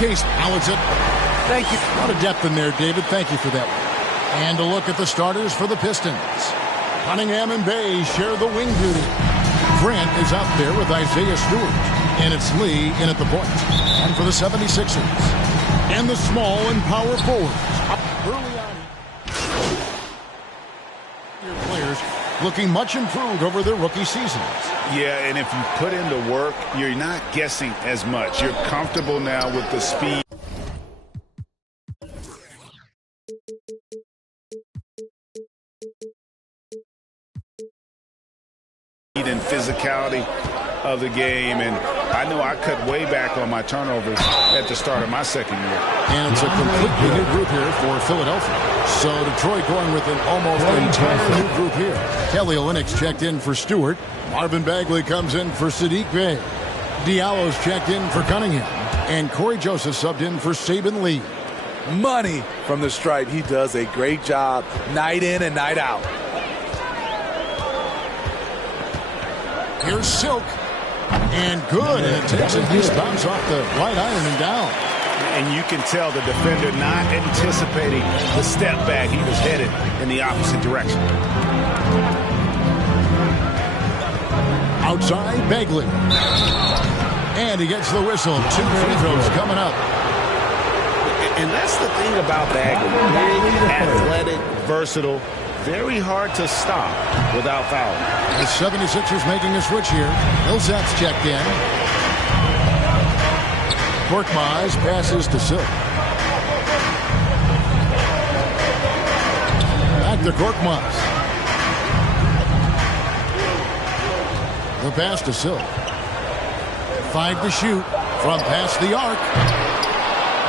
Case ballots it. Thank you. A lot of depth in there, David. Thank you for that. And a look at the starters for the Pistons. Cunningham and Bay share the wing duty. Grant is out there with Isaiah Stewart. And it's Lee in at the point. And for the 76ers. And the small and power forwards. Early on. Your players looking much improved over their rookie seasons. Yeah, and if you put in the work, you're not guessing as much. You're comfortable now with the speed. And physicality of the game, and I know I cut way back on my turnovers at the start of my second year. And it's a completely new group here for Philadelphia. So Detroit going with an almost entire new group here. Kelly Olynyk's checked in for Stewart. Marvin Bagley comes in for Saddiq Bey. Diallo's checked in for Cunningham. And Corey Joseph subbed in for Saben Lee. Money from the stripe. He does a great job night in and night out. Here's Silk. And good. And it takes a nice bounce off the right iron and down. And you can tell the defender not anticipating the step back. He was headed in the opposite direction. Outside, Bagley. And he gets the whistle. 2 free throws coming up. And that's the thing about Bagley. Big, athletic, versatile. Very hard to stop without fouling. The 76ers making a switch here. Millsap's checked in. Korkmaz passes to Silk. Back to Korkmaz. The pass to Silk. 5 to shoot from past the arc.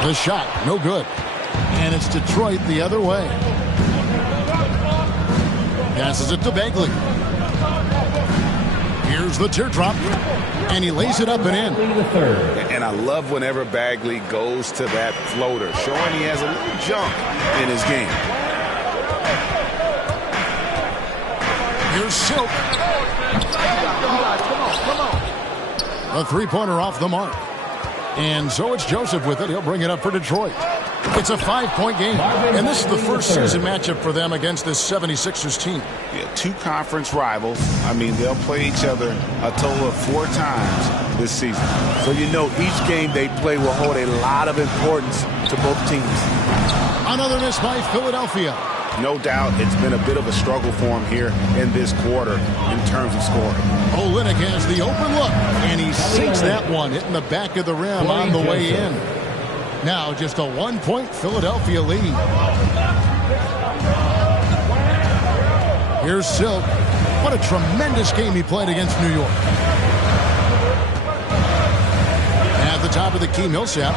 The shot, no good. And it's Detroit the other way. Passes it to Bagley. Here's the teardrop. And he lays it up and in. And I love whenever Bagley goes to that floater, showing he has a little jump in his game. Here's Silk. A three-pointer off the mark. And so it's Joseph with it. He'll bring it up for Detroit. It's a 5-point game. And this is the first season matchup for them against this 76ers team. Yeah, 2 conference rivals. I mean, they'll play each other a total of 4 times this season. So you know each game they play will hold a lot of importance to both teams. Another miss by Philadelphia. No doubt it's been a bit of a struggle for him here in this quarter in terms of scoring. Olynyk has the open look, and he sinks that one, hitting the back of the rim on the way in. Now just a 1-point Philadelphia lead. Here's Silk. What a tremendous game he played against New York. At the top of the key, Millsap.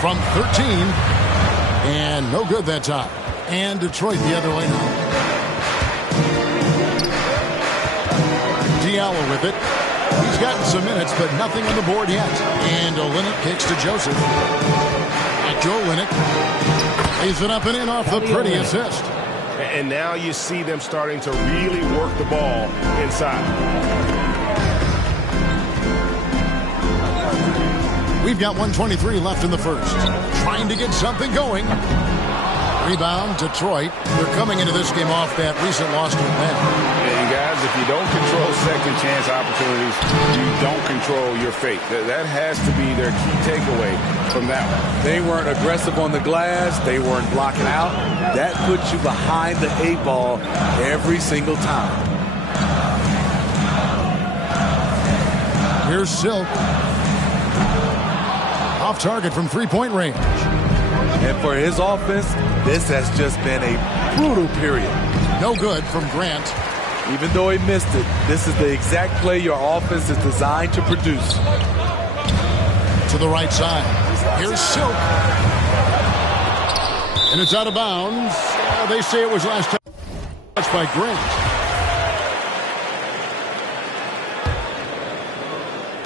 From 13. And no good that time. And Detroit the other way now. Diallo with it. He's gotten some minutes, but nothing on the board yet. And Olynyk kicks to Joseph. Back to Olynyk. Lays it up and in off the pretty assist. And now you see them starting to really work the ball inside. We've got 1:23 left in the first. Trying to get something going. Rebound, Detroit. They're coming into this game off that recent loss to Atlanta. And guys, if you don't control second chance opportunities, you don't control your fate. That has to be their key takeaway from that one. They weren't aggressive on the glass. They weren't blocking out. That puts you behind the 8-ball every single time. Here's Silk. Off target from three-point range. And for his offense, this has just been a brutal period. No good from Grant. Even though he missed it, this is the exact play your offense is designed to produce. To the right side. Here's Silk. And it's out of bounds. They say it was last touched by Grant.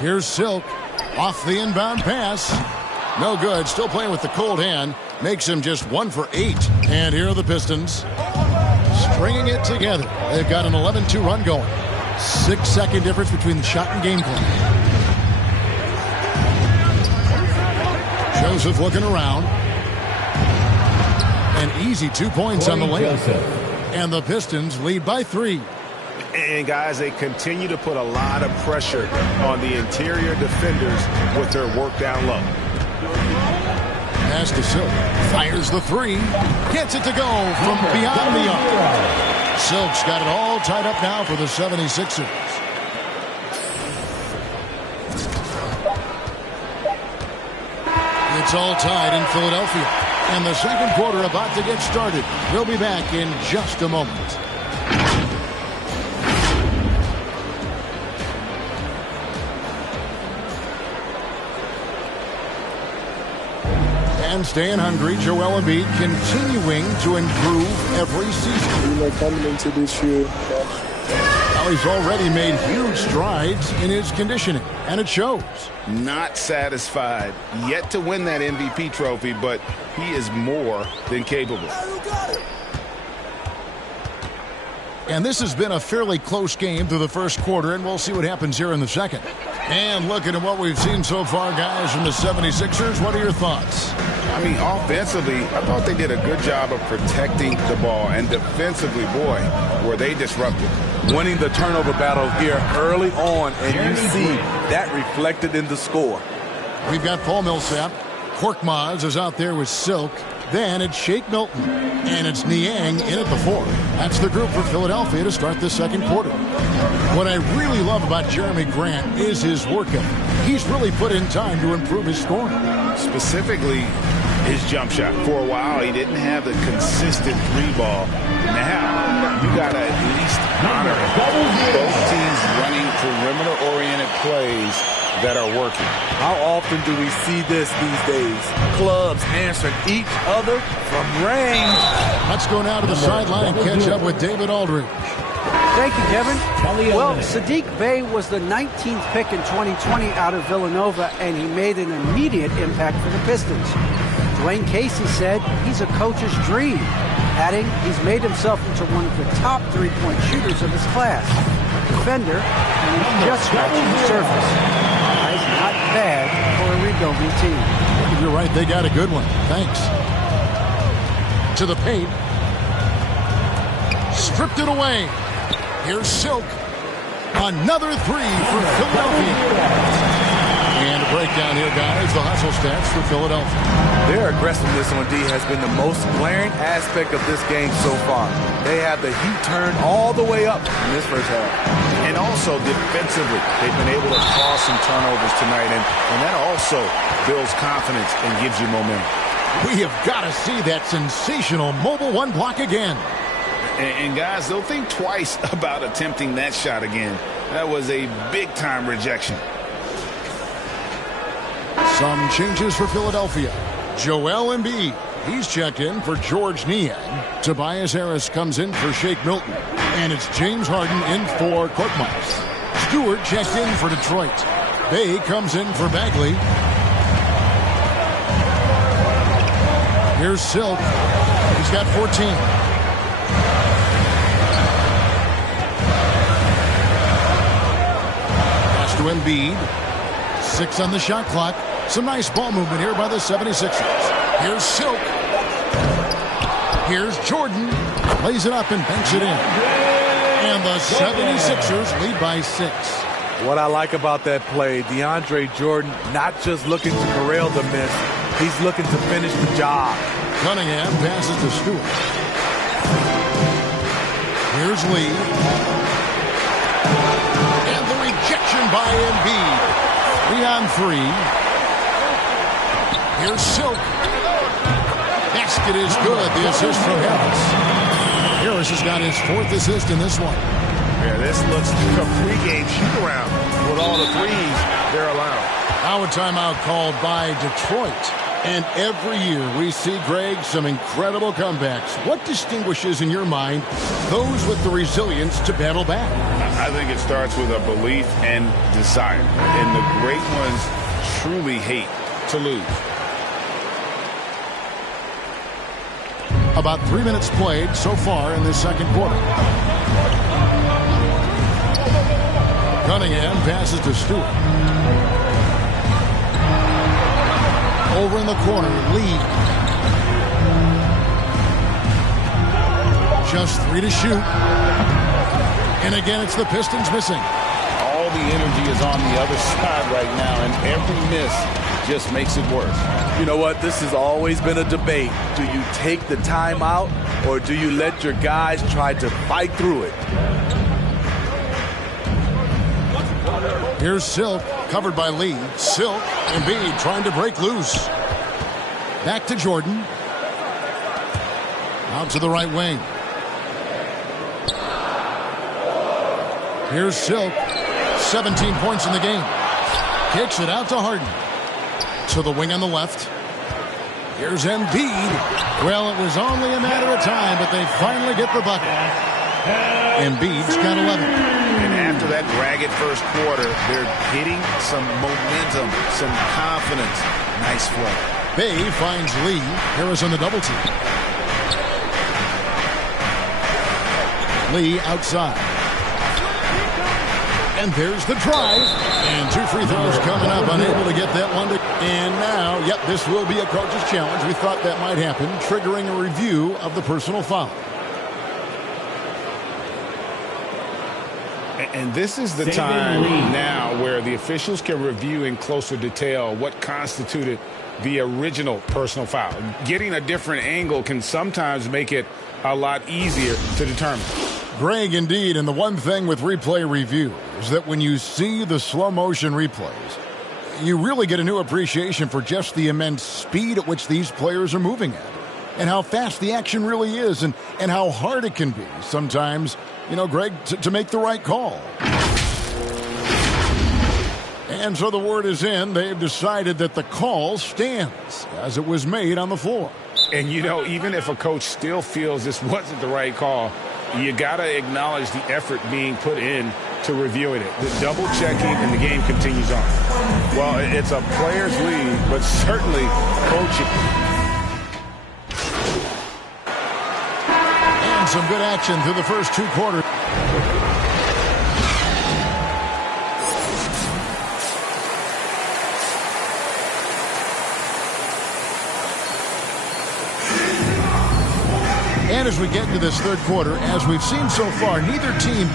Here's Silk. Off the inbound pass. No good. Still playing with the cold hand. Makes him just 1 for 8. And here are the Pistons. Stringing it together. They've got an 11-2 run going. 6-second difference between the shot and game clock. Joseph looking around. An easy 2 points on the layup. And the Pistons lead by 3. And, guys, they continue to put a lot of pressure on the interior defenders with their work down low. Pass to Silk. Fires the 3. Gets it to go from beyond the arc. Silk's got it all tied up now for the 76ers. It's all tied in Philadelphia. And the second quarter about to get started. We'll be back in just a moment. And staying hungry, Joel Embiid continuing to improve every season. Coming into this year. Now he's already made huge strides in his conditioning, and it shows. Not satisfied yet to win that MVP trophy, but he is more than capable. And this has been a fairly close game through the first quarter, and we'll see what happens here in the second. And looking at what we've seen so far, guys, from the 76ers, what are your thoughts? I mean, offensively, I thought they did a good job of protecting the ball. And defensively, boy, were they disruptive. Winning the turnover battle here early on, and you see that reflected in the score. We've got Paul Millsap. Korkmaz is out there with Silk. Then it's Shake Milton. And it's Niang in at the 4. That's the group for Philadelphia to start the second quarter. What I really love about Jeremy Grant is his work ethic. He's really put in time to improve his scoring. Specifically, his jump shot. For a while, he didn't have the consistent 3-ball. Now, you got to at least honor it. Both teams running perimeter-oriented plays that are working. How often do we see this these days? Clubs answering each other from range. Let's go now to the sideline and catch up with David Aldridge. Thank you, Kevin. Well, Saddiq Bey was the 19th pick in 2020 out of Villanova, and he made an immediate impact for the Pistons. Dwayne Casey said he's a coach's dream, adding he's made himself into one of the top three-point shooters of his class. Defender, and he's just scratching the surface. That's not bad for a rebuilding team. You're right, they got a good one. Thanks. To the paint. Stripped it away. Here's Silk. Another 3 for Philadelphia. And a breakdown here, guys. The hustle stats for Philadelphia. Their aggressiveness on D has been the most glaring aspect of this game so far. They have the heat turned all the way up in this first half. And also defensively, they've been able to cause some turnovers tonight, and that also builds confidence and gives you momentum. We have got to see that sensational mobile one block again. And guys, they'll think twice about attempting that shot again. That was a big-time rejection. Some changes for Philadelphia. Joel Embiid. He's checked in for George Niang. Tobias Harris comes in for Shake Milton. And it's James Harden in for Korkmaz. Stewart checked in for Detroit. Bey comes in for Bagley. Here's Silk. He's got 14. Pass to Embiid. 6 on the shot clock. Some nice ball movement here by the 76ers. Here's Silk. Here's Jordan. Lays it up and banks it in. And the 76ers lead by 6. What I like about that play, DeAndre Jordan not just looking to corral the miss, he's looking to finish the job. Cunningham passes to Stewart. Here's Lee. And the rejection by Embiid. 3 on 3. Here's Silk. Basket is good. The assist from Harris. Harris has got his 4th assist in this one. Yeah, this looks like a pregame shoot-around with all the threes they're allowing. Now a timeout called by Detroit. And every year we see, Greg, some incredible comebacks. What distinguishes, in your mind, those with the resilience to battle back? I think it starts with a belief and desire. And the great ones truly hate to lose. About 3 minutes played so far in this second quarter. Cunningham passes to Stewart. Over in the corner, Lee. Just 3 to shoot. And again, it's the Pistons missing. All the energy is on the other side right now, and every miss just makes it worse. You know what? This has always been a debate. Do you take the timeout, or do you let your guys try to fight through it? Here's Silk, covered by Lee. Silk, Embiid trying to break loose. Back to Jordan. Out to the right wing. Here's Silk. 17 points in the game. Kicks it out to Harden. To the wing on the left. Here's Embiid. Well, it was only a matter of time, but they finally get the bucket. Embiid's got 11. And after that ragged first quarter, they're getting some momentum, some confidence. Nice play. Bay finds Lee. Harris on the double team. Lee outside. And there's the drive. And 2 free throws coming up. Unable to get that one. And now, yep, this will be a coach's challenge. We thought that might happen, triggering a review of the personal foul. And this is the time now where the officials can review in closer detail what constituted the original personal foul. Getting a different angle can sometimes make it a lot easier to determine. Greg, indeed, and the one thing with replay review is that when you see the slow motion replays, you really get a new appreciation for just the immense speed at which these players are moving at, and how fast the action really is, and how hard it can be sometimes, you know, Greg, to make the right call. And so the word is in. They've decided that the call stands as it was made on the floor. And, you know, even if a coach still feels this wasn't the right call, you got to acknowledge the effort being put in to reviewing it. The double checking, and the game continues on. Well, it's a player's league, but certainly coaching. And some good action through the first 2 quarters. And as we get into this third quarter, as we've seen so far, neither team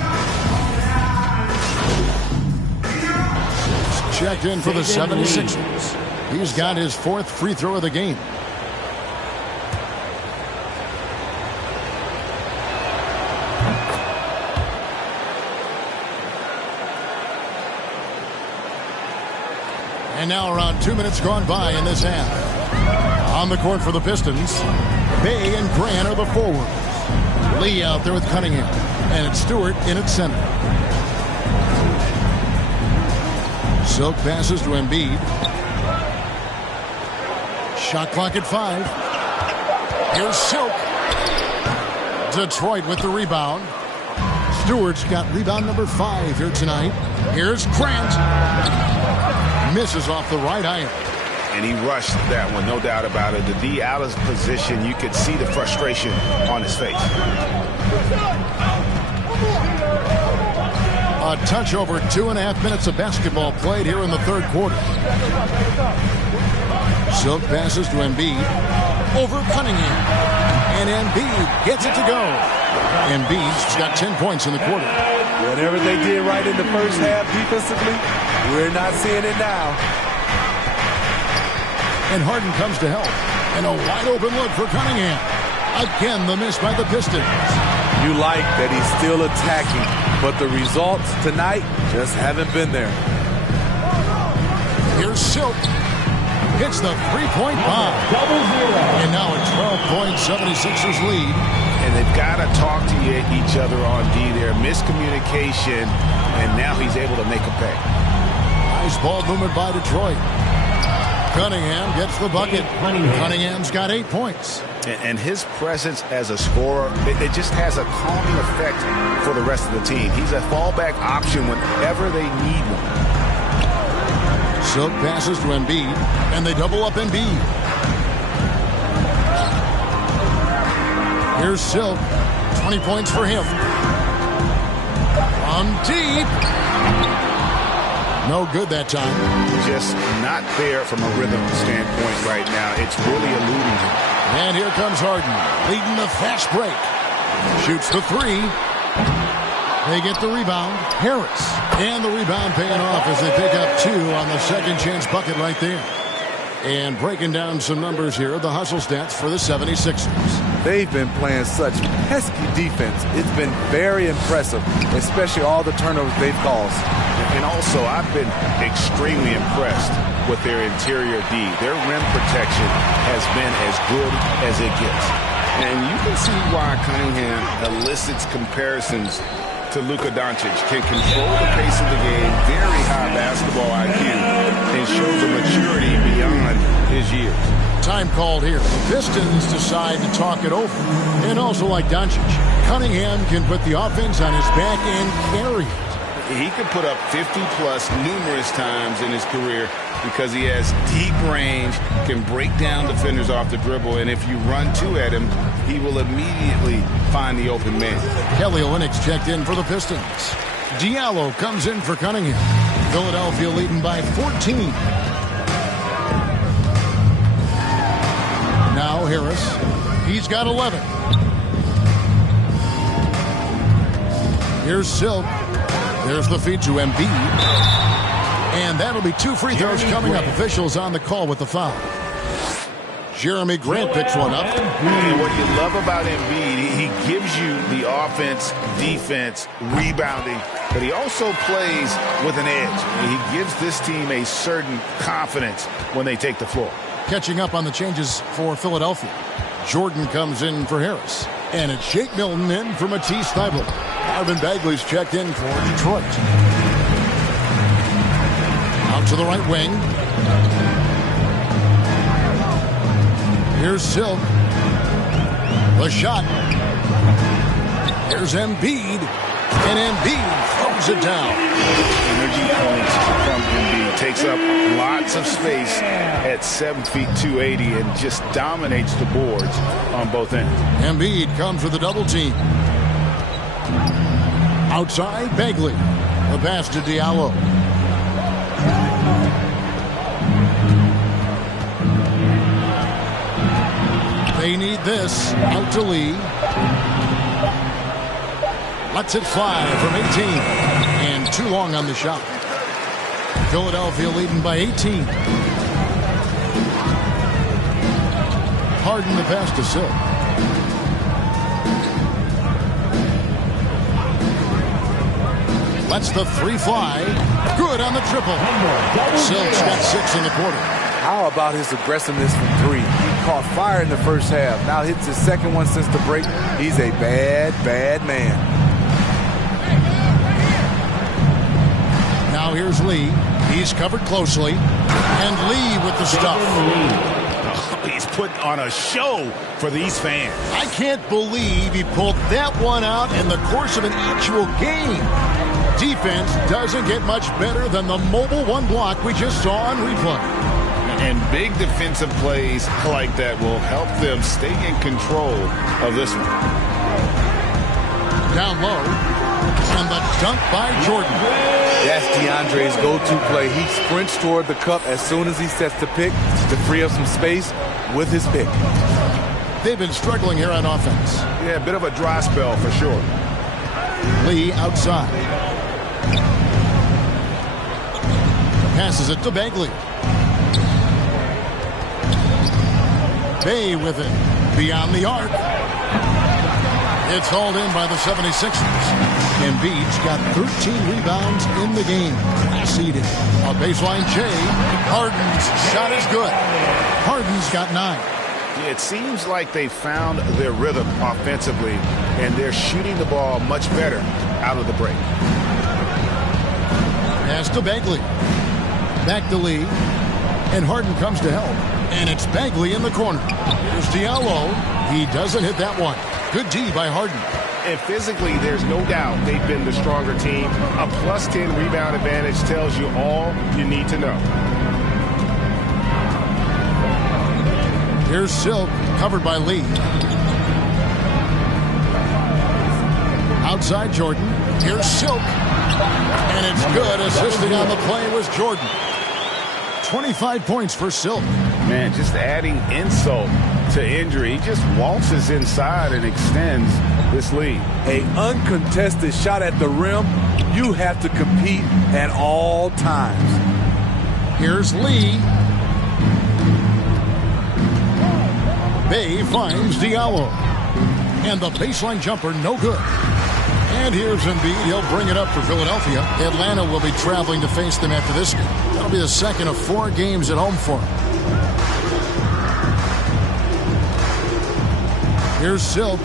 checked in for the 76ers. He's got his 4th free throw of the game. And now around 2 minutes gone by in this half. On the court for the Pistons, Bay and Grant are the forwards. Lee out there with Cunningham. And it's Stewart in at center. Silk passes to Embiid. Shot clock at 5. Here's Silk. Detroit with the rebound. Stewart's got rebound number 5 here tonight. Here's Grant. Misses off the right iron. And he rushed that one, no doubt about it. The D out of position, you could see the frustration on his face. A touch over 2.5 minutes of basketball played here in the third quarter. Silk passes to Embiid. Over Cunningham. And Embiid gets it to go. Embiid's got 10 points in the quarter. Whatever they did right in the first half defensively, we're not seeing it now. And Harden comes to help. And a wide open look for Cunningham. Again, the miss by the Pistons. You like that he's still attacking, but the results tonight just haven't been there. Here's Silk. Hits the three-point bomb. And now a 12-point 76ers lead. And they've got to talk to each other on D there. Miscommunication, and now he's able to make a pay. Nice ball movement by Detroit. Cunningham gets the bucket. Cunningham's got 8 points. And his presence as a scorer, it just has a calming effect for the rest of the team. He's a fallback option whenever they need one. Silk passes to Embiid, and they double up Embiid. Here's Silk. 20 points for him. From deep. No good that time. Just not there from a rhythm standpoint right now. It's really eluding him. And here comes Harden, leading the fast break. Shoots the three. They get the rebound. Harris. And the rebound paying off as they pick up 2 on the second chance bucket right there. And breaking down some numbers here, the hustle stats for the 76ers. They've been playing such pesky defense. It's been very impressive, especially all the turnovers they've caused. And also, I've been extremely impressed with their interior D. Their rim protection has been as good as it gets. And you can see why Cunningham elicits comparisons to Luka Doncic. Can control the pace of the game, very high basketball IQ, and shows a maturity beyond his years. Time called here. The Pistons decide to talk it over. And also like Doncic, Cunningham can put the offense on his back and carry it. He could put up 50-plus numerous times in his career because he has deep range, can break down defenders off the dribble, and if you run 2 at him, he will immediately find the open man. Kelly Olynyk's checked in for the Pistons. Diallo comes in for Cunningham. Philadelphia leading by 14. Now Harris. He's got 11. Here's Silk. There's the feed to Embiid. And that'll be 2 free throws coming up. Officials on the call with the foul. Jeremy Grant picks one up. And what you love about Embiid, he gives you the offense, defense, rebounding, but he also plays with an edge. He gives this team a certain confidence when they take the floor. Catching up on the changes for Philadelphia. Jordan comes in for Harris. And it's Shake Milton in for Matisse Thybulle. Marvin Bagley's checked in for Detroit. Out to the right wing. Here's Silk. The shot. Here's Embiid. And Embiid throws it down. Energy points from Embiid. Takes up lots of space at 7 feet 280 and just dominates the boards on both ends. Embiid comes with a double team. Outside, Bagley. The pass to Diallo. They need this. Out to Lee. Lets it fly from 18. And too long on the shot. Philadelphia leading by 18. Harden the pass to Silk. Lets the 3 fly. Good on the triple. Silk's got 6 in the quarter. How about his aggressiveness from 3? He caught fire in the first half. Now hits his second one since the break. He's a bad, bad man. Now here's Lee. He's covered closely. And Lee with the stuff. He's put on a show for these fans. I can't believe he pulled that one out in the course of an actual game. Defense doesn't get much better than the mobile 1 block we just saw on replay. And big defensive plays like that will help them stay in control of this one. Down low. And the dunk by Jordan. That's DeAndre's go-to play. He sprints toward the cup as soon as he sets the pick to free up some space with his pick. They've been struggling here on offense. Yeah, a bit of a dry spell for sure. Lee outside. Passes it to Bagley. Bay with it. Beyond the arc. It's hauled in by the 76ers. Embiid's got 13 rebounds in the game. Seeded. A baseline J. Harden's shot is good. Harden's got 9. It seems like they found their rhythm offensively, and they're shooting the ball much better out of the break. Pass to Bagley. Back to Lee. And Harden comes to help. And it's Bagley in the corner. Here's Diallo. He doesn't hit that one. Good D by Harden. And physically, there's no doubt they've been the stronger team. A plus 10 rebound advantage tells you all you need to know. Here's Silk, covered by Lee. Outside Jordan. Here's Silk. And it's good. Assisting on the play was Jordan. 25 points for Silk. Man, just adding insult to injury. He just waltzes inside and extends this lead. An uncontested shot at the rim, you have to compete at all times. Here's Lee. Bay finds Diallo. And the baseline jumper, no good. And here's Embiid. He'll bring it up for Philadelphia. Atlanta will be traveling to face them after this game. That'll be the second of 4 games at home for him. Here's Silk.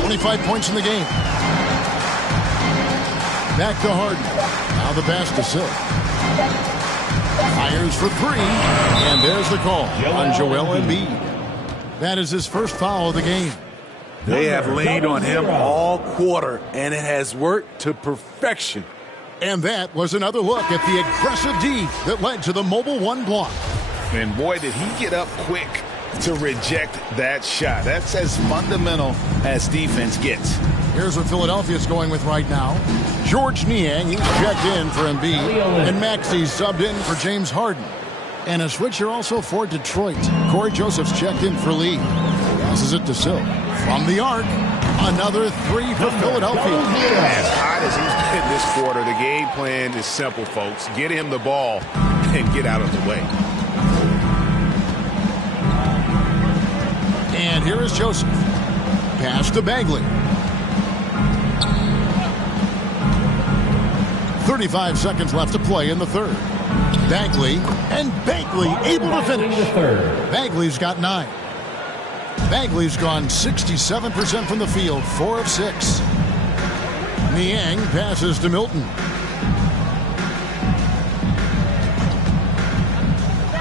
25 points in the game. Back to Harden. Now the pass to Silk. Fires for 3. And there's the call on Joel Embiid. That is his first foul of the game. They have leaned on him all quarter, and it has worked to perfection. And that was another look at the aggressive D that led to the Mobile One block. And boy, did he get up quick to reject that shot. That's as fundamental as defense gets. Here's what Philadelphia's going with right now. George Niang, he's checked in for Embiid. And Maxey's subbed in for James Harden. And a switcher also for Detroit. Corey Joseph's checked in for Lee. Passes it to Silk. From the arc, another 3 for Philadelphia. As hot as he's been this quarter, the game plan is simple, folks. Get him the ball and get out of the way. And here is Joseph. Pass to Bagley. 35 seconds left to play in the third. Bagley able to finish. Bagley's got 9. Bagley's gone 67% from the field, 4 of 6. Niang passes to Milton.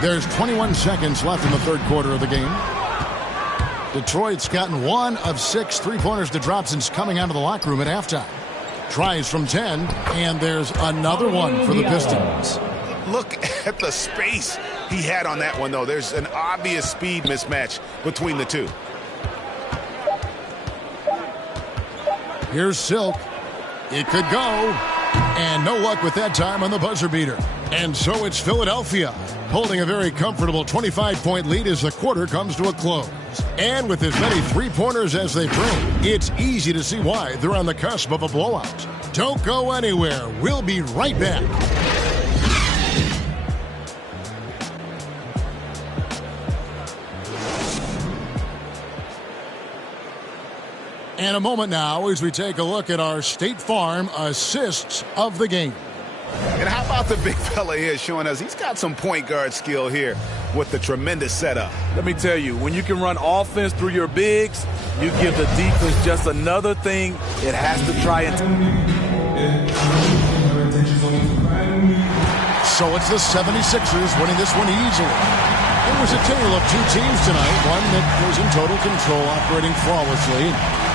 There's 21 seconds left in the third quarter of the game. Detroit's gotten 1 of 6 3-pointers to drop since coming out of the locker room at halftime. Tries from 10, and there's another one for the Pistons. Look at the space he had on that one, though. There's an obvious speed mismatch between the two. Here's Silk. It could go. And no luck with that time on the buzzer beater. And so it's Philadelphia holding a very comfortable 25-point lead as the quarter comes to a close. And with as many 3-pointers as they bring, it's easy to see why they're on the cusp of a blowout. Don't go anywhere. We'll be right back. And a moment now as we take a look at our State Farm assists of the game. And how about the big fella here showing us he's got some point guard skill here with the tremendous setup. Let me tell you, when you can run offense through your bigs, you give the defense just another thing it has to try and... So it's the 76ers winning this one easily. It was a tale of 2 teams tonight, one that was in total control, operating flawlessly.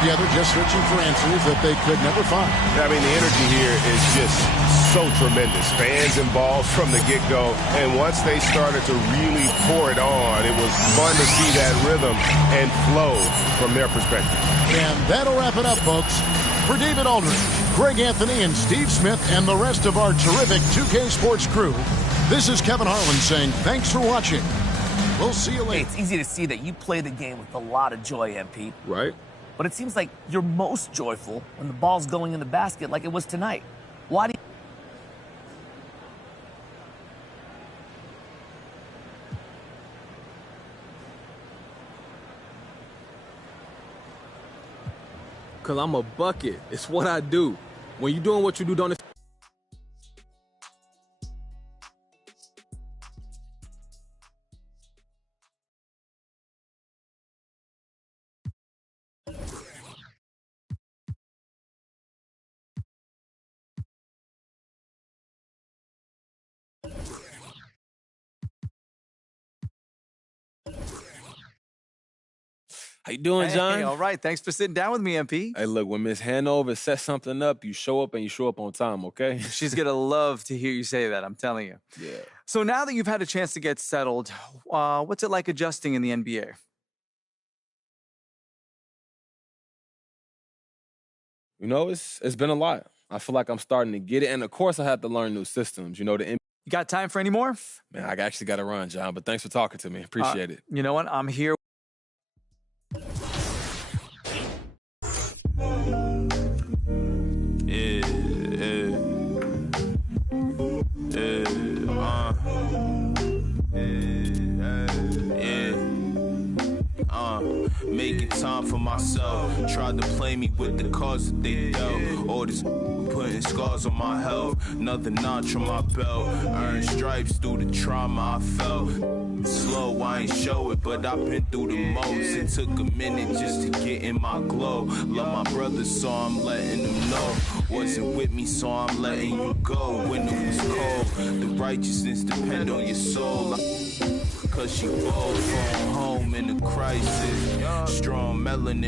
The other just searching for answers that they could never find. I mean, the energy here is just so tremendous. Fans involved from the get-go, and once they started to really pour it on, it was fun to see that rhythm and flow from their perspective. And that'll wrap it up, folks. For David Aldridge, Greg Anthony, and Steve Smith, and the rest of our terrific 2K Sports crew, this is Kevin Harlan saying thanks for watching. We'll see you later. Hey, it's easy to see that you play the game with a lot of joy, MP. Right. But it seems like you're most joyful when the ball's going in the basket like it was tonight. Why do you... Because I'm a bucket. It's what I do. When you're doing what you do, don't... How you doing, John? Hey, all right. Thanks for sitting down with me, MP. Hey, look, when Miss Hanover sets something up, you show up and you show up on time, okay? She's going to love to hear you say that, I'm telling you. Yeah. So now that you've had a chance to get settled, what's it like adjusting in the NBA? You know, it's been a lot. I feel like I'm starting to get it. And, of course, I have to learn new systems. You got time for any more? Man, I actually got to run, John, but thanks for talking to me. Appreciate it. You know what? I'm here. Making time for myself. Tried to play me with the cards that they dealt. All this putting scars on my health. Another notch on my belt. Earned stripes through the trauma I felt. Slow, I ain't show it, but I've been through the most. It took a minute just to get in my glow. Love my brothers, so I'm letting them know. Wasn't with me, so I'm letting you go. When it was cold, the righteousness depend on your soul. Cause she bold from home in a crisis. Strong melanin.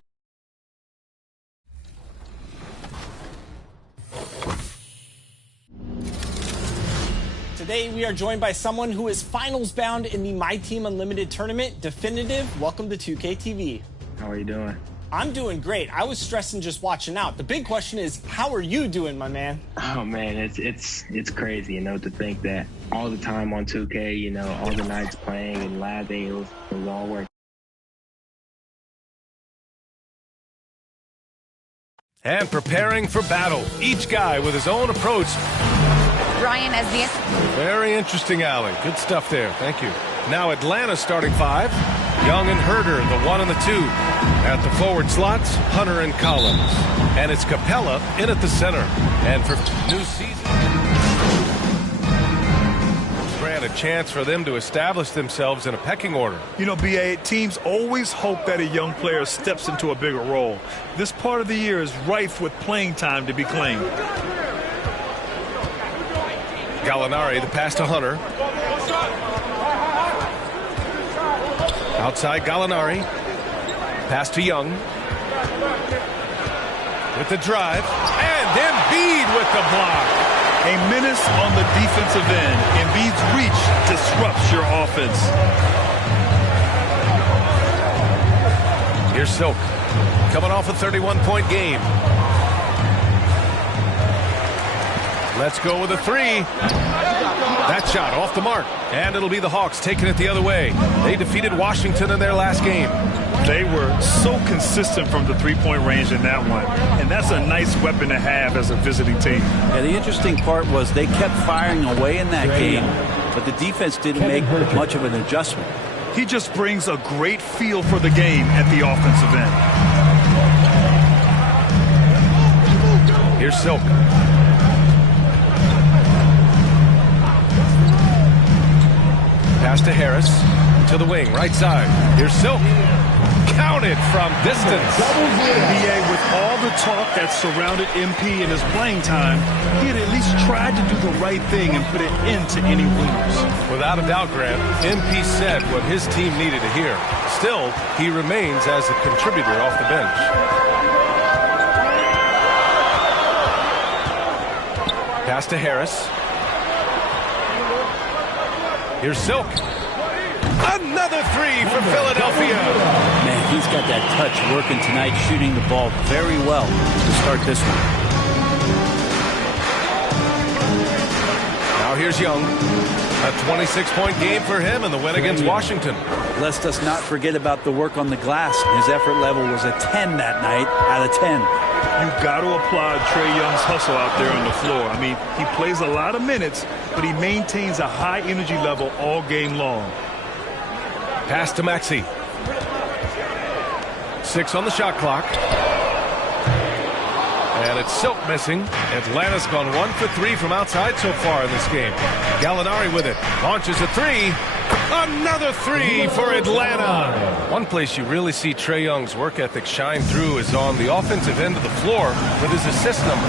Today we are joined by someone who is finals bound in the My Team Unlimited tournament. Definitive, welcome to 2K TV. How are you doing? I'm doing great. I was stressing just watching out. The big question is, how are you doing, my man? Oh man, it's crazy, to think that all the time on 2K, all the nights playing and lab day, it was all work. And preparing for battle, each guy with his own approach. Ryan as the... Very interesting, Allie. Good stuff there. Thank you. Now Atlanta starting 5. Young and Herder, the 1 and the 2. At the forward slots, Hunter and Collins. And it's Capella in at the center. And for new season, grant a chance for them to establish themselves in a pecking order. BA, teams always hope that a young player steps into a bigger role. This part of the year is rife with playing time to be claimed. Gallinari, the pass to Hunter. Outside Gallinari. Pass to Young. With the drive. And Embiid with the block. A menace on the defensive end. Embiid's reach disrupts your offense. Here's Silk. Coming off a 31-point game. Let's go with a 3. That shot off the mark. And it'll be the Hawks taking it the other way. They defeated Washington in their last game. They were so consistent from the three-point range in that one. And that's a nice weapon to have as a visiting team. Yeah, the interesting part was they kept firing away in that game, but the defense didn't make much of an adjustment. He just brings a great feel for the game at the offensive end. Here's Silk. Pass to Harris, to the wing, right side. Here's Silk. Counted from distance. NBA, with all the talk that surrounded MP in his playing time, he had at least tried to do the right thing and put an end to any rumors. Without a doubt, Grant, MP said what his team needed to hear. Still, he remains as a contributor off the bench. Pass to Harris. Here's Silk. Another 3 for Philadelphia. Man, he's got that touch working tonight, shooting the ball very well to start this one. Now here's Young. A 26-point game for him in the win against Washington. Let us not forget about the work on the glass. His effort level was a 10 that night out of 10. You've got to applaud Trae Young's hustle out there on the floor. I mean, he plays a lot of minutes, but he maintains a high energy level all game long. Pass to Maxey. 6 on the shot clock. And it's Silk missing. Atlanta's gone 1 for 3 from outside so far in this game. Gallinari with it. Launches a 3. Another 3 for Atlanta. One place you really see Trae Young's work ethic shine through is on the offensive end of the floor with his assist numbers.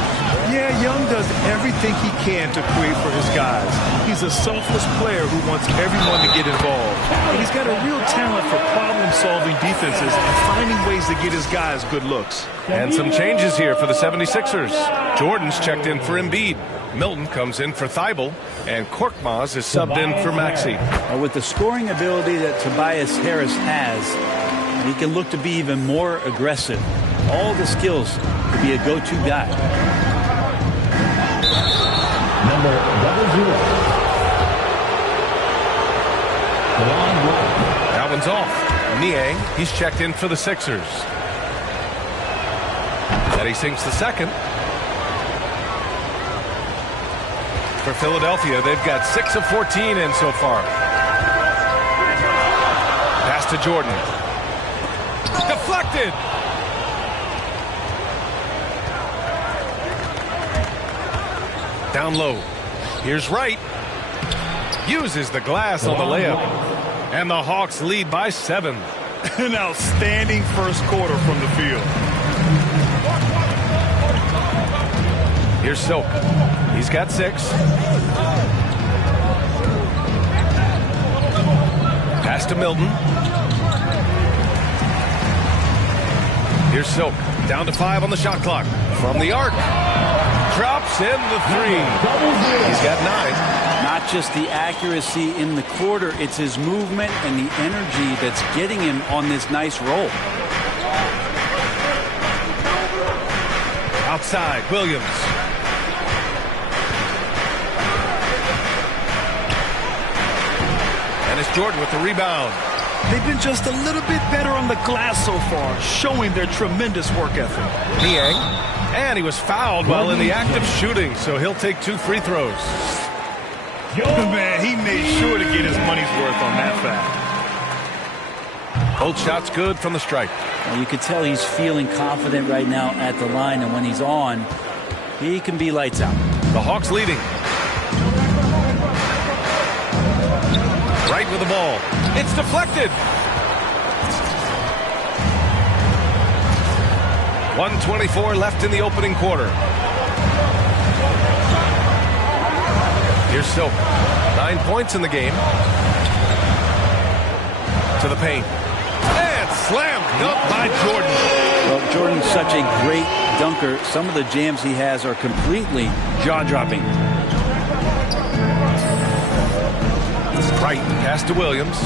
Yeah, Young does everything he can to create for his guys. He's a selfless player who wants everyone to get involved. And he's got a real talent for problem-solving defenses and finding ways to get his guys good looks. And some changes here for the 76ers. Jordan's checked in for Embiid. Milton comes in for Thibault, and Korkmaz is subbed in for Maxey. With the scoring ability that Tobias Harris has, he can look to be even more aggressive. All the skills to be a go-to guy. That one's off. Niang, he's checked in for the Sixers. Eddie sinks the second. For Philadelphia, they've got 6 of 14 in so far. Pass to Jordan. Deflected. Down low. Here's Wright. Uses the glass on the layup. And the Hawks lead by 7. An outstanding first quarter from the field. Here's Silk. He's got 6. Pass to Milton. Here's Silk. Down to 5 on the shot clock. From the arc. Drops in the 3. He's got 9. Not just the accuracy in the quarter, it's his movement and the energy that's getting him on this nice roll. Outside, Williams. And it's Jordan with the rebound. They've been just a little bit better on the glass so far, showing their tremendous work ethic. Niang. And he was fouled while in the act of shooting, so he'll take 2 free throws. Man, he made sure to get his money's worth on that foul. Both shots good from the stripe. Well, you could tell he's feeling confident right now at the line, and when he's on, he can be lights out. The Hawks leading. Right with the ball. It's deflected. 1:24 left in the opening quarter. Here's Silk. 9 points in the game. To the paint. And slam dunk by Jordan. Well, Jordan's such a great dunker. Some of the jams he has are completely jaw-dropping. Right, pass to Williams.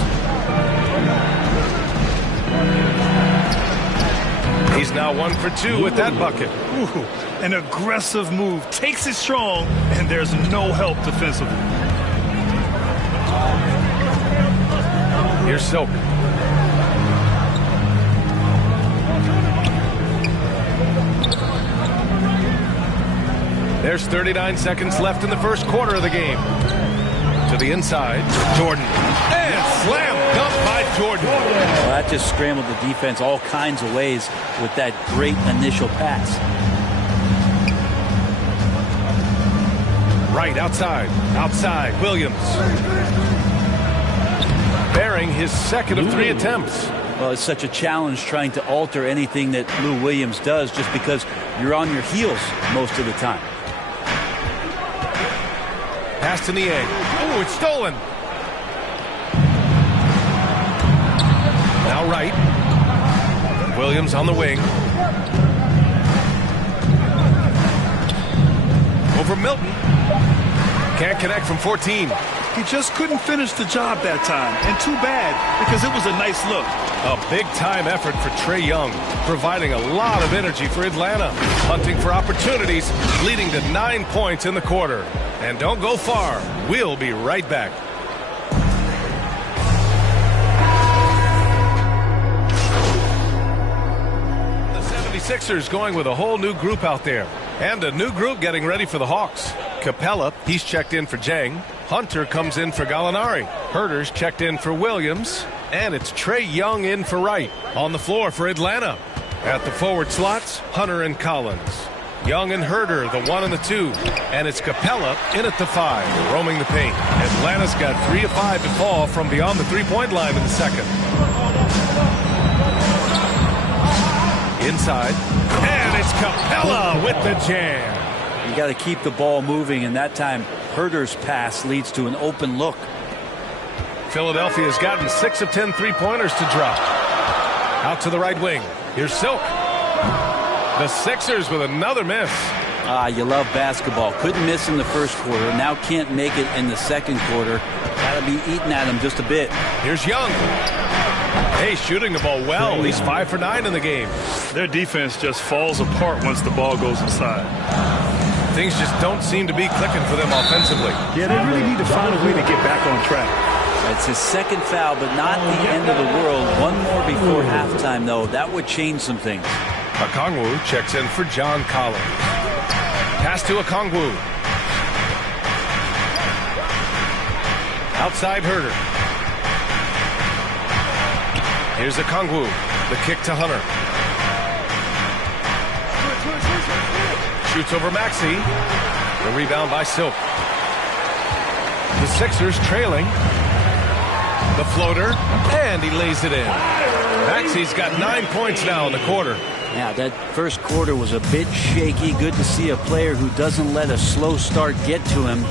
He's now 1 for 2 with that bucket. Ooh, an aggressive move. Takes it strong, and there's no help defensively. Here's Silk. There's 39 seconds left in the first quarter of the game. To the inside, Jordan. And slam dunk by Jordan. Well, that just scrambled the defense all kinds of ways with that great initial pass. Right, outside. Outside, Williams. Bearing his second of 3 attempts. Well, it's such a challenge trying to alter anything that Lou Williams does just because you're on your heels most of the time. Pass to Niang. Oh, it's stolen. Now right. Williams on the wing. Over Milton. Can't connect from 14. He just couldn't finish the job that time. And too bad, because it was a nice look. A big-time effort for Trae Young, providing a lot of energy for Atlanta. Hunting for opportunities, leading to 9 points in the quarter. And don't go far. We'll be right back. The 76ers going with a whole new group out there. And a new group getting ready for the Hawks. Capella, he's checked in for Jang. Hunter comes in for Gallinari. Herter's checked in for Williams. And it's Trae Young in for Wright. On the floor for Atlanta. At the forward slots, Hunter and Collins. Young and Herter, the 1 and the 2. And it's Capella in at the 5, roaming the paint. Atlanta's got 3 of 5 to fall from beyond the three-point line in the second. Inside. And it's Capella with the jam. You got to keep the ball moving, and that time Herter's pass leads to an open look. Philadelphia's gotten 6 of 10 three-pointers to drop. Out to the right wing. Here's Silk. The Sixers with another miss. You love basketball. Couldn't miss in the first quarter. Now can't make it in the second quarter. Got to be eating at him just a bit. Here's Young. Hey, shooting the ball well. He's 5 for 9 in the game. Their defense just falls apart once the ball goes inside. Things just don't seem to be clicking for them offensively. Yeah, they really need to find a way to get back on track. It's his second foul, but not the end of the world. One more before halftime, though. That would change some things. Okongwu checks in for John Collins. Pass to Okongwu. Outside Herder. Here's Okongwu. The kick to Hunter. Shoots over Maxey. The rebound by Silk. The Sixers trailing. The floater, and he lays it in. Maxey's got 9 points now in the quarter. Yeah, that first quarter was a bit shaky. Good to see a player who doesn't let a slow start get to him.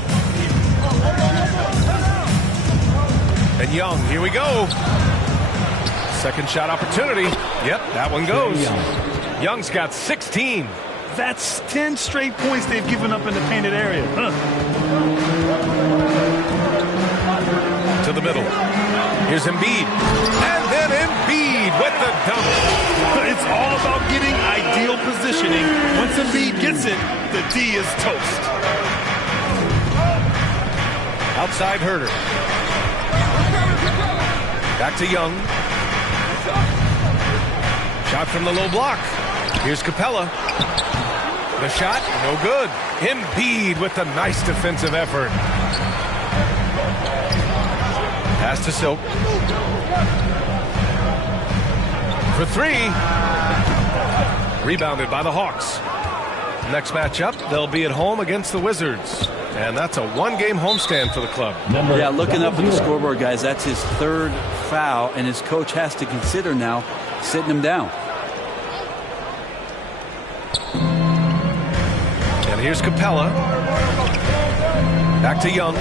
And Young, here we go. Second shot opportunity. Yep, that one goes. Young's got 16. That's 10 straight points they've given up in the painted area. To the middle. Here's Embiid. And then Embiid with the dunk. It's all about getting ideal positioning. Once Embiid gets it, the D is toast. Outside Herder. Back to Young. Shot from the low block. Here's Capella. The shot, no good. Embiid with a nice defensive effort. Pass to Silk. For three. Rebounded by the Hawks. Next matchup, they'll be at home against the Wizards. And that's a one-game homestand for the club. Yeah, looking up at the scoreboard, guys, that's his third foul, and his coach has to consider now sitting him down. And here's Capella. Back to Young.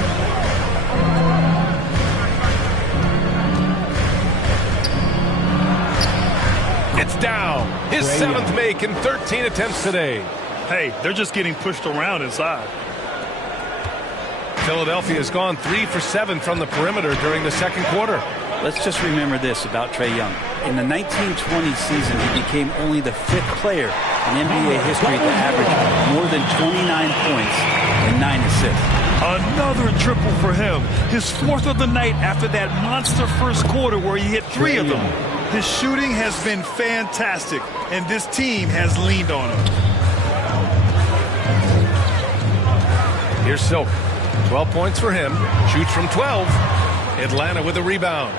It's down. His seventh make in 13 attempts today. Hey, they're just getting pushed around inside. Philadelphia has gone 3 for 7 from the perimeter during the second quarter. Let's just remember this about Trae Young. In the 1920 season, he became only the 5th player in NBA history to average more than 29 points and 9 assists. Another triple for him. His 4th of the night after that monster first quarter where he hit 3 of them. His shooting has been fantastic, and this team has leaned on him. Here's Silk. 12 points for him. Shoots from 12. Atlanta with a rebound.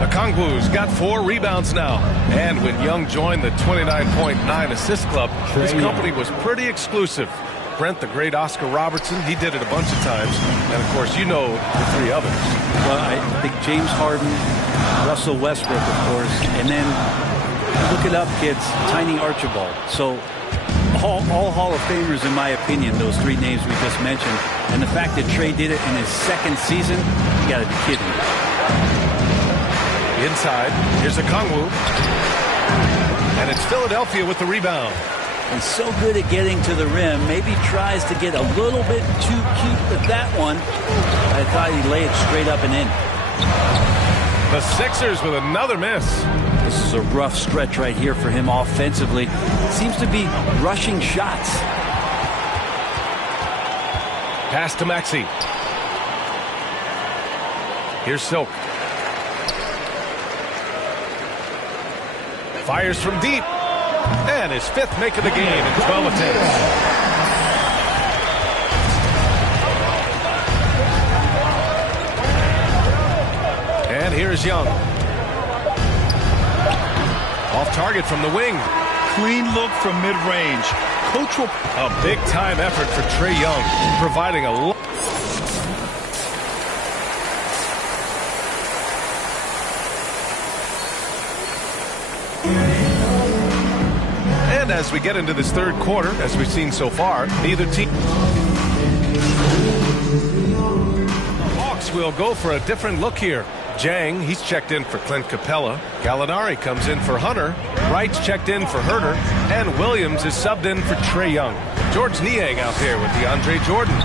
Okongwu's got 4 rebounds now. And when Young joined the 29.9 assist club, his company was pretty exclusive. Brent, the great Oscar Robertson, he did it a bunch of times. And, of course, you know the 3 others. Well, I think James Harden, Russell Westbrook, of course, and then look it up, kids, Tiny Archibald. So all Hall of Famers, in my opinion, those 3 names we just mentioned. And the fact that Trae did it in his 2nd season, you got to be kidding me. Inside, here's Okongwu. And it's Philadelphia with the rebound. And so good at getting to the rim. Maybe tries to get a little bit too cute with that one. I thought he'd lay it straight up and in. The Sixers with another miss. This is a rough stretch right here for him offensively. Seems to be rushing shots. Pass to Maxey. Here's Silk. Fires from deep. And his 5th make of the game in 12 attempts. And here's Young. Off target from the wing. Clean look from mid-range. Coach will... A big-time effort for Trae Young, providing a look. And as we get into this third quarter, as we've seen so far, neither team... Hawks will go for a different look here. Jang, he's checked in for Clint Capella. Gallinari comes in for Hunter. Wright's checked in for Herder. And Williams is subbed in for Trae Young. George Niang out there with DeAndre Jordan.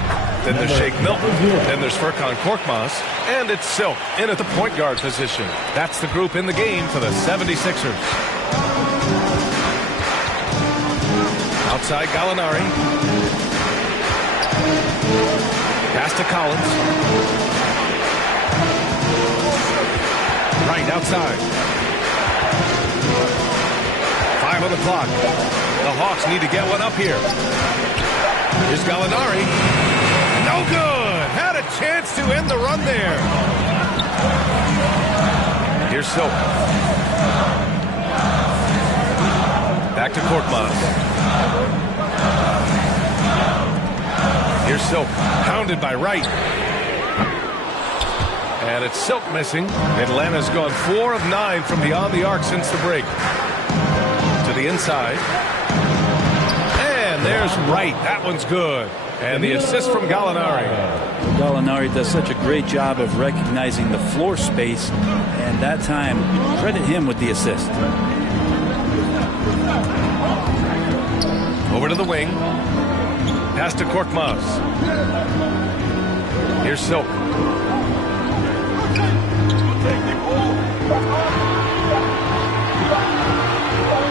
Then there's Shake Milton. Then there's Furkan Korkmaz. And it's Silk in at the point guard position. That's the group in the game for the 76ers. Outside Gallinari. Pass to Collins. Right outside. 5 on the clock. The Hawks need to get one up here. Here's Gallinari. No good. Had a chance to end the run there. Here's Silk. Back to Korkmaz. Here's Silk. Pounded by Wright. And it's Silk missing. Atlanta's gone 4 of 9 from beyond the arc since the break. To the inside. And there's Wright. That one's good. And the assist from Gallinari. Gallinari does such a great job of recognizing the floor space, and that time, credit him with the assist. Over to the wing. Pass to Korkmaz. Here's Silk.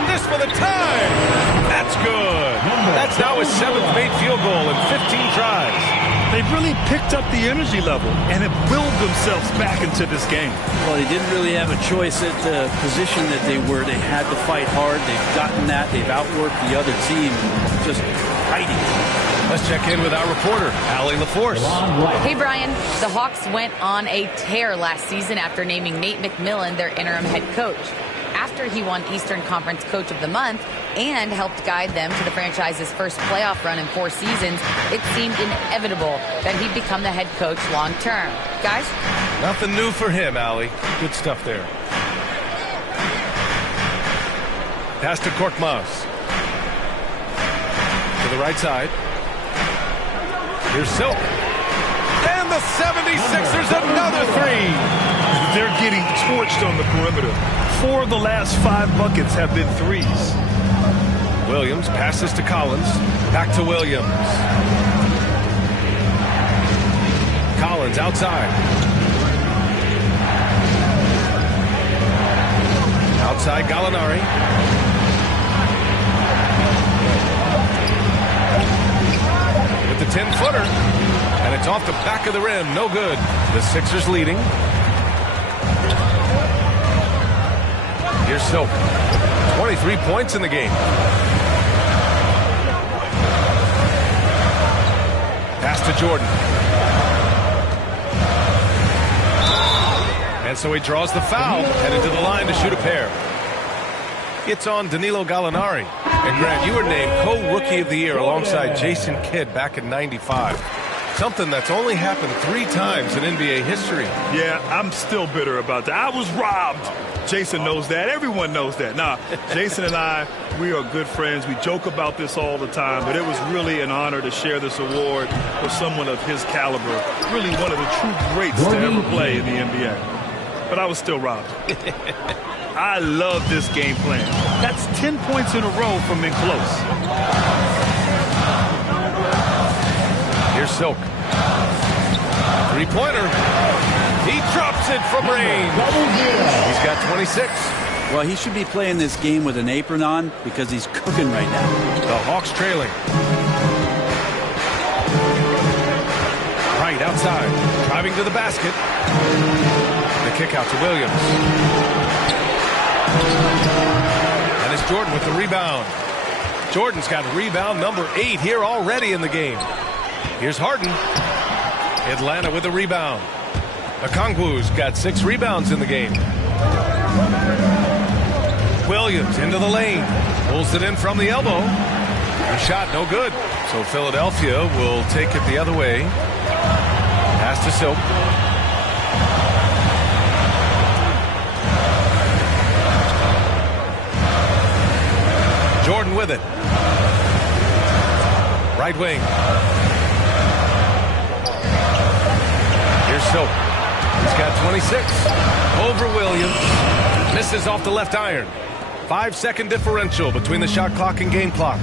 This for the tie. That's good. That's now his 7th made field goal in 15 tries. They've really picked up the energy level and have willed themselves back into this game. Well, they didn't really have a choice at the position that they were. They had to fight hard. They've gotten that. They've outworked the other team, just fighting. Let's check in with our reporter, Allie LaForce. Hey, Brian. The Hawks went on a tear last season after naming Nate McMillan their interim head coach. After he won Eastern Conference Coach of the Month and helped guide them to the franchise's first playoff run in 4 seasons, it seemed inevitable that he'd become the head coach long term. Guys? Nothing new for him, Allie. Good stuff there. Pass to Korkmaz. To the right side. Here's Silk. And the 76ers another 3. They're getting torched on the perimeter. 4 of the last 5 buckets have been threes. Williams passes to Collins. Back to Williams. Collins outside. Outside Gallinari. With the 10-footer. And it's off the back of the rim. No good. The Sixers leading. Here's Silk. 23 points in the game. Pass to Jordan. And so he draws the foul, headed to the line to shoot a pair. It's on Danilo Gallinari. And Grant, you were named co-rookie of the year alongside Jason Kidd back in '95. Something that's only happened 3 times in NBA history. Yeah, I'm still bitter about that. I was robbed. Jason knows that. Everyone knows that. Nah, Jason and I, we are good friends. We joke about this all the time, but it was really an honor to share this award with someone of his caliber. Really one of the true greats to ever play in the NBA. But I was still robbed. I love this game plan. That's 10 points in a row from in close. Here's Silk. 3-pointer. He drops it from range. He's got 26. Well, he should be playing this game with an apron on because he's cooking right now. The Hawks trailing. Right outside. Driving to the basket. The kick out to Williams. And it's Jordan with the rebound. Jordan's got rebound number 8 here already in the game. Here's Harden. Atlanta with a rebound. Okongwu's got 6 rebounds in the game. Williams into the lane. Pulls it in from the elbow. The shot no good. So Philadelphia will take it the other way. Pass to Silk. Jordan with it. Right wing. Here's Silk. He's got 26. Over Williams. Misses off the left iron. 5-second differential between the shot clock and game clock.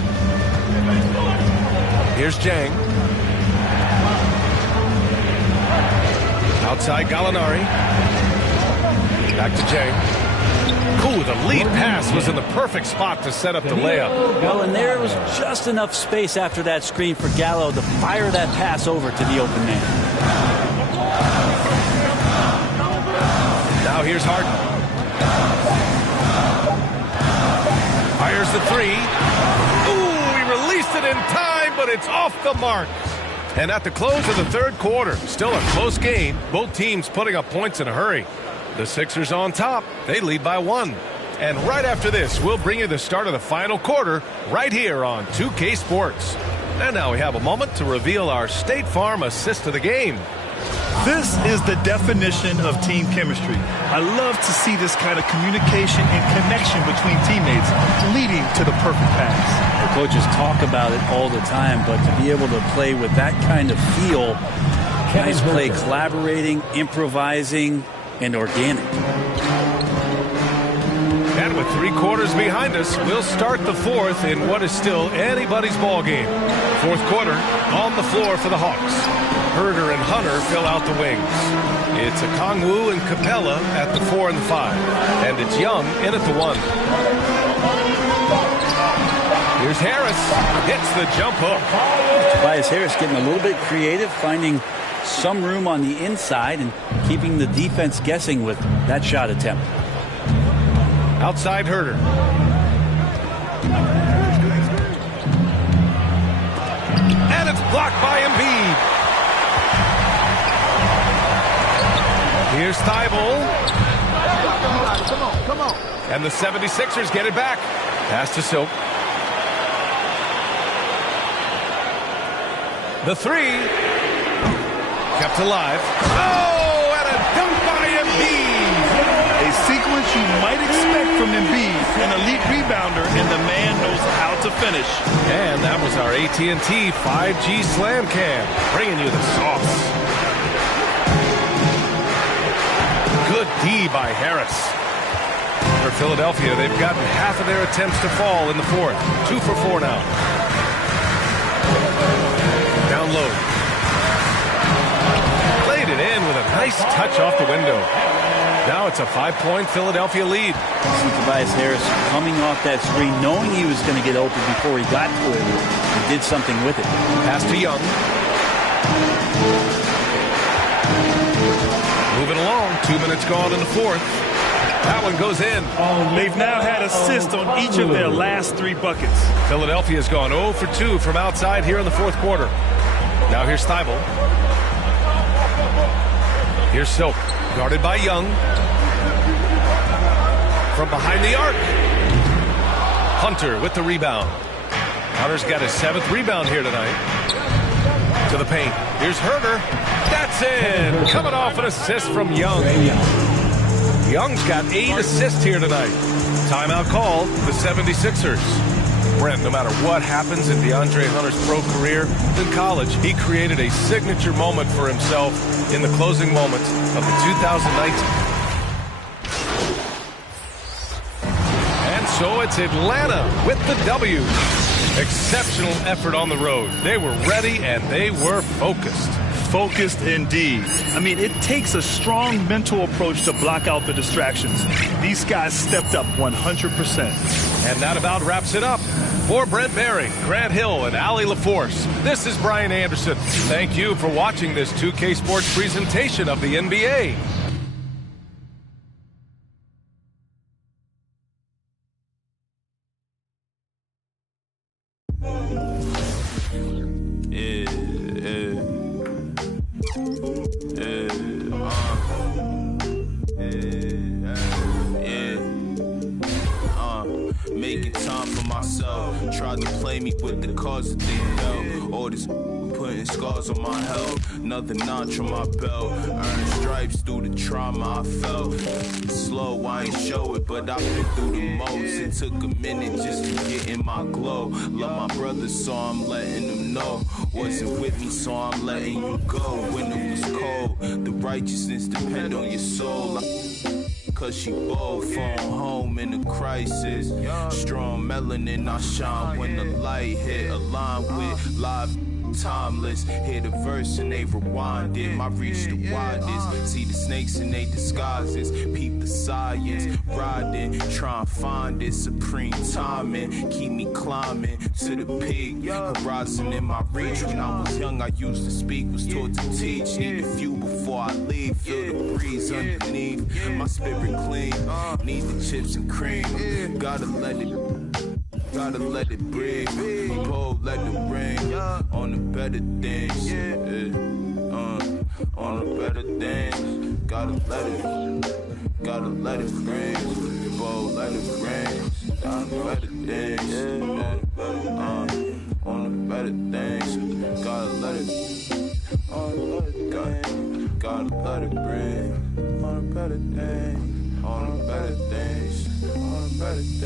Here's Jang. Outside Gallinari. Back to Jang. Ooh, the lead pass was in the perfect spot to set up the layup. Well, and there was just enough space after that screen for Gallo to fire that pass over to the open man. Now here's Harden. Fires the three. Ooh, he released it in time, but it's off the mark. And at the close of the third quarter, still a close game. Both teams putting up points in a hurry. The Sixers on top. They lead by 1. And right after this, we'll bring you the start of the final quarter right here on 2K Sports. And now we have a moment to reveal our State Farm assist of the game. This is the definition of team chemistry. I love to see this kind of communication and connection between teammates leading to the perfect pass. The coaches talk about it all the time, but to be able to play with that kind of feel, nice play, collaborating, improvising, and organic. And with 3 quarters behind us, we'll start the fourth in what is still anybody's ball game. Fourth quarter on the floor for the Hawks. Herder and Hunter fill out the wings. It's Okongwu and Capella at the 4 and the 5. And it's Young in at the 1. Here's Harris. Hits the jump hook. Tobias Harris getting a little bit creative, finding some room on the inside and keeping the defense guessing with that shot attempt. Outside Herder. And it's blocked by Embiid. Here's Thibault. Come on. And the 76ers get it back. Pass to Silk. The 3. Kept alive. Oh, and a dunk by Embiid. A sequence you might expect from Embiid, an elite rebounder, and the man knows how to finish. And that was our AT&T 5G Slam Cam, bringing you the sauce. Good D by Harris. For Philadelphia, they've gotten half of their attempts to fall in the fourth. 2 for 4 now. Down low. Played it in with a nice touch off the window. Now it's a 5-point Philadelphia lead. See Tobias Harris coming off that screen, knowing he was going to get open before he got to it. He did something with it. Pass to Young. Moving along. 2 minutes gone in the fourth. That one goes in. They've now had assists on each of their last 3 buckets. Philadelphia's gone 0 for 2 from outside here in the fourth quarter. Now here's Thibault. Here's Silk. Guarded by Young. From behind the arc. Hunter with the rebound. Hunter's got his 7th rebound here tonight. To the paint. Here's Herder. That's in. Coming off an assist from Young. Young's got 8 assists here tonight. Timeout call, the 76ers. Brent, no matter what happens in DeAndre Hunter's pro career, in college, he created a signature moment for himself in the closing moments of the 2019. And so it's Atlanta with the W. Exceptional effort on the road. They were ready and they were focused. Focused indeed. I mean, it takes a strong mental approach to block out the distractions. These guys stepped up 100%. And that about wraps it up. For Brent Barry, Grant Hill, and Allie LaForce, this is Brian Anderson. Thank you for watching this 2K Sports presentation of the NBA. Making time for myself. Tried to play me with the cards that they dealt. All this putting scars on my health. Another notch on my belt. Earned stripes through the trauma I felt. Slow, I ain't show it, but I've been through the most. It took a minute just to get in my glow. Love my brothers, so I'm letting them know. Wasn't with me, so I'm letting you go. When it was cold, the righteousness depend on your soul. Cause she bold, phone home in a crisis. Strong melanin, I shine when the light hit. Aligned with live timeless. Hear the verse and they rewind it. My reach the widest. See the snakes in they disguises. Peep the science. Riding, try and find it. Supreme timing. Keep me climbing to the peak. Horizon in my reach. When I was young, I used to speak. Was taught to teach. Need a few before I leave. Feel the breeze underneath. My spirit clean. Need the chips and cream. Gotta let it breathe. Pull, let it rain. On the better things. On the better things. Gotta let it rain. Pull, let it rain. On the better things. On the better things. Gotta let it rain. On the better things. On the better things. On the better things.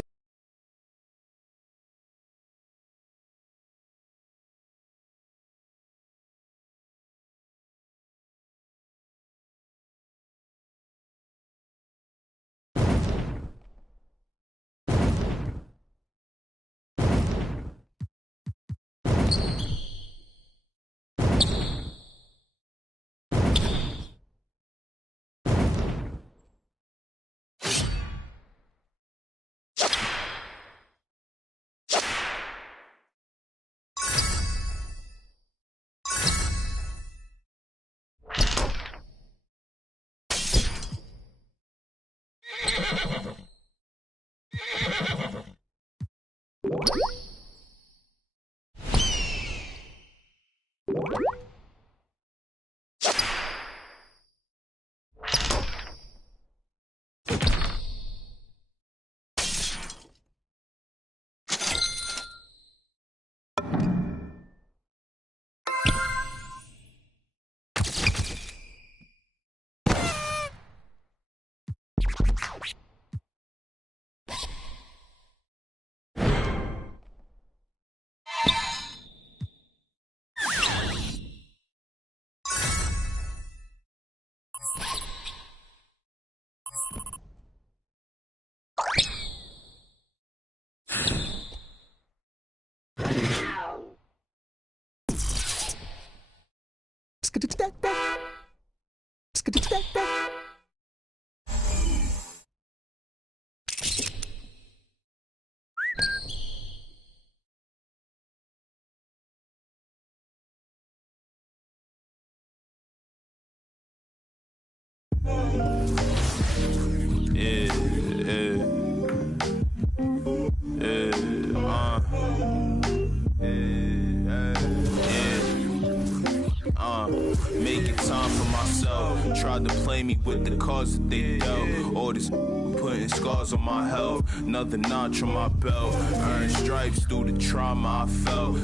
Making time for myself. Tried to play me with the cards that they dealt. All this putting scars on my health. Another notch on my belt. Earned stripes through the trauma I felt.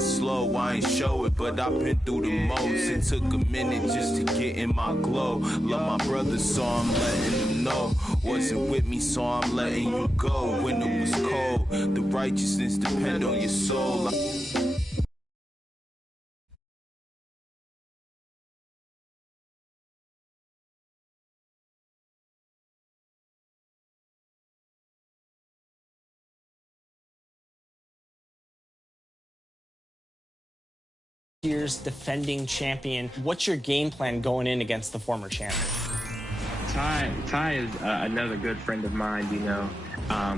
Slow, I ain't show it, but I've been through the most. It took a minute just to get in my glow. Love my brothers, so I'm letting them know. Wasn't with me, so I'm letting you go. When it was cold, the righteousness depend on your soul. Year's defending champion. What's your game plan going in against the former champ? Ty is another good friend of mine, you know.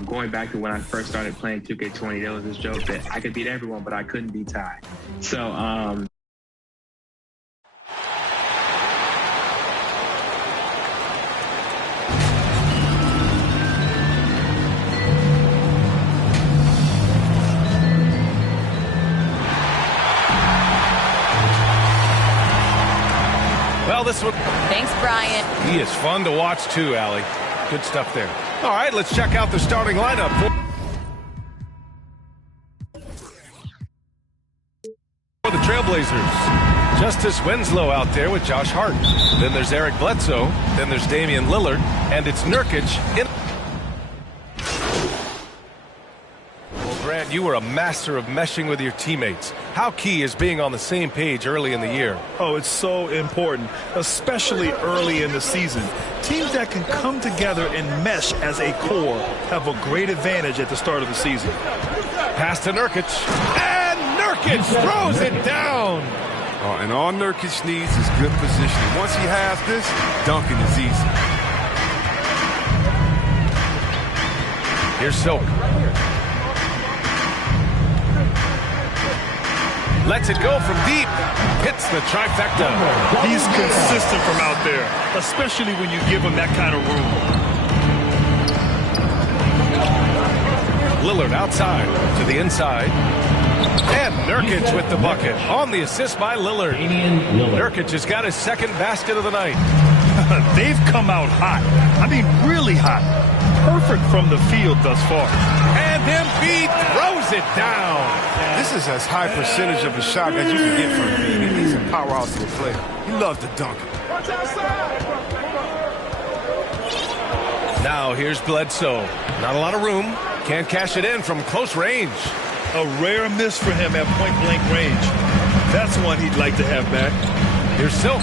Going back to when I first started playing 2K20, there was this joke that I could beat everyone, but I couldn't beat Ty. So, Well, this one. Thanks, Brian. He is fun to watch too, Allie. Good stuff there. All right, let's check out the starting lineup for the Trailblazers. Justice Winslow out there with Josh Hart. Then there's Eric Bledsoe. Then there's Damian Lillard. And it's Nurkic in. Grant, you were a master of meshing with your teammates. How key is being on the same page early in the year? Oh, it's so important, especially early in the season. Teams that can come together and mesh as a core have a great advantage at the start of the season. Pass to Nurkic. And Nurkic Nurkic throws it down. And all Nurkic needs is good positioning. Once he has this, dunking is easy. Here's Silk. Lets it go from deep. Hits the trifecta. He's consistent from out there, especially when you give him that kind of room. Lillard outside to the inside. And Nurkic with the bucket on the assist by Lillard. Nurkic has got his second basket of the night. They've come out hot. I mean, really hot. Perfect from the field thus far. And Embiid throws it down. This is as high percentage of a shot as you can get from Embiid. He's a powerhouse of a player. He loves to dunk. Now here's Bledsoe. Not a lot of room. Can't cash it in from close range. A rare miss for him at point-blank range. That's one he'd like to have back. Here's Silk.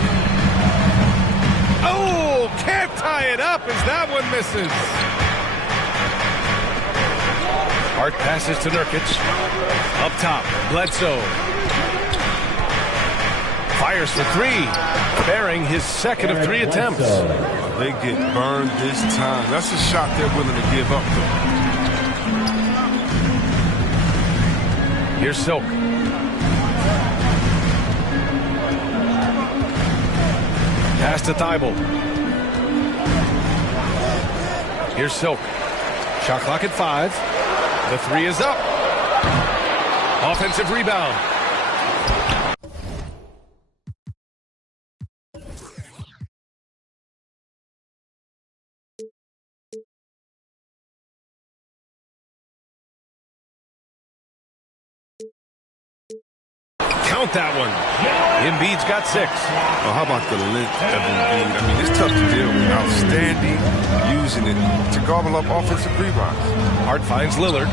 Oh, can't tie it up as that one misses. Hart passes to Nurkic. Up top, Bledsoe. Fires for three, bearing his second of 3 attempts. They get burned this time. That's a shot they're willing to give up to. Here's Silk. Pass to Thibault. Here's Silk. Shot clock at 5. The 3 is up. Offensive rebound. Count that one. Embiid's got 6. Oh, how about the length of Embiid? I mean, it's tough to deal with. Outstanding, using it to gobble up offensive rebounds. Hart finds Lillard.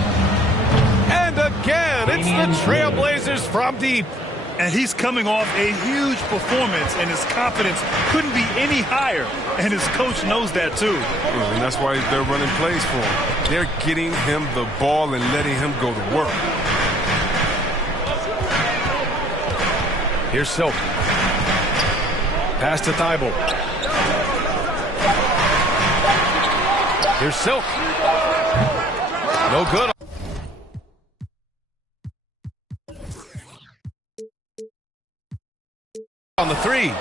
And again, it's the Trailblazers from deep. And he's coming off a huge performance, and his confidence couldn't be any higher. And his coach knows that, too. And that's why they're running plays for him. They're getting him the ball and letting him go to work. Here's Silk. Pass to Thibault. Here's Silk. No good. On the 3.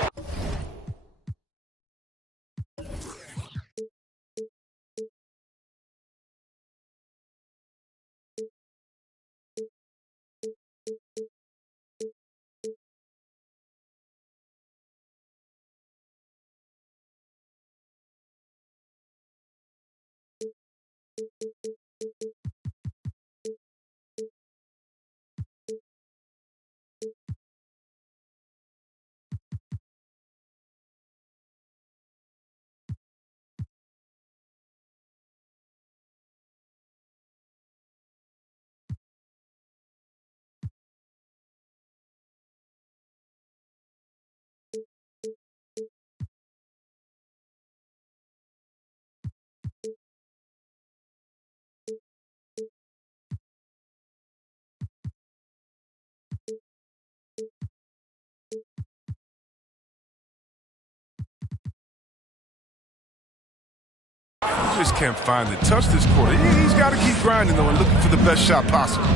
He just can't find the touch this quarter. He's got to keep grinding, though, and looking for the best shot possible.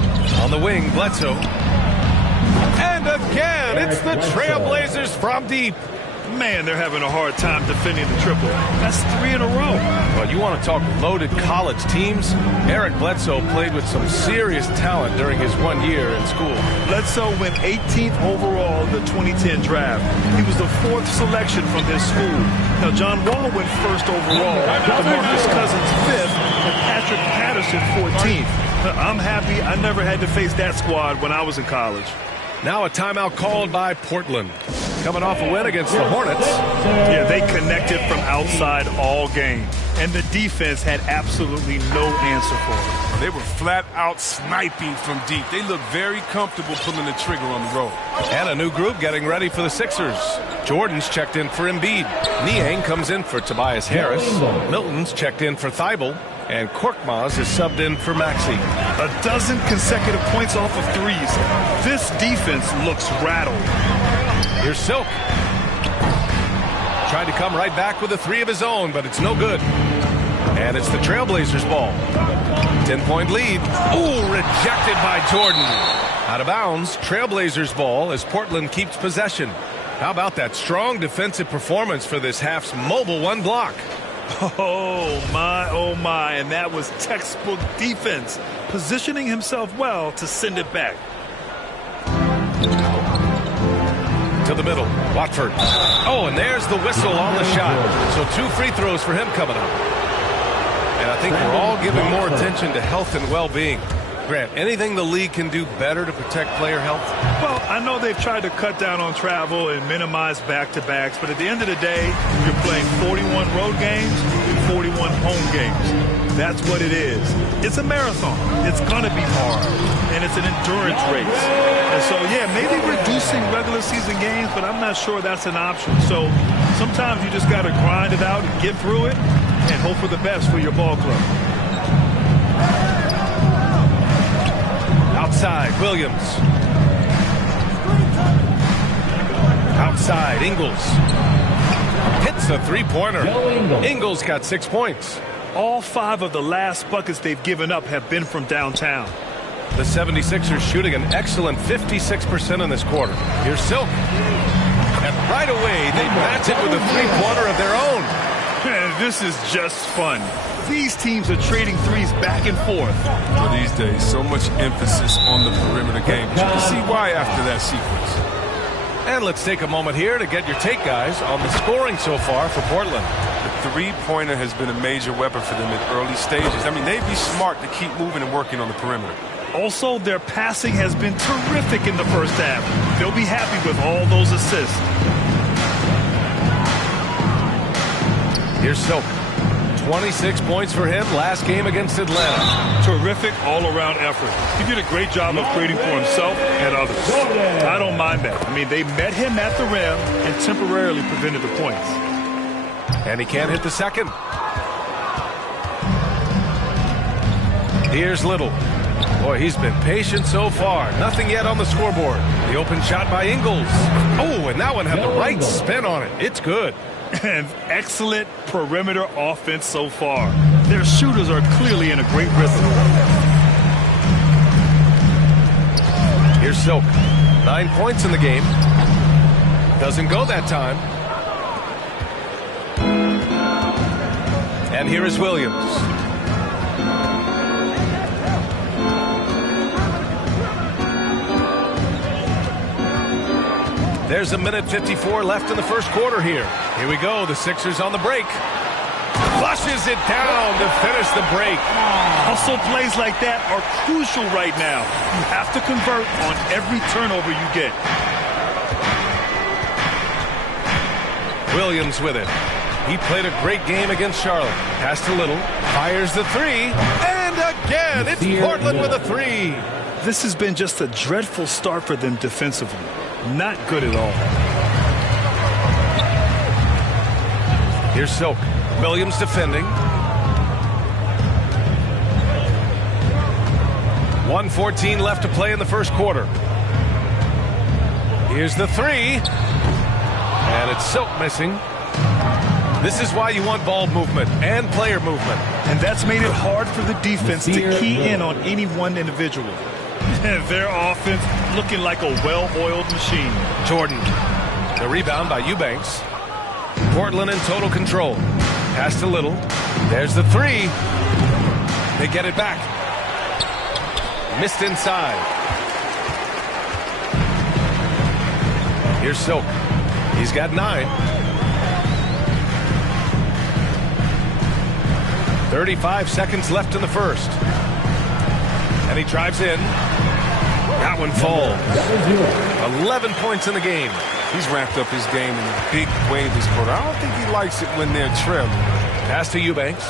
On the wing, Bledsoe. And again, it's the Trailblazers from deep. Man, they're having a hard time defending the triple. That's 3 in a row. Well, you want to talk loaded college teams? Eric Bledsoe played with some serious talent during his 1 year in school. Bledsoe went 18th overall in the 2010 draft. He was the 4th selection from his school. Now, John Wall went 1st overall, DeMarcus Cousins 5th, and Patrick Patterson 14th. I'm happy I never had to face that squad when I was in college. Now a timeout called by Portland. Coming off a win against the Hornets. Yeah, they connected from outside all game. And the defense had absolutely no answer for it. They were flat out sniping from deep. They looked very comfortable pulling the trigger on the road. And a new group getting ready for the Sixers. Jordan's checked in for Embiid. Niang comes in for Tobias Harris. Milton's checked in for Thibault. And Korkmaz is subbed in for Maxey. A dozen consecutive points off of threes. This defense looks rattled. Here's Silk. Tried to come right back with a three of his own, but it's no good. And it's the Trailblazers' ball. 10-point lead. Ooh, rejected by Jordan. Out of bounds, Trailblazers' ball as Portland keeps possession. How about that strong defensive performance for this half's mobile one block? Oh my, and that was textbook defense, positioning himself well to send it back. To the middle, Watford. Oh, and there's the whistle on the shot. So 2 free throws for him coming up. And I think we're all giving more attention to health and well-being. Grant, anything the league can do better to protect player health? Well, I know they've tried to cut down on travel and minimize back-to-backs, but at the end of the day, you're playing 41 road games and 41 home games. That's what it is. It's a marathon. It's going to be hard, and it's an endurance race. And so, yeah, maybe reducing regular season games, but I'm not sure that's an option. So sometimes you just got to grind it out and get through it and hope for the best for your ball club. Outside, Williams. Outside, Ingles. Hits a three-pointer. Ingles got 6 points. All 5 of the last buckets they've given up have been from downtown. The 76ers shooting an excellent 56% in this quarter. Here's Silk. And right away, they match it with a three-pointer of their own. Man, this is just fun. These teams are trading threes back and forth. Well, these days, so much emphasis on the perimeter game. But you can see why after that sequence. And let's take a moment here to get your take, guys, on the scoring so far for Portland. The three-pointer has been a major weapon for them in early stages. I mean, they'd be smart to keep moving and working on the perimeter. Also, their passing has been terrific in the first half. They'll be happy with all those assists. Here's Silk. 26 points for him last game against Atlanta. Terrific all-around effort. He did a great job of creating for himself and others. I don't mind that. I mean, they met him at the rim and temporarily prevented the points. And he can't hit the second. Here's Little. Boy, he's been patient so far. Nothing yet on the scoreboard. The open shot by Ingles. Oh, and that one had the right spin on it. It's good. And excellent perimeter offense so far. Their shooters are clearly in a great rhythm. Here's Silk. 9 points in the game. Doesn't go that time. And here is Williams. There's 1:54 left in the first quarter here. Here we go. The Sixers on the break. Flushes it down to finish the break. Hustle plays like that are crucial right now. You have to convert on every turnover you get. Williams with it. He played a great game against Charlotte. Pass to Little. Fires the three. And again, it's Portland with a three. This has been just a dreadful start for them defensively. Not good at all. Here's Silk. Williams defending. 1:14 left to play in the first quarter. Here's the three. And it's Silk missing. This is why you want ball movement and player movement. And that's made it hard for the defense to key in on any one individual. Their offense looking like a well-oiled machine. Jordan. The rebound by Eubanks. Portland in total control. Pass to Little. There's the three. They get it back. Missed inside. Here's Silk. He's got 9. 35 seconds left in the first. And he drives in. That one falls. 11 points in the game. He's ramped up his game in a big way this quarter. I don't think he likes it when they're trailing. Pass to Eubanks.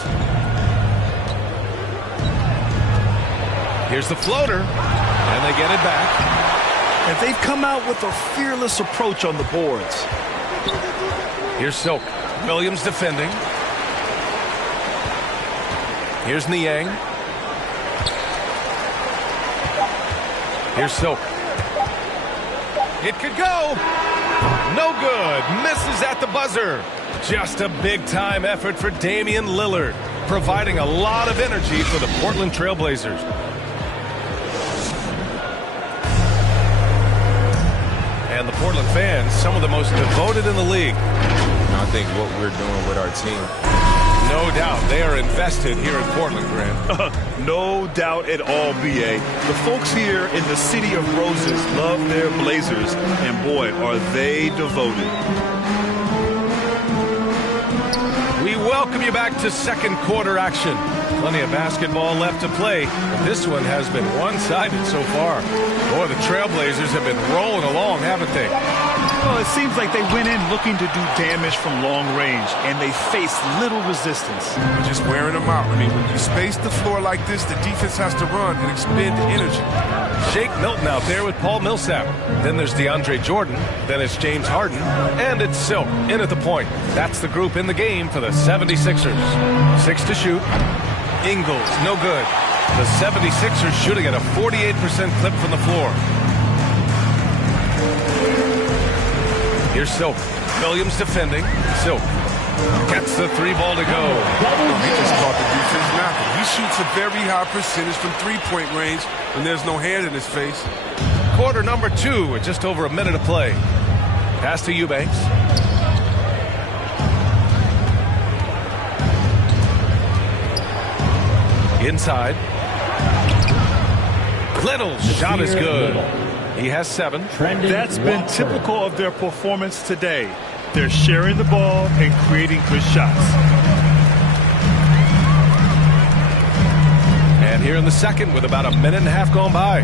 Here's the floater. And they get it back. And they've come out with a fearless approach on the boards. Here's Silk. Williams defending. Here's Niang. Here's Silk. It could go. No good. Misses at the buzzer. Just a big-time effort for Damian Lillard, providing a lot of energy for the Portland Trail Blazers. And the Portland fans, some of the most devoted in the league. I think what we're doing with our team. No doubt they are invested here in Portland, Grant. No doubt at all, B.A. The folks here in the City of Roses love their Blazers, and boy, are they devoted. We welcome you back to second quarter action. Plenty of basketball left to play, but this one has been one-sided so far. Boy, the Trailblazers have been rolling along, haven't they? Well, it seems like they went in looking to do damage from long range, and they faced little resistance. We're just wearing them out. I mean, when you space the floor like this, the defense has to run and expend the energy. Shake Milton out there with Paul Millsap. Then there's DeAndre Jordan. Then it's James Harden. And it's Silk in at the point. That's the group in the game for the 76ers. 6 to shoot. Ingles, no good. The 76ers shooting at a 48% clip from the floor. Here's Silk. Williams defending. Silk gets the 3-ball to go. He just caught the defense napping. He shoots a very high percentage from three-point range when there's no hand in his face. Quarter number 2 with just over a minute of play. Pass to Eubanks. Inside. Little's shot is good. He has 7. That's been typical of their performance today. They're sharing the ball and creating good shots. And here in the second with about a minute and a half gone by.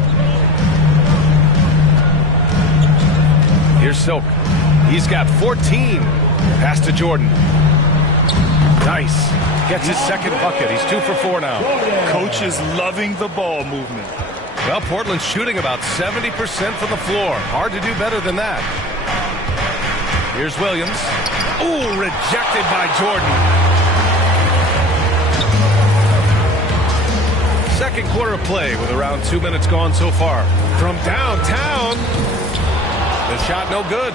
Here's Silk. He's got 14. Pass to Jordan. Nice. Gets his second bucket. He's 2 for 4 now. Coach is loving the ball movement. Well, Portland's shooting about 70% from the floor. Hard to do better than that. Here's Williams. Ooh, rejected by Jordan. Second quarter of play with around 2 minutes gone so far. From downtown, the shot no good.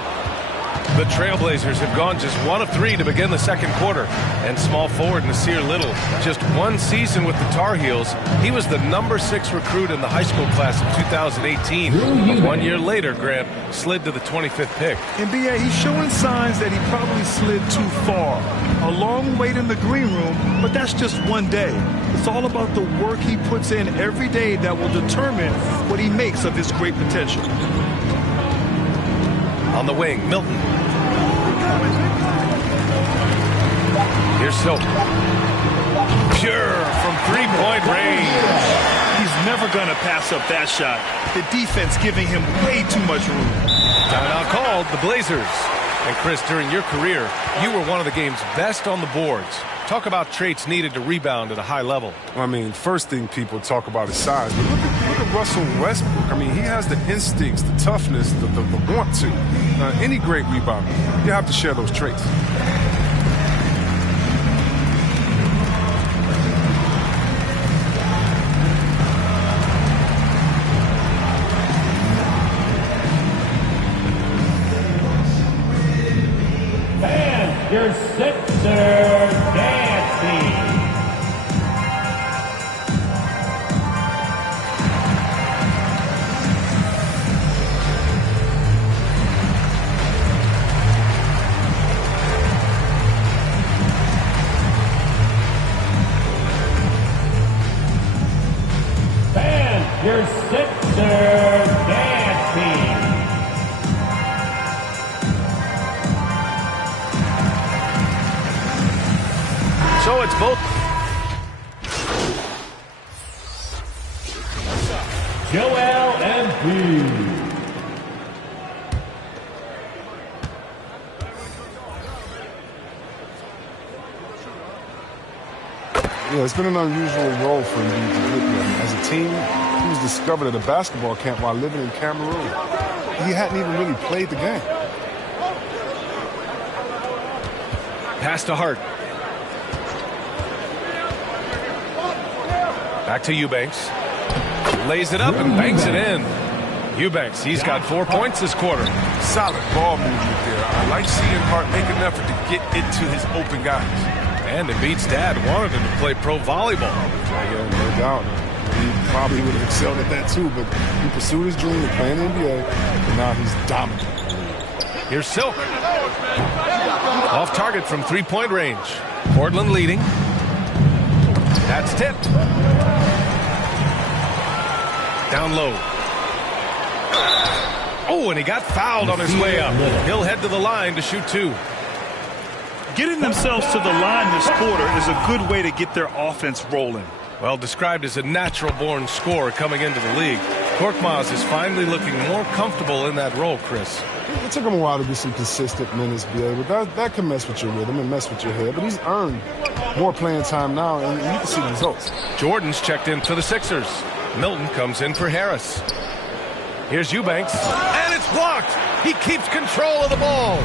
The Trailblazers have gone just 1 of 3 to begin the second quarter. And small forward Nasir Little, just 1 season with the Tar Heels. He was the number 6 recruit in the high school class of 2018. But 1 year later, Grant slid to the 25th pick. And B.A., he's showing signs that he probably slid too far. A long wait in the green room, but that's just one day. It's all about the work he puts in every day that will determine what he makes of his great potential. On the wing, Milton. Here's Silk. Pure from three-point range. He's never going to pass up that shot. The defense giving him way too much room. Timeout called, the Blazers. And Chris, during your career, you were one of the game's best on the boards. Talk about traits needed to rebound at a high level. I mean, first thing people talk about is size. But look at Russell Westbrook. I mean, he has the instincts, the toughness, the want to. Any great rebounder, you have to share those traits. And your Sixers dancing. Your Sixers dancing. So it's both. Joel Embiid. Yeah, it's been an unusual role for Embiid to get there. As a team, he was discovered at a basketball camp while living in Cameroon. He hadn't even really played the game. Pass to Hart. Back to Eubanks. Lays it up and banks it in. Eubanks, he's got 4 points this quarter. Solid ball movement there. I like seeing Hart make an effort to get into his open guys. And Embiid's dad wanted him to play pro volleyball. Yeah, no doubt. He probably would have excelled at that too, but he pursued his dream of playing in the NBA, and now he's dominant. Here's Silk. Off target from three-point range. Portland leading. That's tipped. Down low. Oh, and he got fouled on his way up. He'll head to the line to shoot 2. Getting themselves to the line this quarter is a good way to get their offense rolling. Well, described as a natural-born scorer coming into the league, Korkmaz is finally looking more comfortable in that role, Chris. It took him a while to get some consistent minutes, but that can mess with your rhythm and mess with your head. But he's earned more playing time now, and you can see the results. Jordan's checked in for the Sixers. Milton comes in for Harris. Here's Eubanks, and it's blocked. He keeps control of the ball.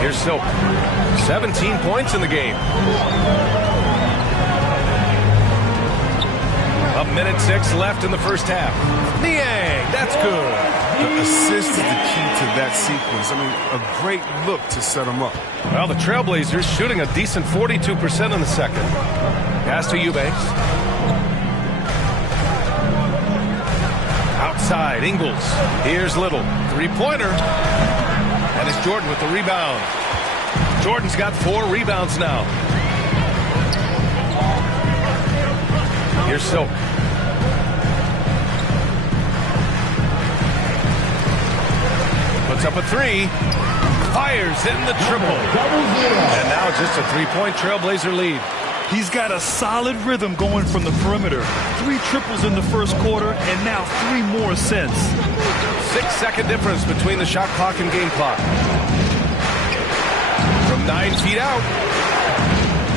Here's Silk. 17 points in the game. A minute 6 left in the first half. Niang, that's good. The assist is the key to that sequence. I mean, a great look to set him up. Well, the Trailblazers shooting a decent 42% in the second. Pass to Eubanks. Outside, Ingles. Here's Little. Three-pointer. And it's Jordan with the rebound. Jordan's got 4 rebounds now. Here's Silk. Puts up a 3. Fires in the triple. And now just a 3-point Trailblazer lead. He's got a solid rhythm going from the perimeter. 3 triples in the first quarter, and now 3 more since. 6-second difference between the shot clock and game clock. From 9 feet out.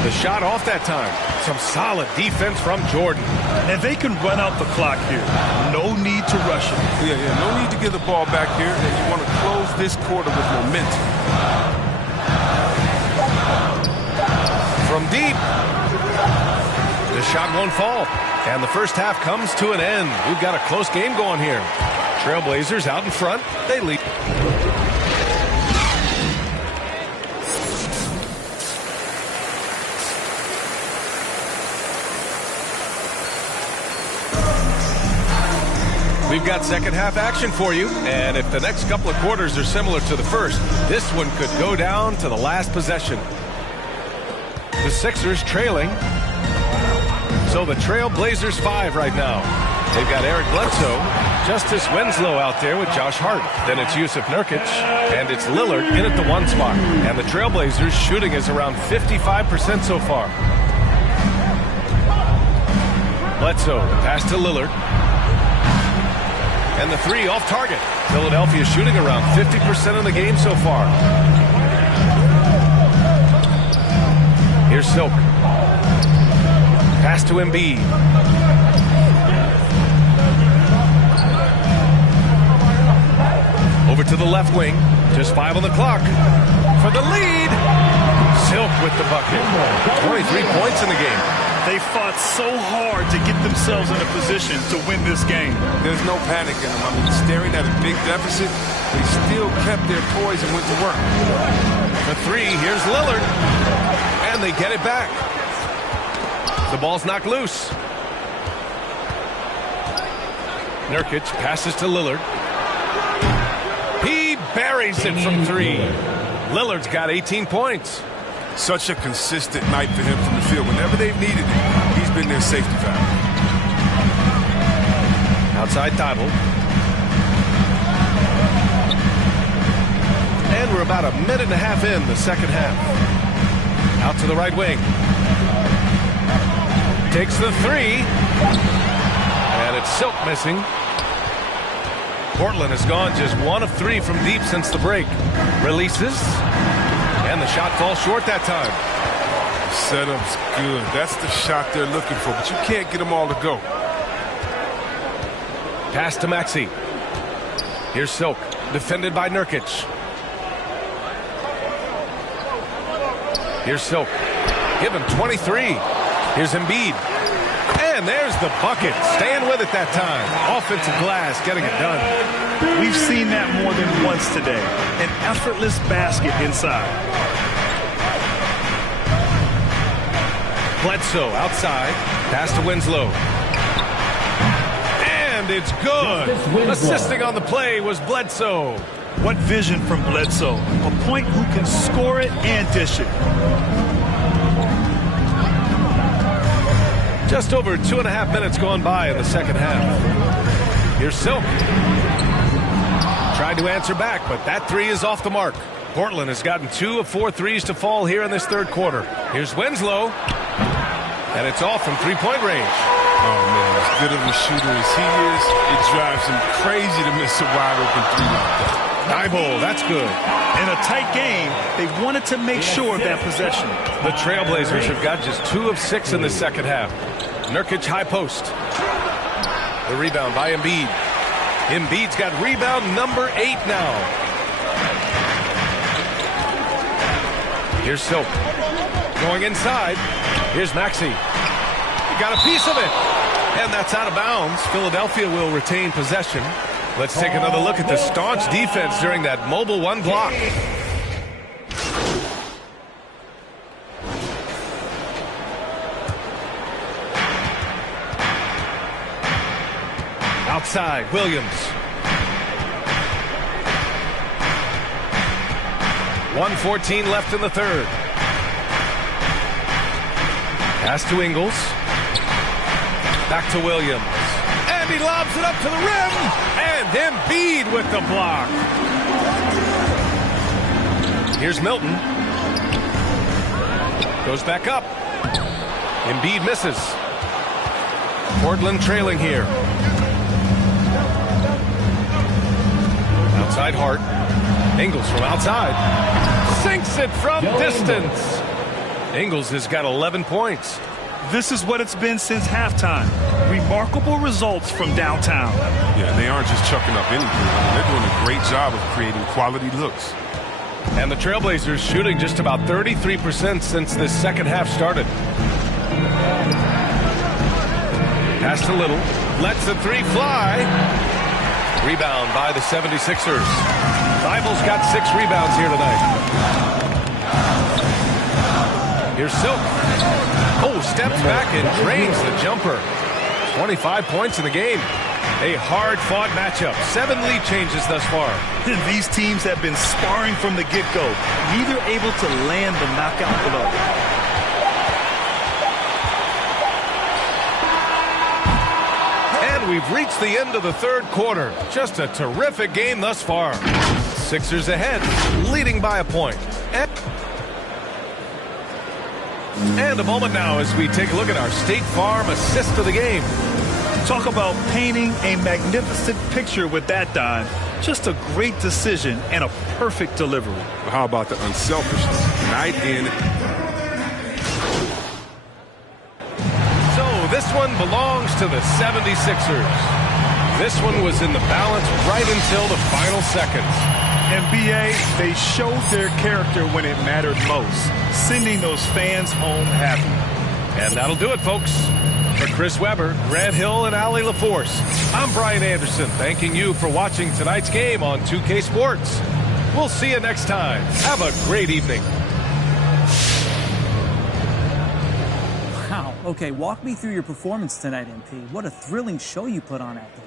The shot off that time. Some solid defense from Jordan. And they can run out the clock here. No need to rush it. Yeah, no need to get the ball back here. And you want to close this quarter with momentum. From deep. The shot won't fall. And the first half comes to an end. We've got a close game going here. Trailblazers out in front. They lead. We've got second half action for you, and if the next couple of quarters are similar to the first, this one could go down to the last possession. The Sixers trailing. So the Trailblazers 5 right now. They've got Eric Bledsoe, Justice Winslow out there with Josh Hart. Then it's Yusuf Nurkic, and it's Lillard in at the 1 spot. And the Trailblazers shooting is around 55% so far. Bledsoe, pass to Lillard. And the 3 off target. Philadelphia shooting around 50% of the game so far. Here's Silk. Pass to Embiid. Over to the left wing. Just 5 on the clock. For the lead. Silk with the bucket. 23 points in the game. They fought so hard to get themselves in a position to win this game. There's no panic in them. I mean, staring at a big deficit, they still kept their poise and went to work. The 3, here's Lillard. And they get it back. The ball's knocked loose. Nurkic passes to Lillard. He buries it from 3. Lillard's got 18 points. Such a consistent night for him from the field. Whenever they've needed it, he's been their safety valve. Outside Thibault. And we're about a minute and a half in the second half. Out to the right wing. Takes the 3. And it's Silk missing. Portland has gone just 1 of 3 from deep since the break. Releases. And the shot falls short that time. Setup's good. That's the shot they're looking for, but you can't get them all to go. Pass to Maxey. Here's Silk, defended by Nurkic. Here's Silk. Give him 23. Here's Embiid. And there's the bucket. Staying with it that time. Offensive glass, getting it done. We've seen that more than once today. An effortless basket inside. Bledsoe outside. Pass to Winslow. And it's good. Assisting on the play was Bledsoe. What vision from Bledsoe. A point who can score it and dish it. Just over 2.5 minutes gone by in the second half. Here's Silk. Tried to answer back, but that three is off the mark. Portland has gotten 2 of 4 threes to fall here in this third quarter. Here's Winslow. And it's off from three-point range. Oh, man, as good of a shooter as he is, it drives him crazy to miss a wide-open three like that. Thibault, that's good. In a tight game, they wanted to make sure of that possession. The Trailblazers have got just 2 of 6 in the second half. Nurkic high post. The rebound by Embiid. Embiid's got rebound number 8 now. Here's Silk. Going inside. Here's Maxey. He got a piece of it. And that's out of bounds. Philadelphia will retain possession. Let's take another look at the staunch defense during that mobile one block. Outside, Williams. 1:14 left in the third. Pass to Ingles. Back to Williams. And he lobs it up to the rim. And Embiid with the block. Here's Milton. Goes back up. Embiid misses. Portland trailing here. Outside Hart. Ingles from outside. Sinks it from distance. Ingles has got 11 points. This is what it's been since halftime. Remarkable results from downtown. Yeah, they aren't just chucking up anything. I mean, they're doing a great job of creating quality looks. And the Trailblazers shooting just about 33% since this second half started. Pass to Little. Lets the three fly. Rebound by the 76ers. Thibault's got 6 rebounds here tonight. Here's Silk. Oh, steps back and drains the jumper. 25 points in the game. A hard-fought matchup. 7 lead changes thus far. These teams have been sparring from the get-go. Neither able to land the knockout blow. And we've reached the end of the third quarter. Just a terrific game thus far. Sixers ahead, leading by a point. And a moment now as we take a look at our State Farm assist of the game. Talk about painting a magnificent picture with that dime. Just a great decision and a perfect delivery. Well, how about the unselfishness? Night in. So this one belongs to the 76ers. This one was in the balance right until the final seconds. NBA, they showed their character when it mattered most, sending those fans home happy. And that'll do it, folks. For Chris Webber, Grant Hill, and Allie LaForce, I'm Brian Anderson, thanking you for watching tonight's game on 2K Sports. We'll see you next time. Have a great evening. Wow. Okay, walk me through your performance tonight, MP. What a thrilling show you put on out there.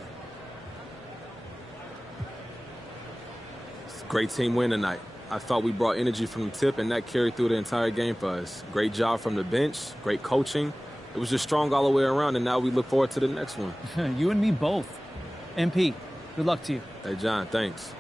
Great team win tonight. I thought we brought energy from the tip, and that carried through the entire game for us. Great job from the bench, great coaching. It was just strong all the way around, and now we look forward to the next one. You and me both. MP, good luck to you. Hey, John, thanks.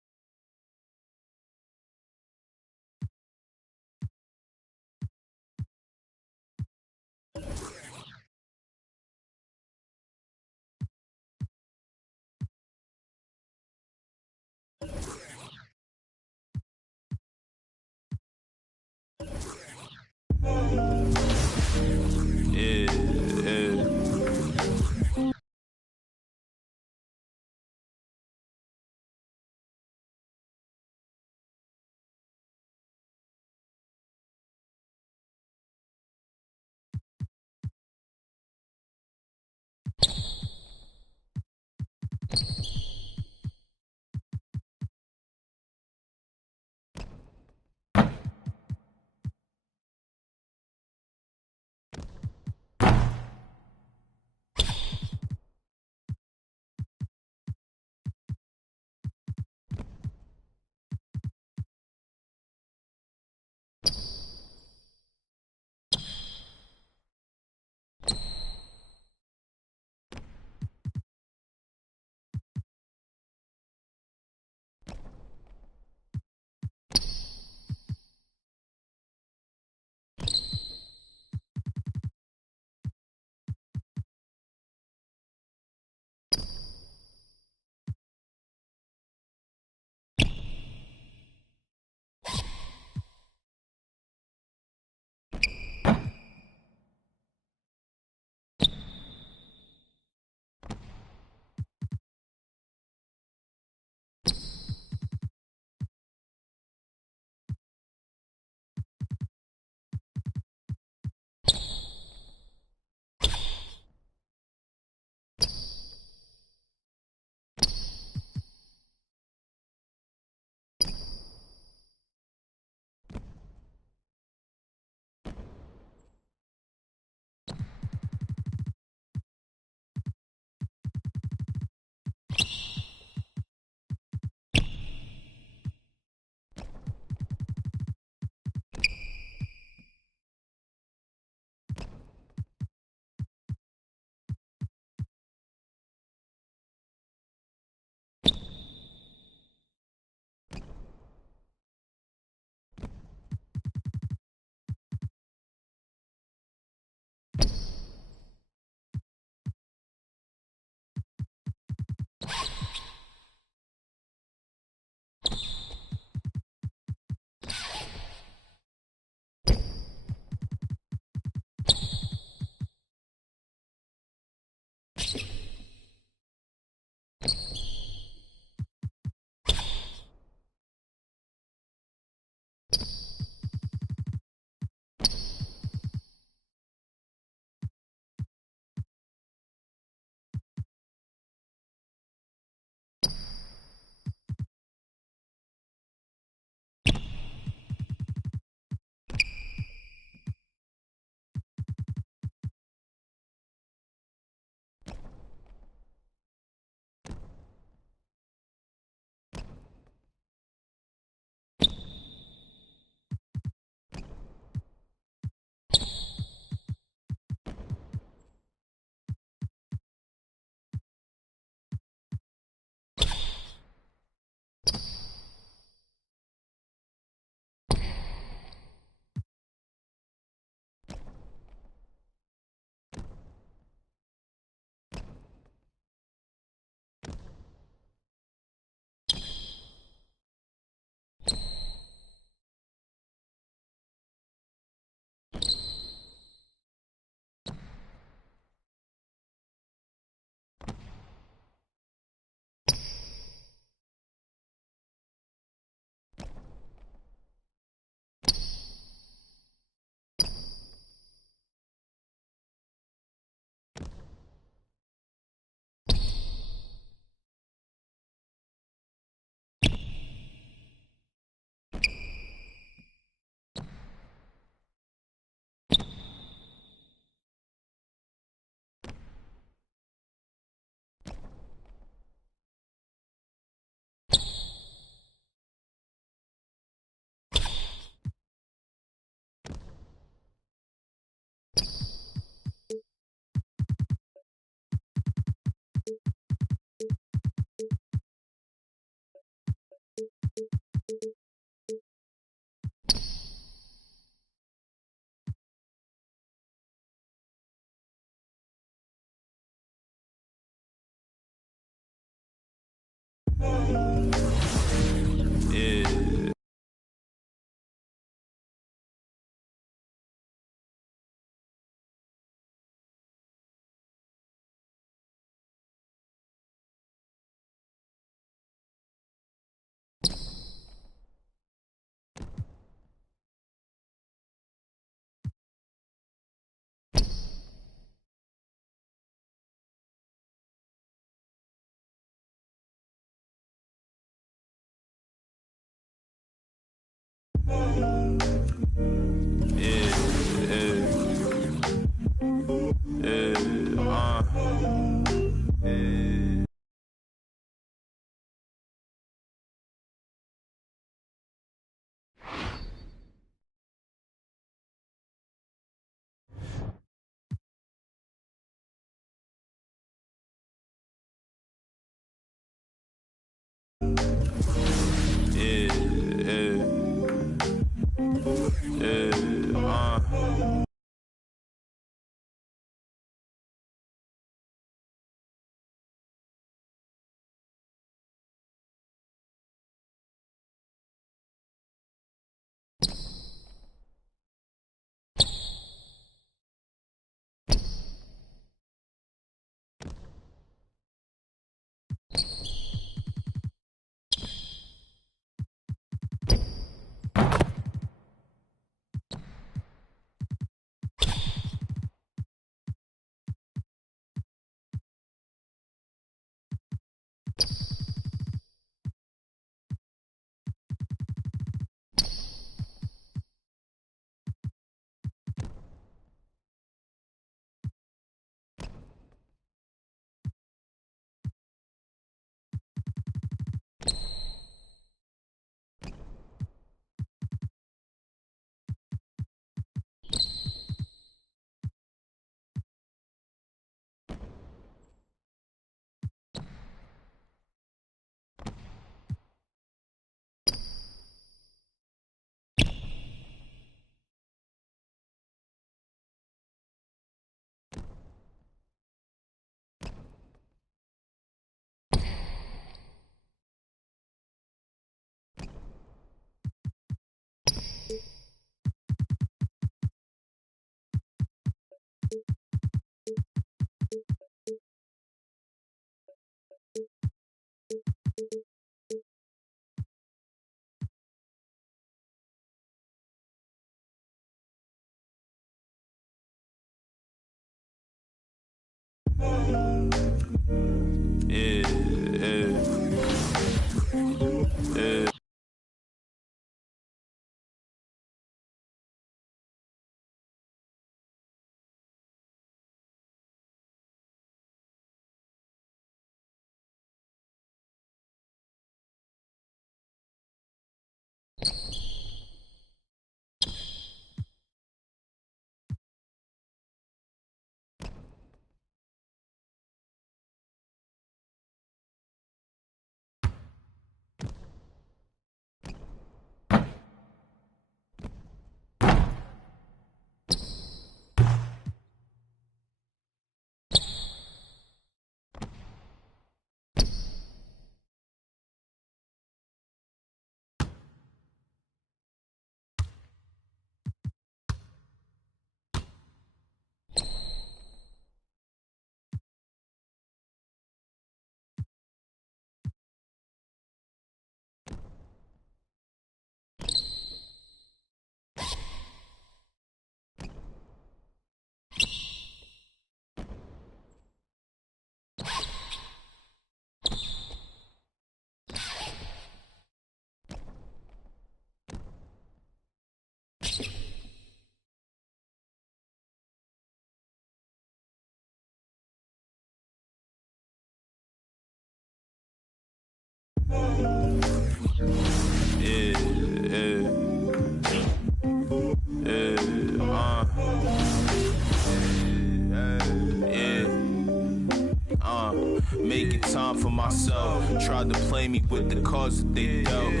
Making time for myself. Tried to play me with the cards that they dealt.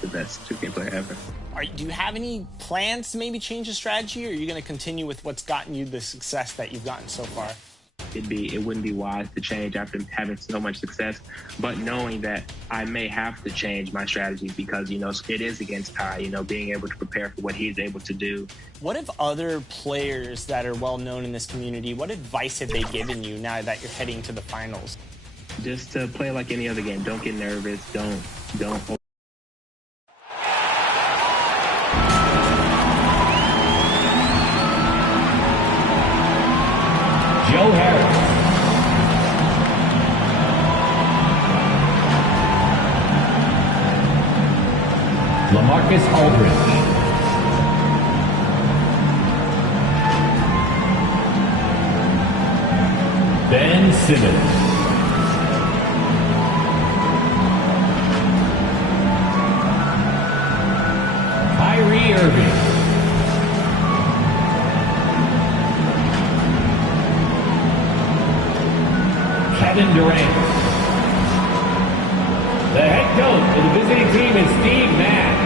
The best 2K player ever. Do you have any plans to maybe change the strategy, or are you going to continue with what's gotten you the success that you've gotten so far? It wouldn't be wise to change after having so much success, but knowing that I may have to change my strategy because, it is against Ty, being able to prepare for what he's able to do. What if other players that are well known in this community, what advice have they given you now that you're heading to the finals? Just to play like any other game. Don't get nervous. Don't. Joe Harris. LaMarcus Aldridge. Ben Simmons. Kyrie Irving. Kevin Durant. The head coach of the visiting team is Steve Nash.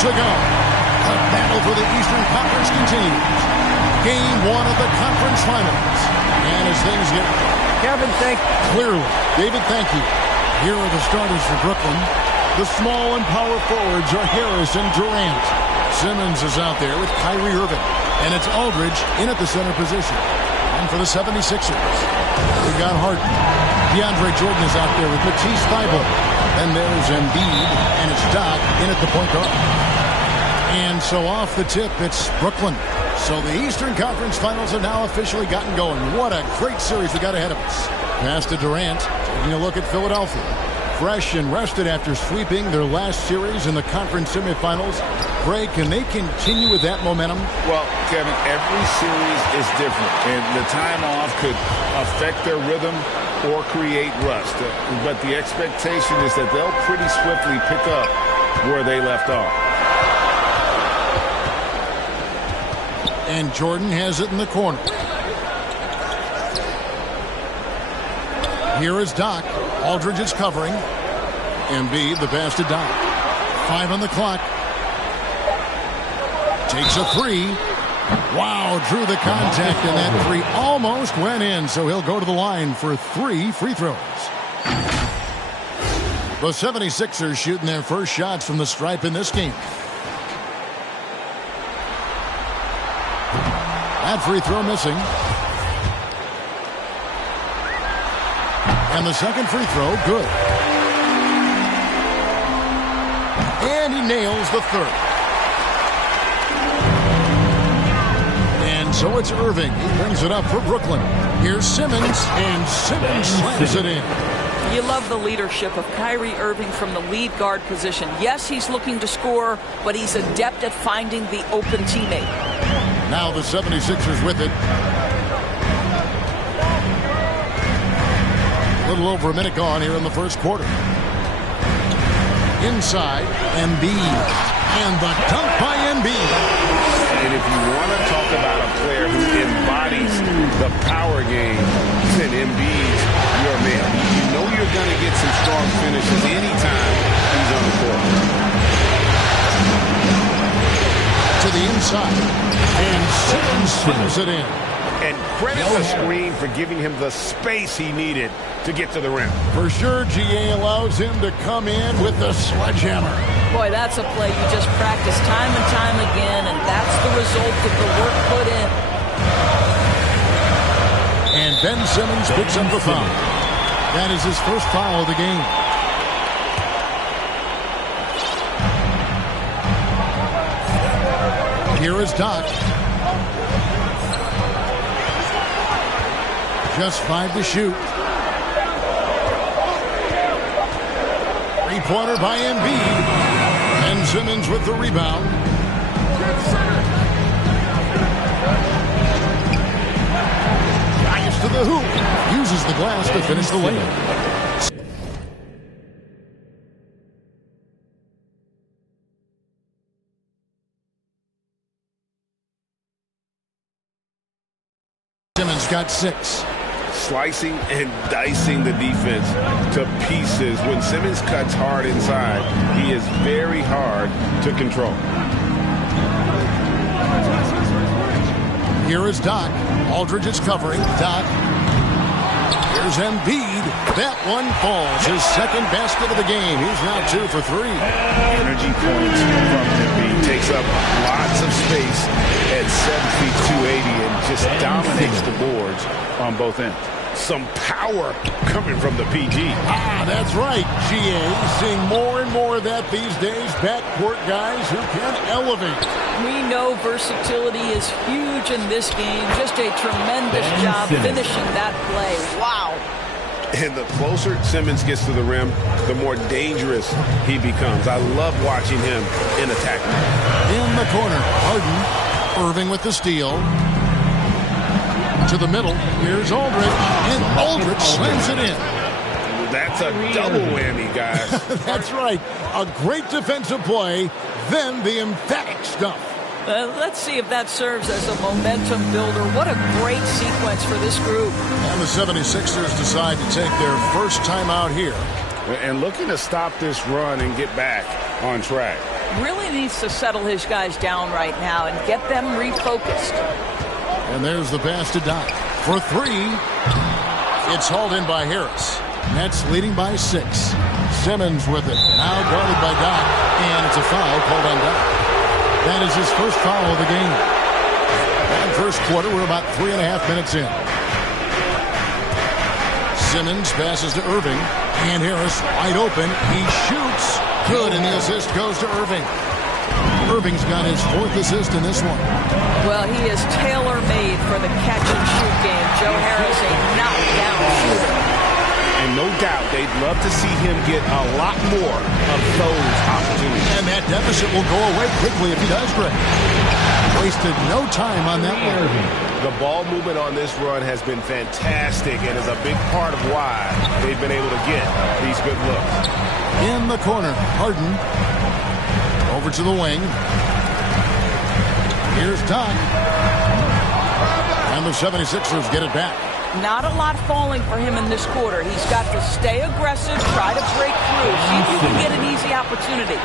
To go. The battle for the Eastern Conference continues. Game 1 of the conference finals. And as things get... Kevin, clearly. David, thank you. Here are the starters for Brooklyn. The small and power forwards are Harris and Durant. Simmons is out there with Kyrie Irving. And it's Aldridge in at the center position. And for the 76ers, we got Harden. DeAndre Jordan is out there with Matisse Thybulle. Then there's Embiid, and it's Doc in at the point guard. And so off the tip, it's Brooklyn. So the Eastern Conference Finals have now officially gotten going. What a great series we got ahead of us. Pass to Durant, taking a look at Philadelphia. Fresh and rested after sweeping their last series in the conference semifinals. Greg, can they continue with that momentum? Well, Kevin, every series is different, and the time off could affect their rhythm or create rust. But the expectation is that they'll pretty swiftly pick up where they left off. And Jordan has it in the corner. Here is Doc. Aldridge is covering. Embiid, the pass to Doc. 5 on the clock. Takes a 3. Wow, drew the contact, and that 3 almost went in, so he'll go to the line for 3 free throws. The 76ers shooting their first shots from the stripe in this game. That free throw missing. And the second free throw, good. And he nails the third. And so it's Irving. He brings it up for Brooklyn. Here's Simmons, and Simmons slams it in. You love the leadership of Kyrie Irving from the lead guard position. Yes, he's looking to score, but he's adept at finding the open teammate. Now the 76ers with it. A little over a minute gone here in the first quarter. Inside, Embiid. And the dunk by Embiid. And if you want to talk about a player who embodies the power game, then Embiid's your man. You know you're going to get some strong finishes anytime he's on the court. To the inside. And Simmons slams it in. And credit the screen for giving him the space he needed to get to the rim. For sure, GA allows him to come in with the sledgehammer. Boy, that's a play you just practice time and time again, and that's the result of the work put in. And Ben Simmons picks up the foul. That is his first foul of the game. Here is Doc. Just 5 to shoot. Three-pointer by Embiid. And Simmons with the rebound. Drives to the hoop. Uses the glass to finish the layup. Simmons got 6. Slicing and dicing the defense to pieces. When Simmons cuts hard inside, he is very hard to control. Here is Doc. Aldridge is covering. Doc. Here's Embiid. That one falls. His second basket of the game. He's now 2 for 3. Energy points from Embiid. Takes up lots of space at 7 feet 280 and just dominates the boards on both ends. Some power coming from the PG. That's right, GA. Seeing more and more of that these days. Backcourt guys who can elevate. We know versatility is huge in this game. Just a tremendous job finishing that play. Wow. And the closer Simmons gets to the rim, the more dangerous he becomes. I love watching him in attack. In the corner, Harden. Irving with the steal. To the middle. Here's Aldridge. And Aldridge slams it in. That's a double whammy, guys. That's right. A great defensive play, then the emphatic stuff. Let's see if that serves as a momentum builder. What a great sequence for this group. And the 76ers decide to take their first time out here. And looking to stop this run and get back on track. Really needs to settle his guys down right now and get them refocused. And there's the pass to Doc. For 3, it's hauled in by Harris. Nets leading by 6. Simmons with it. Now guarded by Doc. And it's a foul called on Doc. That is his first foul of the game. And first quarter, we're about 3.5 minutes in. Simmons passes to Irving. And Harris wide open. He shoots. Good, and the assist goes to Irving. Irving's got his 4th assist in this one. Well, he is tailor-made for the catch-and-shoot game. Joe Harris, a knockdown shooter. And no doubt they'd love to see him get a lot more of those opportunities. And that deficit will go away quickly if he does, Greg. Wasted no time on that one. The ball movement on this run has been fantastic and is a big part of why they've been able to get these good looks. In the corner, Harden. Over to the wing. Here's Doc. And the 76ers get it back. Not a lot falling for him in this quarter. He's got to stay aggressive, try to break through, see if you can get an easy opportunity.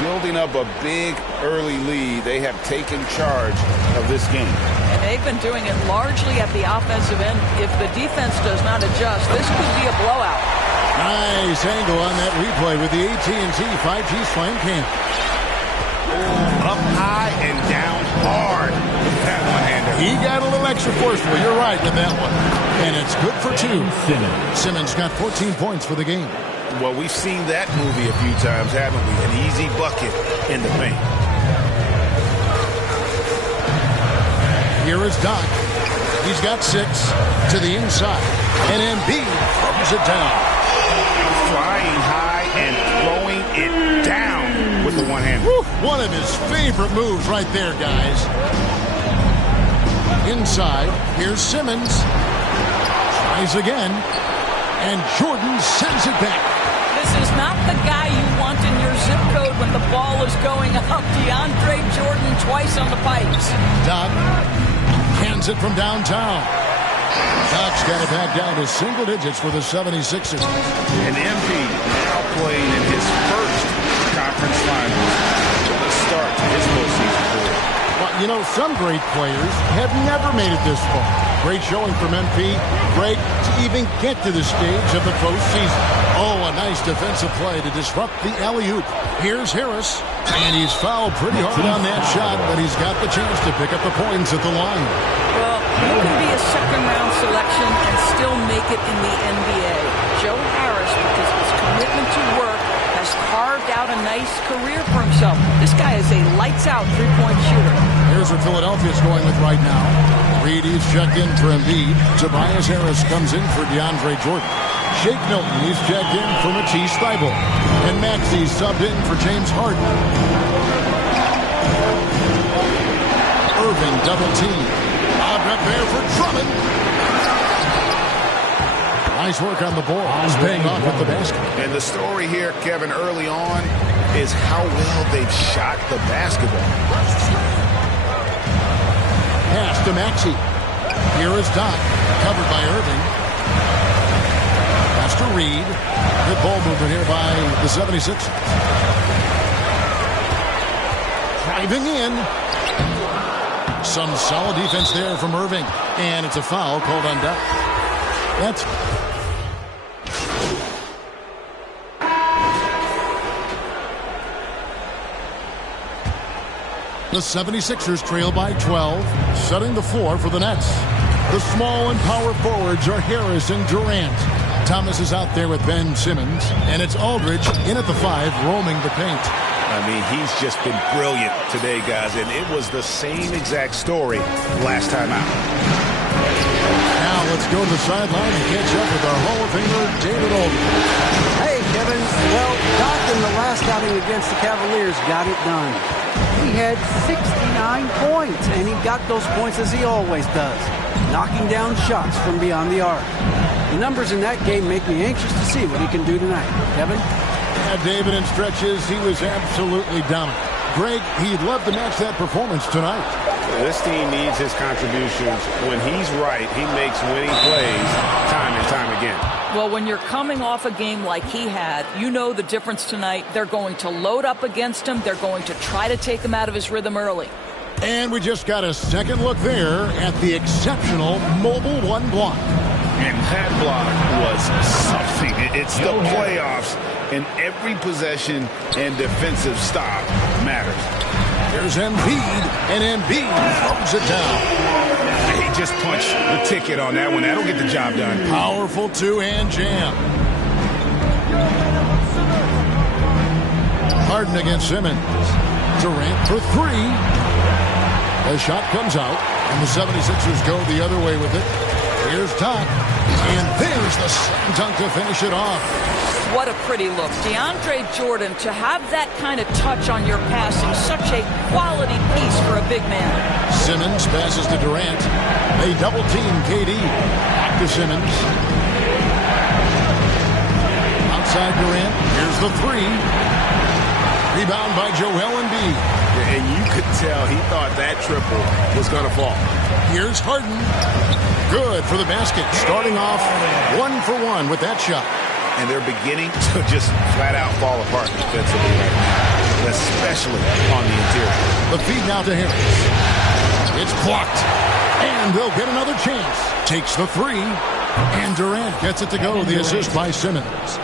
Building up a big early lead, they have taken charge of this game. And they've been doing it largely at the offensive end. If the defense does not adjust, this could be a blowout. Nice angle on that replay with the AT&T 5G Slam Cam. Up high and down hard with that one-hander. He got a little extra forceful. You're right with that one. And it's good for 2. Simmons got 14 points for the game. Well, we've seen that movie a few times, haven't we? An easy bucket in the paint. Here is Doc. He's got 6 to the inside. And Embiid throws it down. Flying high and throwing it down with the one-hand. One of his favorite moves right there, guys. Inside, here's Simmons. Tries again. And Jordan sends it back. This is not the guy you want in your zip code when the ball is going up. DeAndre Jordan twice on the pipes. Doc hands it from downtown. Doc's got it back down to single digits for the 76ers. And Embiid now playing in his first conference finals. What a start to his postseason career. Well, You know, some great players have never made it this far. Great showing from MP. Great to even get to the stage of the postseason. Oh, a nice defensive play to disrupt the alley-oop. Here's Harris, and he's fouled pretty hard on that shot, but he's got the chance to pick up the points at the line. Well, you can be a second-round selection and still make it in the NBA. Joe Harris, because of his commitment to work, has carved out a nice career for himself. This guy is a lights-out three-point shooter. Here's what Philadelphia's going with right now. Reed, he's checked in for Embiid. Tobias Harris comes in for DeAndre Jordan. Shake Milton, he's checked in for Matisse Thybulle. And Maxey subbed in for James Harden. Irving double team. Out up there for Drummond. Nice work on the board. He's paying off with the basket. And the story here, Kevin, early on is how well they've shot the basketball. Pass to Maxey. Here is Doc. Covered by Irving. Pass to Reed. Good ball movement here by the 76ers. Driving in. Some solid defense there from Irving. And it's a foul called on Doc. That's... The 76ers trail by 12, setting the floor for the Nets. The small and power forwards are Harris and Durant. Thomas is out there with Ben Simmons, and it's Aldridge in at the 5, roaming the paint. I mean, he's just been brilliant today, guys, and it was the same exact story last time out. Now let's go to the sideline and catch up with our Hall of Famer, David Aldridge. Hey, Kevin. Well, Doc in the last outing against the Cavaliers got it done. He had 69 points, and he got those points as he always does, knocking down shots from beyond the arc. The numbers in that game make me anxious to see what he can do tonight. Kevin? Yeah, David, in stretches, he was absolutely dominant. Greg, he'd love to match that performance tonight. This team needs his contributions. When he's right, he makes winning plays time and time again. Well, when you're coming off a game like he had, you know the difference tonight. They're going to load up against him. They're going to try to take him out of his rhythm early. And we just got a second look there at the exceptional Mobile One block. And that block was something. It's the playoffs, and every possession and defensive stop matters. There's Embiid, and Embiid throws it down. He just punched the ticket on that one. That'll get the job done. Powerful two-hand jam. Harden against Simmons. Durant for 3. The shot comes out, and the 76ers go the other way with it. Here's Doc, and there's the slam dunk to finish it off. What a pretty look. DeAndre Jordan, to have that kind of touch on your passing, such a quality piece for a big man. Simmons passes to Durant. They double-team KD. Back to Simmons. Outside Durant. Here's the 3. Rebound by Joel Embiid. And you could tell he thought that triple was going to fall. Here's Harden. Good for the basket. Starting off 1 for 1 with that shot. And they're beginning to just flat-out fall apart defensively right now, especially on the interior. The feed now to Harris. It's blocked. And they'll get another chance. Takes the 3. And Durant gets it to go. The assist by Simmons.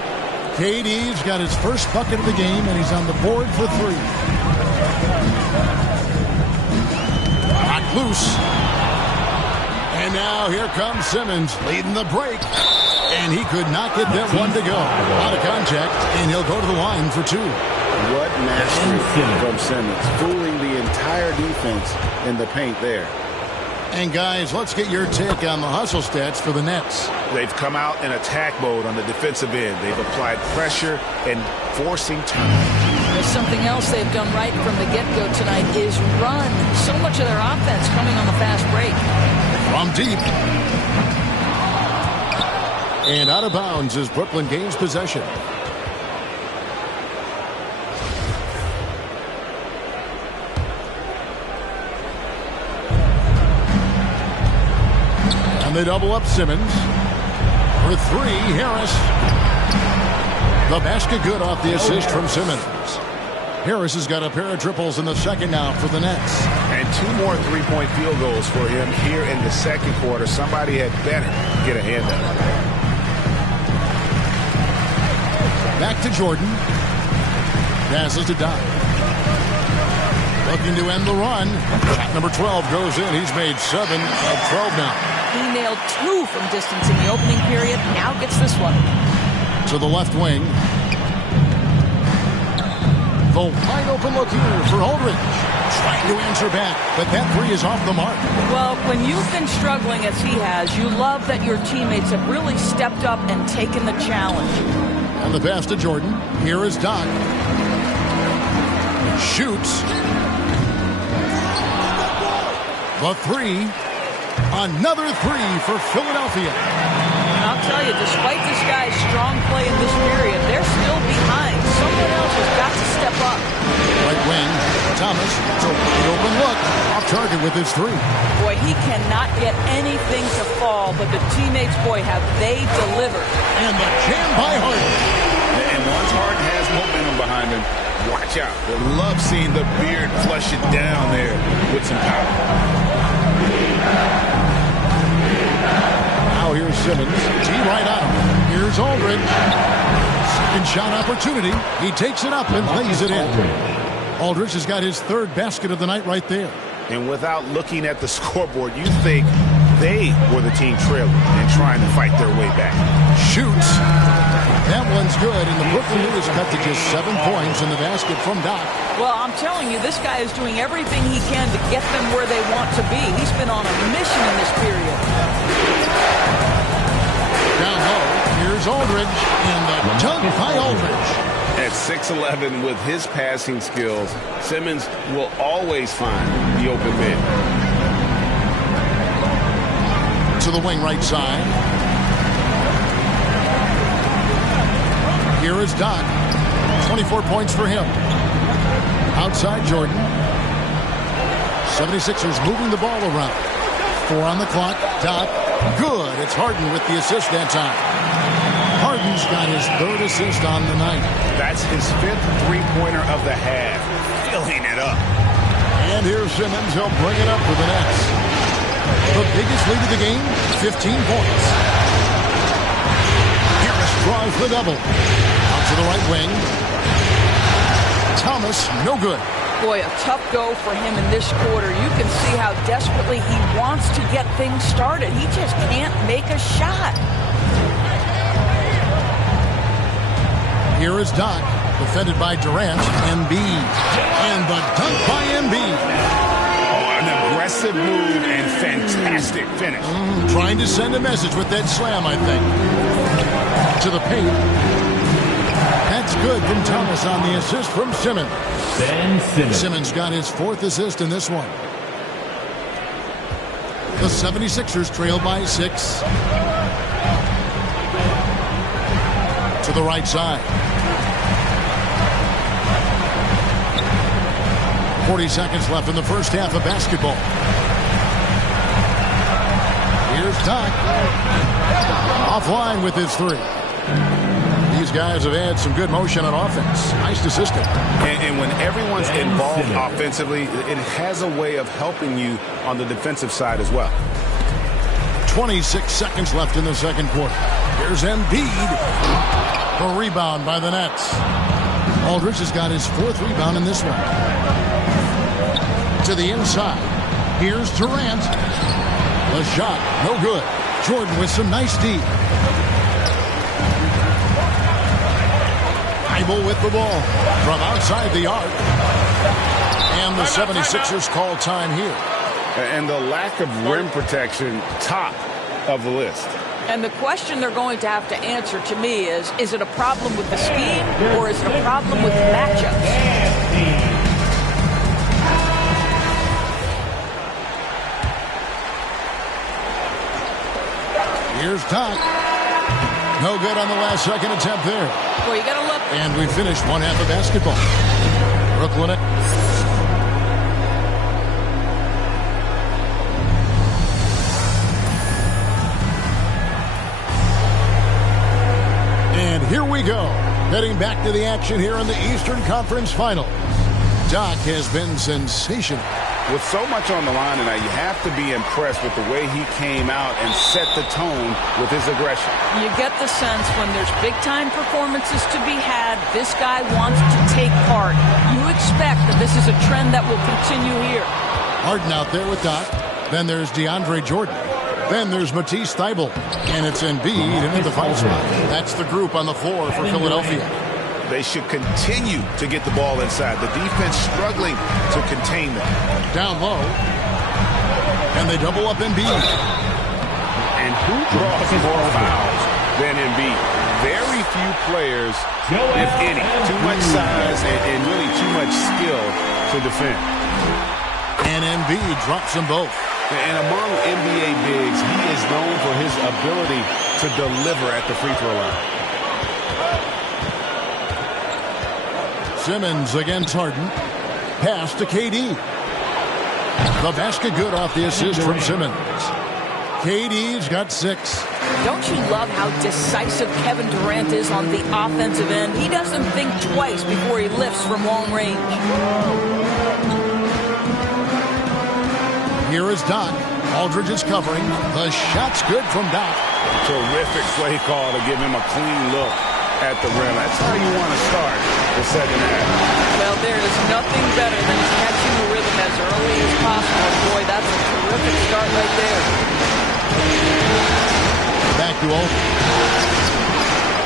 KD's got his first bucket of the game, and he's on the board for 3. Knocked loose. And now here comes Simmons leading the break. And he could not get that one to go. Out of contact, and he'll go to the line for 2. What mastery from Simmons. Fooling the entire defense in the paint there. And guys, let's get your take on the hustle stats for the Nets. They've come out in attack mode on the defensive end. They've applied pressure and forcing turnovers. There's something else they've done right from the get-go tonight is run. So much of their offense coming on the fast break. From deep. And out of bounds as Brooklyn gains possession. And they double up Simmons. For 3, Harris. The basket good off the assist from Simmons. Harris has got a pair of triples in the second now for the Nets. And 2 more three-point field goals for him here in the second quarter. Somebody had better get a hand up. Back to Jordan. Passes to Doc. Looking to end the run. Shot number 12 goes in. He's made 7 of 12 now. He nailed 2 from distance in the opening period. Now gets this one. To the left wing. The wide open look here for Aldridge. Trying to answer back, but that three is off the mark. Well, when you've been struggling as he has, you love that your teammates have really stepped up and taken the challenge. And the pass to Jordan. Here is Doc. Shoots. The three. Another three for Philadelphia. And I'll tell you, despite this guy's strong play in this period, they're still behind. Someone else has got to step up. Right wing, Thomas, the open look, off target with his three. Boy, he cannot get anything to fall, but the teammates, boy, have they delivered. And the jam by Harden. And once Harden has momentum behind him, watch out. They love seeing the beard flush it down there with some power. Now here's Simmons. T right on him. Here's Aldridge. Second shot opportunity. He takes it up and lays it in. Aldridge has got his 3rd basket of the night right there. And without looking at the scoreboard, you think they were the team trailing and trying to fight their way back. Shoots. That one's good, and the Brooklyn News cut to just 7 points in the basket from Doc. Well, I'm telling you, this guy is doing everything he can to get them where they want to be. He's been on a mission in this period. Down low, here's Aldridge, and the dunk by Aldridge. At 6'11", with his passing skills, Simmons will always find the open man. To the wing right side. Here is Doc. 24 points for him. Outside Jordan. 76ers moving the ball around. 4 on the clock. Doc. Good. It's Harden with the assist that time. Harden's got his 3rd assist on the night. That's his 5th three-pointer of the half. Filling it up. And here's Simmons. He'll bring it up for the Nets. The biggest lead of the game, 15 points. Harris draws the double. Out to the right wing. Thomas, no good. Boy, a tough go for him in this quarter. You can see how desperately he wants to get things started. He just can't make a shot. Here is Doc, defended by Durant, Embiid. And the dunk by Embiid. Oh, an aggressive move and fantastic finish. Trying to send a message with that slam, I think. To the paint. That's good from Thomas on the assist from Simmons. Ben Simmons. Simmons got his 4th assist in this one. The 76ers trail by 6. To the right side. 40 seconds left in the first half of basketball. Here's Doc. Offline with his 3. These guys have had some good motion on offense. Nice to system. And when everyone's involved offensively, it has a way of helping you on the defensive side as well. 26 seconds left in the second quarter. Here's Embiid. A rebound by the Nets. Aldridge has got his 4th rebound in this one. To the inside. Here's Durant. The shot, no good. Jordan with some nice D. With the ball from outside the arc. And the 76ers call time here. And the lack of rim protection, top of the list. And the question they're going to have to answer to me is it a problem with the scheme or is it a problem with matchups? Here's Doc. No good on the last second attempt there. Well, you got to look. And we finished one half of basketball. Brooklyn. And here we go. Heading back to the action here in the Eastern Conference Finals. Doc has been sensational. With so much on the line tonight, you have to be impressed with the way he came out and set the tone with his aggression. You get the sense when there's big-time performances to be had, this guy wants to take part. You expect that this is a trend that will continue here. Harden out there with Doc. Then there's DeAndre Jordan. Then there's Matisse Thybulle. And it's Embiid in at the 5 spot. That's the group on the floor for Philadelphia. They should continue to get the ball inside. The defense struggling to contain them. Down low. And they double up Embiid. And who draws more fouls than Embiid? Very few players, if any. Too much size and really too much skill to defend. And Embiid drops them both. And among NBA bigs, he is known for his ability to deliver at the free throw line. Simmons against Harden. Pass to KD. The basket good off the assist from Simmons. KD's got 6. Don't you love how decisive Kevin Durant is on the offensive end? He doesn't think twice before he lifts from long range. Here is Doc. Aldridge is covering. The shot's good from Doc. Terrific play call to give him a clean look at the rim. That's how you want to start the second half. Well, there is nothing better than catching the rhythm as early as possible. Boy, that's a terrific start right there. Back to Aldridge.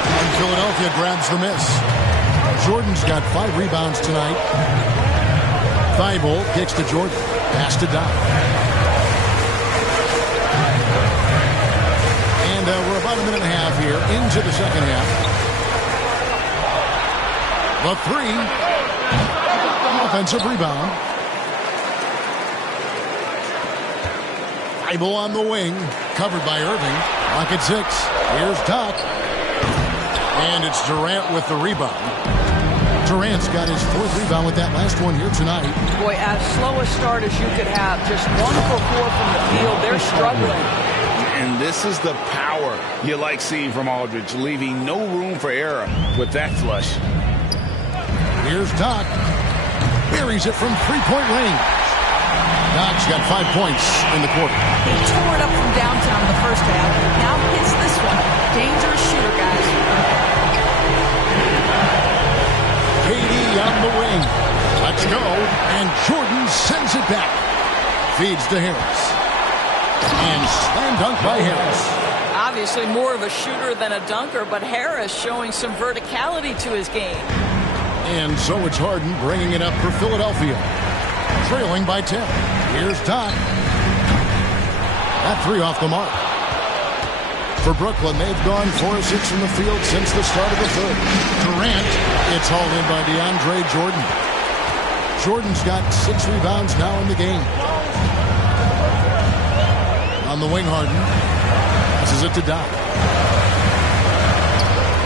And Philadelphia grabs the miss. Jordan's got 5 rebounds tonight. Thybulle kicks to Jordan. Pass to Doc. And we're about a minute and a half here into the second half. The 3. Offensive rebound. Thybulle on the wing. Covered by Irving. Lock at 6. Here's Doc. And it's Durant with the rebound. Durant's got his 4th rebound with that last one here tonight. Boy, as slow a start as you could have. Just 1 for 4 from the field. They're struggling. And this is the power you like seeing from Aldridge, leaving no room for error with that flush. Here's Doc. Buries it from 3-point range. Doc's got 5 points in the quarter. He tore it up from downtown in the first half. Now hits this one. Dangerous shooter, guys. KD on the wing. Let's go. And Jordan sends it back. Feeds to Harris. And slam dunk by Harris. Obviously more of a shooter than a dunker, but Harris showing some verticality to his game. And so it's Harden bringing it up for Philadelphia. Trailing by 10. Here's Doc. That 3 off the mark. For Brooklyn, they've gone 4 of 6 from the field since the start of the 3rd. Durant, it's hauled in by DeAndre Jordan. Jordan's got 6 rebounds now in the game. On the wing, Harden. Passes it to Doc.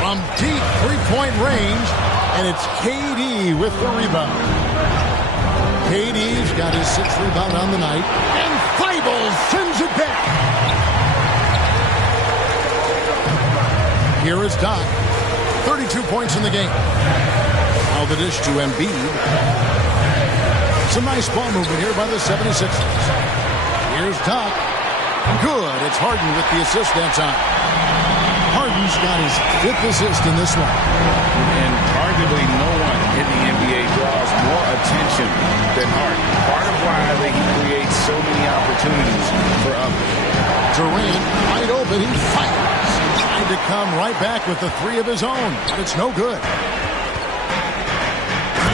From deep 3-point range, and it's KD with the rebound. KD's got his 6th rebound on the night, and Thybulle sends it back. Here is Doc. 32 points in the game. Now the dish to Embiid. Some nice ball movement here by the 76ers. Here's Doc. Good. It's Harden with the assist that time. Harden's got his 5th assist in this one. And arguably no one in the NBA draws more attention than Harden. Part of why he creates so many opportunities for others. Durant wide open. He fires. Trying to come right back with the 3 of his own, but it's no good.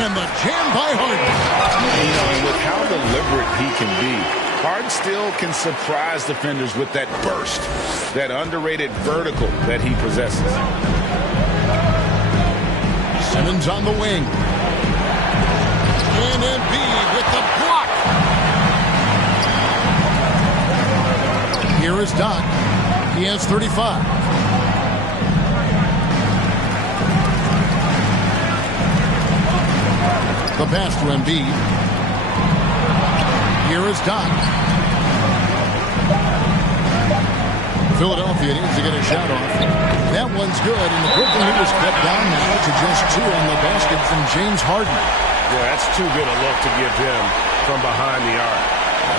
And the jam by Harden. You know, and with how deliberate he can be, Harden still can surprise defenders with that burst, that underrated vertical that he possesses. Simmons on the wing. And Embiid with the block. Here is Doc. He has 35. The pass to Embiid. Here is Doc. Philadelphia needs to get a shot off. That one's good, and Brooklyn is cut down now to just 2 on the basket from James Harden. Yeah, that's too good a look to give him from behind the arc.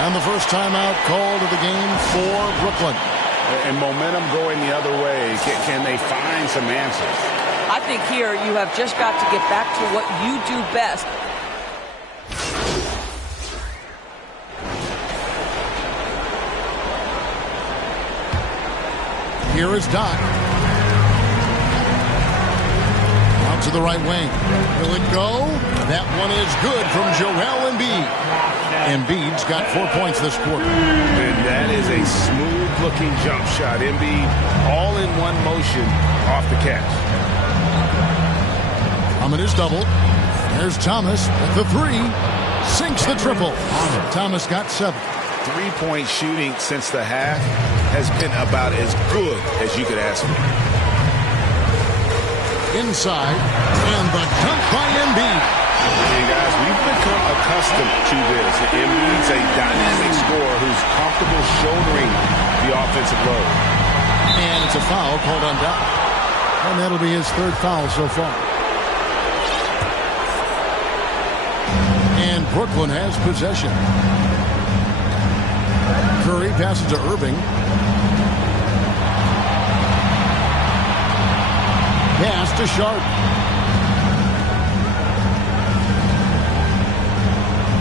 And the first timeout called of the game for Brooklyn. And momentum going the other way. Can they find some answers? I think here you have just got to get back to what you do best. Here is Doc. Out to the right wing. Will it go? That one is good from Joel Embiid. Embiid's got 4 points this quarter. And that is a smooth-looking jump shot. Embiid all in one motion off the catch. Drummond is doubled. There's Thomas with the 3. Sinks the triple. Thomas got 7. Three-point shooting since the half has been about as good as you could ask for. Inside, and the dunk by Embiid. Hey guys, we've become accustomed to this. Embiid's a dynamic scorer who's comfortable shouldering the offensive load. And it's a foul called on Doc. And that'll be his 3rd foul so far. And Brooklyn has possession. Curry passes to Irving. Pass to Sharp.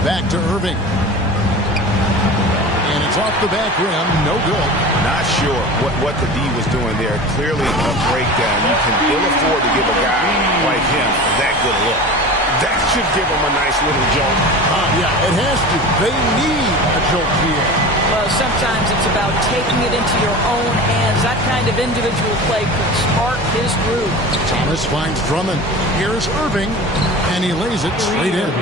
Back to Irving. And it's off the back rim. No good. Not sure what the D was doing there. Clearly a breakdown. You can ill afford to give a guy like him that good a look. That should give him a nice little jolt. Yeah, it has to. They need a jolt here. Well, sometimes it's about taking it into your own hands. That kind of individual play could spark his groove. Thomas finds Drummond. Here's Irving, and he lays it straight in.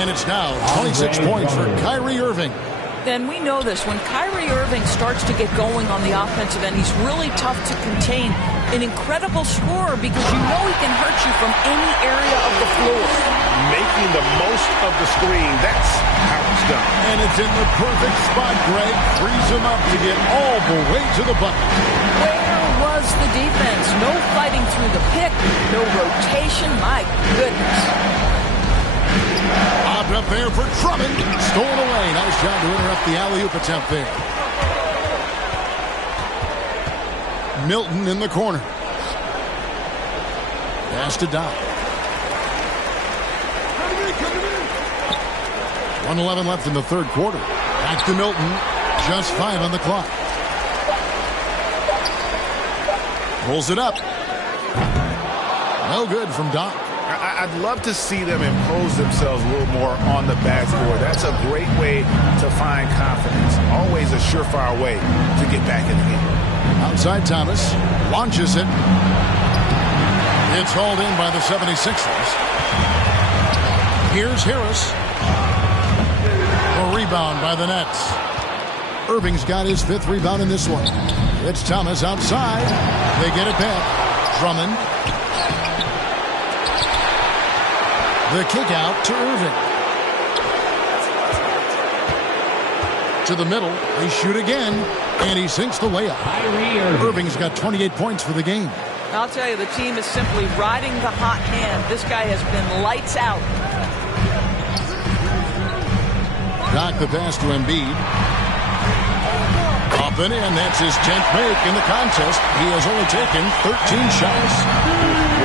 And it's now 26 points for Kyrie Irving. And we know this. When Kyrie Irving starts to get going on the offensive end, he's really tough to contain. An incredible scorer because you know he can hurt you from any area of the floor. Making the most of the screen, that's how it's done. And it's in the perfect spot, Greg. Frees him up to get all the way to the bucket. Where was the defense? No fighting through the pick, no rotation. My goodness. Popped up there for Drummond. Stolen away. Nice job to interrupt the alley-oop attempt there. Milton in the corner. Pass to Doc. 1:11 left in the 3rd quarter. Back to Milton. Just 5 on the clock. Pulls it up. No good from Doc. I'd love to see them impose themselves a little more on the backboard. That's a great way to find confidence. Always a surefire way to get back in the game. Outside Thomas. Launches it. It's hauled in by the 76ers. Here's Harris. A rebound by the Nets. Irving's got his 5th rebound in this one. It's Thomas outside. They get it back. Drummond. The kick out to Irving. To the middle. They shoot again. And he sinks the layup. Irving's got 28 points for the game. I'll tell you, the team is simply riding the hot hand. This guy has been lights out. Doc the pass to Embiid. Up and in. That's his 10th make in the contest. He has only taken 13 shots.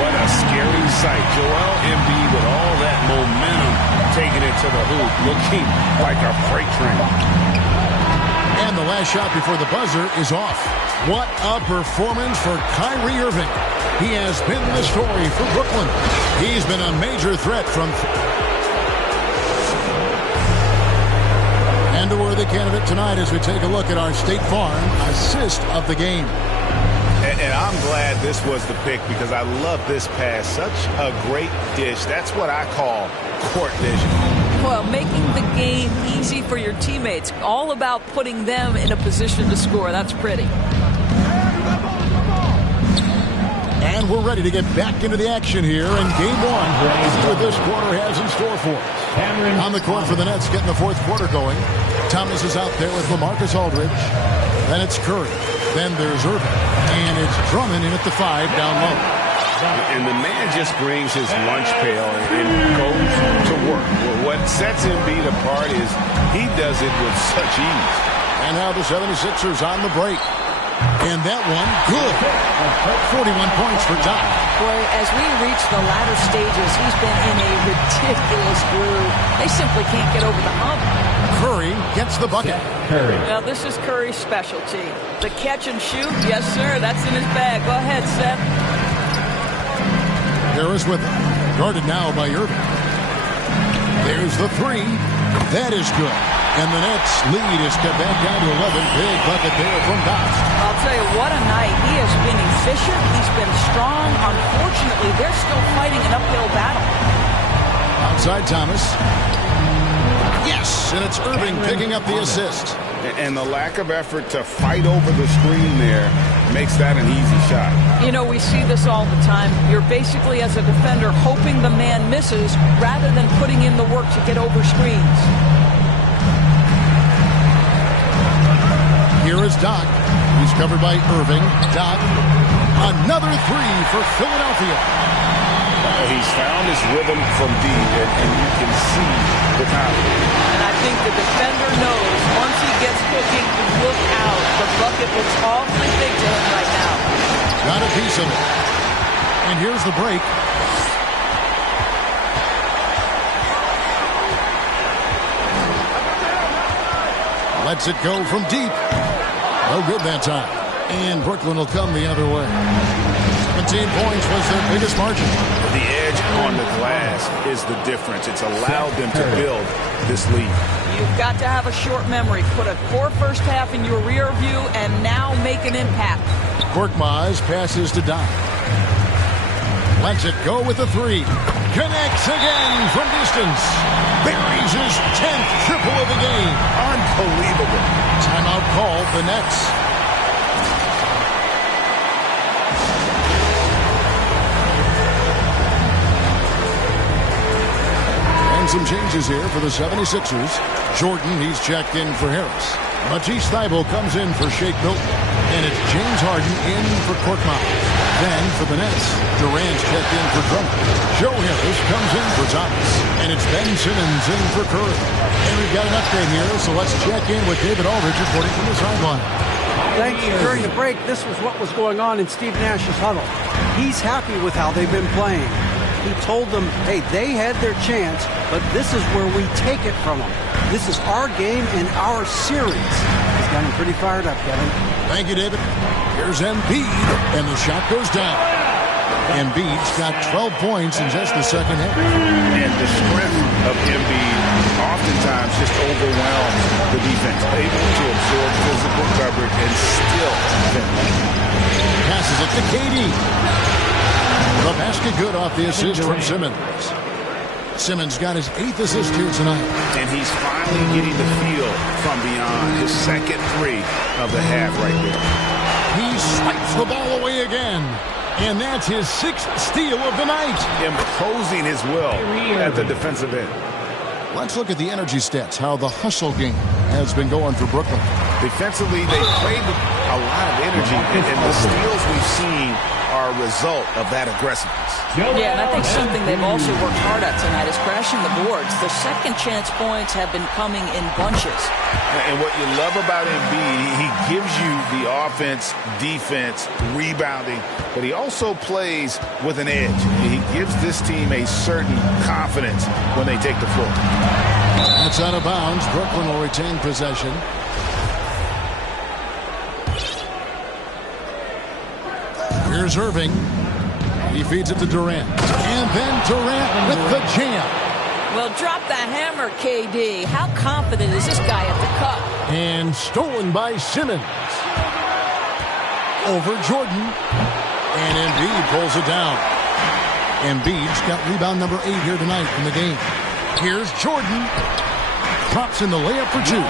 What a scary sight. Joel Embiid with all that momentum taking it to the hoop, looking like a freight train. And the last shot before the buzzer is off. What a performance for Kyrie Irving. He has been the story for Brooklyn. He's been a major threat from... And a worthy candidate tonight as we take a look at our State Farm assist of the game. And I'm glad this was the pick because I love this pass. Such a great dish. That's what I call court vision. Well, making the game easy for your teammates. All about putting them in a position to score. That's pretty. And we're ready to get back into the action here in Game 1. Let's see what this quarter has in store for us. On the court for the Nets, getting the 4th quarter going. Thomas is out there with LaMarcus Aldridge. Then it's Curry. Then there's Irving. And it's Drummond in at the 5 down low. And the man just brings his lunch pail and goes to work. Well, what sets Embiid apart is he does it with such ease. And now the 76ers on the break. And that one, good. 41 points for Doc. Boy, as we reach the latter stages, he's been in a ridiculous groove. They simply can't get over the hump. Curry gets the bucket. Now, this is Curry's specialty. The catch and shoot, yes, sir, that's in his bag. Go ahead, Seth. Harris with it. Guarded now by Irving. There's the 3. That is good. And the Nets lead is cut back down to 11. Big bucket there from Doc. I'll tell you, what a night. He has been efficient. He's been strong. Unfortunately, they're still fighting an uphill battle. Outside Thomas. Yes, and it's Irving picking up the assist. And the lack of effort to fight over the screen there makes that an easy shot. You know, we see this all the time. You're basically, as a defender, hoping the man misses rather than putting in the work to get over screens. Here is Doc. He's covered by Irving. Doc. Another 3 for Philadelphia. He's found his rhythm from deep, and you can see the confidence. And I think the defender knows once he gets cooking, look out. The bucket looks awfully big to him right now. Got a piece of it. And here's the break. Lets it go from deep. No good that time. And Brooklyn will come the other way. 17 points was their biggest margin. The edge on the glass is the difference. It's allowed them to build this lead. You've got to have a short memory. Put a poor first half in your rear view and now make an impact. Korkmaz passes to Doc. Lets it go with the 3. Connects again from distance. Buries his 10th triple of the game. Unbelievable. Timeout called the Nets. And some changes here for the 76ers. Jordan, he's checked in for Harris. Matisse Thybulle comes in for Shake Milton. And it's James Harden in for Korkmaz. Then for the Nets, Durant's checked in for Drummond. Joe Harris comes in for Thomas. And it's Ben Simmons in for Curry. And we've got an update here, so let's check in with David Aldridge reporting from the sideline. Thanks. During the break, this was what was going on in Steve Nash's huddle. He's happy with how they've been playing. He told them, hey, they had their chance, but this is where we take it from them. This is our game and our series. He's got him pretty fired up, Kevin. Thank you, David. Here's Embiid, and the shot goes down. Embiid's got 12 points in just the second half. And the strength of Embiid oftentimes just overwhelms the defense, able to absorb physical coverage and still finish. Passes it to KD. The basket good off the assist from Simmons. Simmons got his 8th assist here tonight. And he's finally getting the feel from beyond his second 3 of the half right there. He swipes the ball away again. And that's his 6th steal of the night. Imposing his will at the defensive end. Let's look at the energy stats, how the hustle game has been going for Brooklyn. Defensively, they played with a lot of energy, and the steals we've seen are a result of that aggressiveness. Yeah, and I think something they've also worked hard at tonight is crashing the boards. The second chance points have been coming in bunches. And what you love about Embiid, he gives you the offense, defense, rebounding, but he also plays with an edge. He gives this team a certain confidence when they take the floor. That's out of bounds. Brooklyn will retain possession. Here's Irving. He feeds it to Durant. And then Durant with the jam. Well, drop the hammer, KD. How confident is this guy at the cup? And stolen by Simmons. Over Jordan. And Embiid pulls it down. Embiid's got rebound number 8 here tonight in the game. Here's Jordan. Drops in the layup for 2.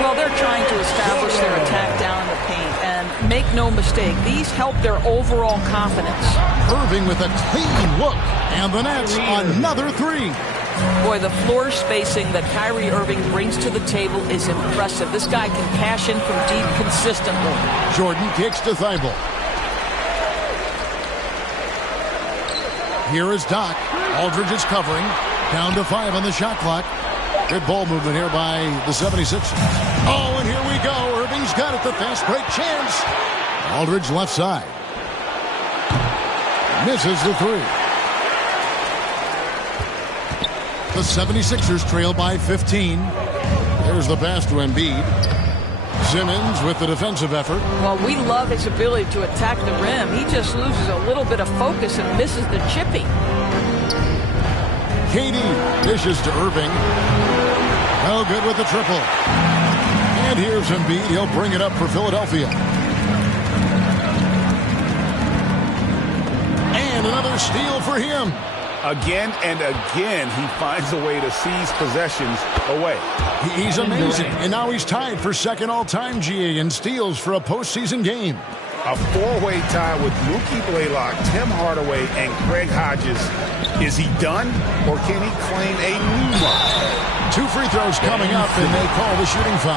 Well, they're trying to establish their attack down in the paint. And make no mistake, these help their overall confidence. Irving with a clean look. And the Nets another 3. Boy, the floor spacing that Kyrie Irving brings to the table is impressive. This guy can cash in from deep consistently. Jordan kicks to Thibault. Here is Doc. Aldridge is covering. Down to 5 on the shot clock. Good ball movement here by the 76ers. Oh, and here we go. Irving's got it. The fast break chance. Aldridge left side. Misses the 3. The 76ers trail by 15. There's the pass to Embiid. Simmons with the defensive effort. Well, we love his ability to attack the rim. He just loses a little bit of focus and misses the chippy. KD dishes to Irving. No good with the triple. And here's Embiid. He'll bring it up for Philadelphia. And another steal for him. Again and again, he finds a way to seize possessions away. He's amazing. And now he's tied for second all-time, GA, in steals for a postseason game. A 4-way tie with Mookie Blaylock, Tim Hardaway, and Craig Hodges. Is he done, or can he claim a new one? 2 free throws coming up, and they call the shooting foul.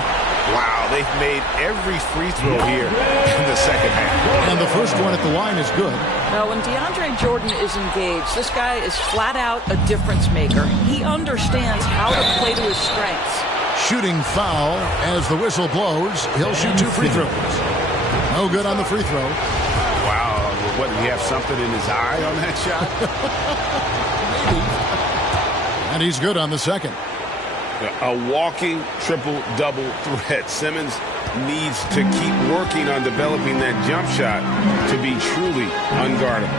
Wow, they've made every free throw here in the second half. And the first one at the line is good. Now, when DeAndre Jordan is engaged, this guy is flat out a difference maker. He understands how to play to his strengths. Shooting foul as the whistle blows. He'll shoot 2 free throws. No good on the free throw. Wow, what, did he have something in his eye on that shot? Maybe. And he's good on the second. A walking triple-double threat. Simmons needs to keep working on developing that jump shot to be truly unguardable.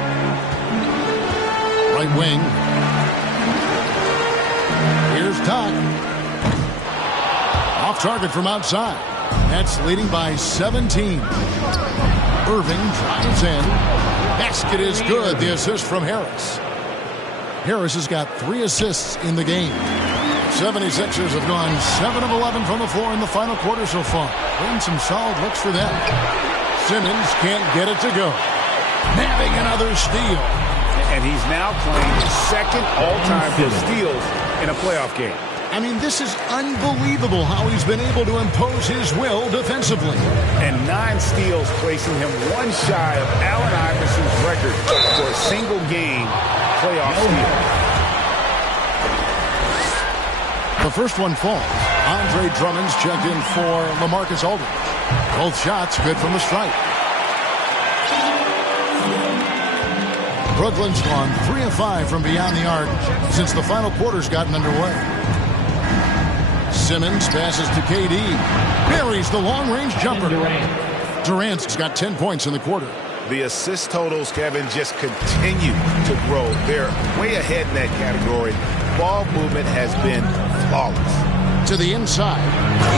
Right wing. Here's Doc. Off target from outside. Nets leading by 17. Irving drives in. Basket is good. The assist from Harris. Harris has got 3 assists in the game. 76ers have gone 7 of 11 from the floor in the final quarter so far. Been some solid looks for them. Simmons can't get it to go. Nabbing another steal. And he's now claimed second all-time for steals in a playoff game. I mean, this is unbelievable how he's been able to impose his will defensively. And 9 steals, placing him one shy of Allen Iverson's record for a single game playoff steal. The first one falls. Andre Drummond's checked in for LaMarcus Aldridge. Both shots good from the stripe. Brooklyn's gone 3 of 5 from beyond the arc since the final quarter's gotten underway. Simmons passes to KD. Buries the long-range jumper. Durant's got 10 points in the quarter. The assist totals, Kevin, just continue to grow. They're way ahead in that category. Ball movement has been flawless. To the inside.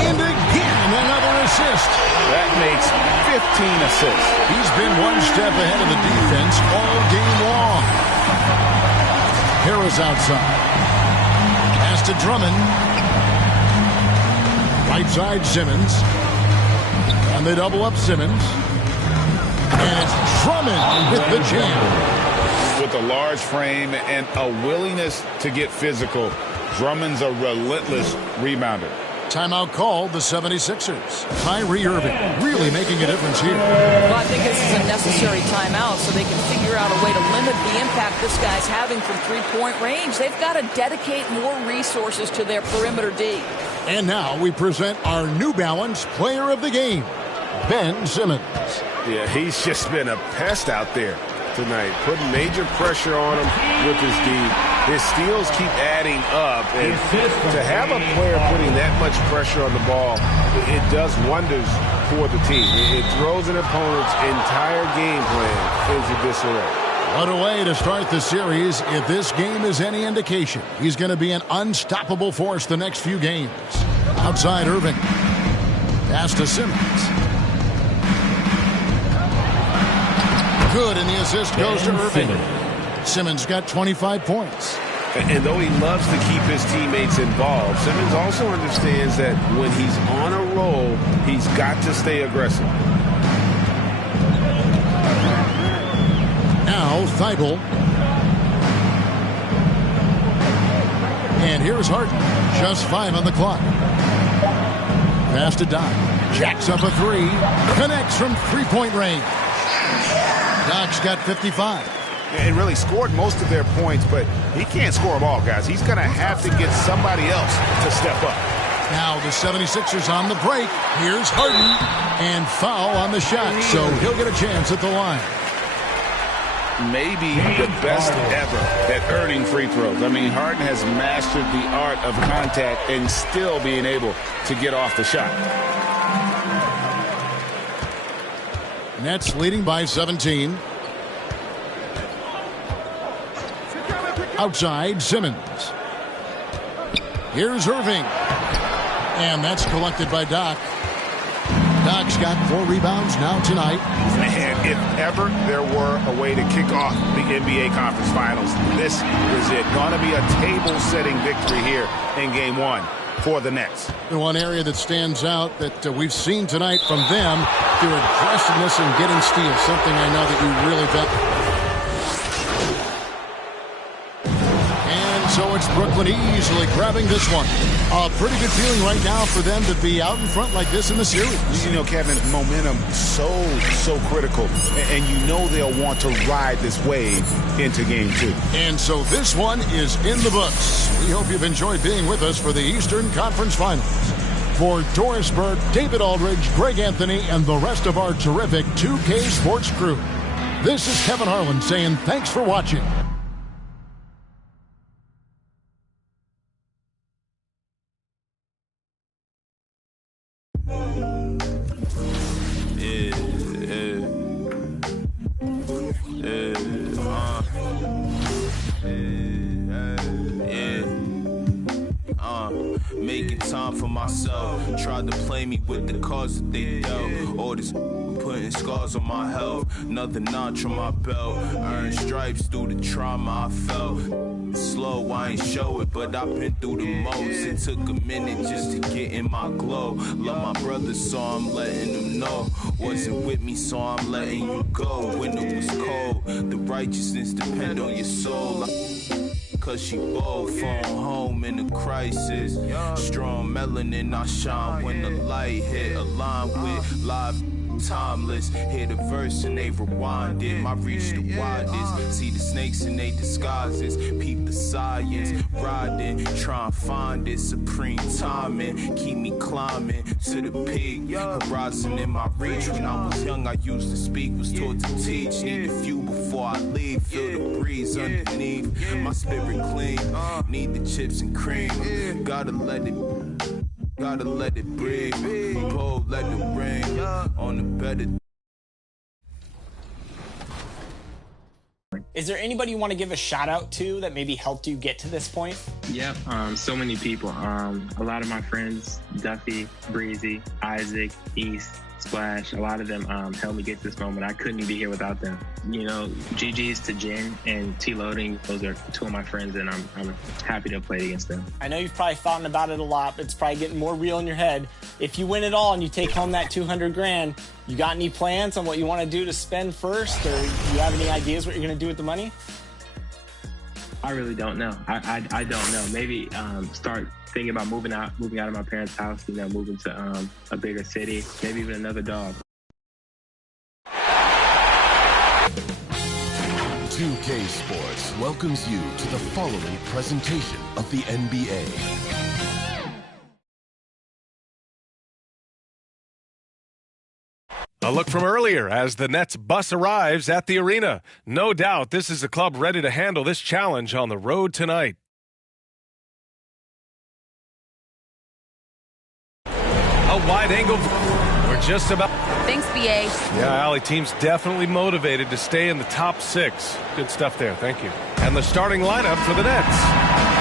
And again, another assist. That makes 15 assists. He's been one step ahead of the defense all game long. Harris outside. Pass to Drummond. Right side, Simmons. And they double up Simmons. And it's Drummond with the jam. With a large frame and a willingness to get physical, Drummond's a relentless rebounder. Timeout called the 76ers. Kyrie Irving really making a difference here. Well, I think this is a necessary timeout so they can figure out a way to limit the impact this guy's having from three-point range. They've got to dedicate more resources to their perimeter D. And now we present our New Balance Player of the Game, Ben Simmons. Yeah, he's just been a pest out there tonight, putting major pressure on him with his D. His steals keep adding up, and to have a player putting that much pressure on the ball, it does wonders for the team. It throws an opponent's entire game plan into disarray. What a way to start the series. If this game is any indication, he's going to be an unstoppable force the next few games. Outside Irving. Pass to Simmons. Good, and the assist goes to Irving. Simmons got 25 points. And though he loves to keep his teammates involved, Simmons also understands that when he's on a roll, he's got to stay aggressive. Now, Thibault. And here's Harden. Just 5 on the clock. Pass to Doc. Jacks up a 3. Connects from three-point range. Doc's got 55. And really scored most of their points, but he can't score them all, guys. He's going to have to get somebody else to step up. Now the 76ers on the break. Here's Harden. And foul on the shot, so he'll get a chance at the line. Maybe the best ever at earning free throws. I mean, Harden has mastered the art of contact and still being able to get off the shot. Nets leading by 17. Outside, Simmons. Here's Irving. And that's collected by Doc. Doc's got 4 rebounds now tonight. Man, if ever there were a way to kick off the NBA Conference Finals, this is it. Going to be a table-setting victory here in Game 1 for the Nets. The one area that stands out that we've seen tonight from them, their aggressiveness in getting steals, something I know that you really value. So it's Brooklyn easily grabbing this one. A pretty good feeling right now for them to be out in front like this in the series. You know, Kevin, momentum so critical. And you know they'll want to ride this wave into Game 2. And so this one is in the books. We hope you've enjoyed being with us for the Eastern Conference Finals. For Doris Burke, David Aldridge, Greg Anthony, and the rest of our terrific 2K Sports crew, this is Kevin Harlan saying thanks for watching. Making time for myself. Tried to play me with the cards that they dealt. All this putting scars on my health. Another notch on my belt. Earned stripes through the trauma I felt. Slow, I ain't show it, but I've been through the most. It took a minute just to get in my glow. Love my brothers, so I'm letting them know. Wasn't with me, so I'm letting you go. When it was cold, the righteousness depend on your soul. Cause she bold, phone home in a crisis. Strong melanin, I shine when the light hit. Aligned with live timeless. Hit a verse and they rewind it. My reach the widest. See the snakes in they disguises. Peep the science. Riding, try and find it. Supreme timing. Keep me climbing to the peak. Horizon in my reach. When I was young, I used to speak. Was taught to teach. Need a few before I leave. Feel the breeze underneath. My spirit clean. Need the chips and cream. Gotta let it breathe. Pull, let it rain. On the better. Is there anybody you want to give a shout out to that maybe helped you get to this point? Yep, so many people. A lot of my friends, Duffy, Breezy, Isaac, East, Splash, a lot of them helped me get to this moment. I couldn't be here without them. You know, GG's to Jen and T-Loading, those are 2 of my friends, and I'm happy to play against them. I know you've probably thought about it a lot, but it's probably getting more real in your head. If you win it all and you take home that $200 grand, you got any plans on what you want to do to spend first, or you have any ideas what you're going to do with the money? I really don't know. I don't know. Maybe start thinking about moving out of my parents' house, you know, moving to a bigger city, maybe even another dog. 2K Sports welcomes you to the following presentation of the NBA. A look from earlier as the Nets bus arrives at the arena. No doubt this is a club ready to handle this challenge on the road tonight. A wide angle. We're just about... Thanks, BA. Yeah, Allie, team's definitely motivated to stay in the top 6. Good stuff there. Thank you. And the starting lineup for the Nets.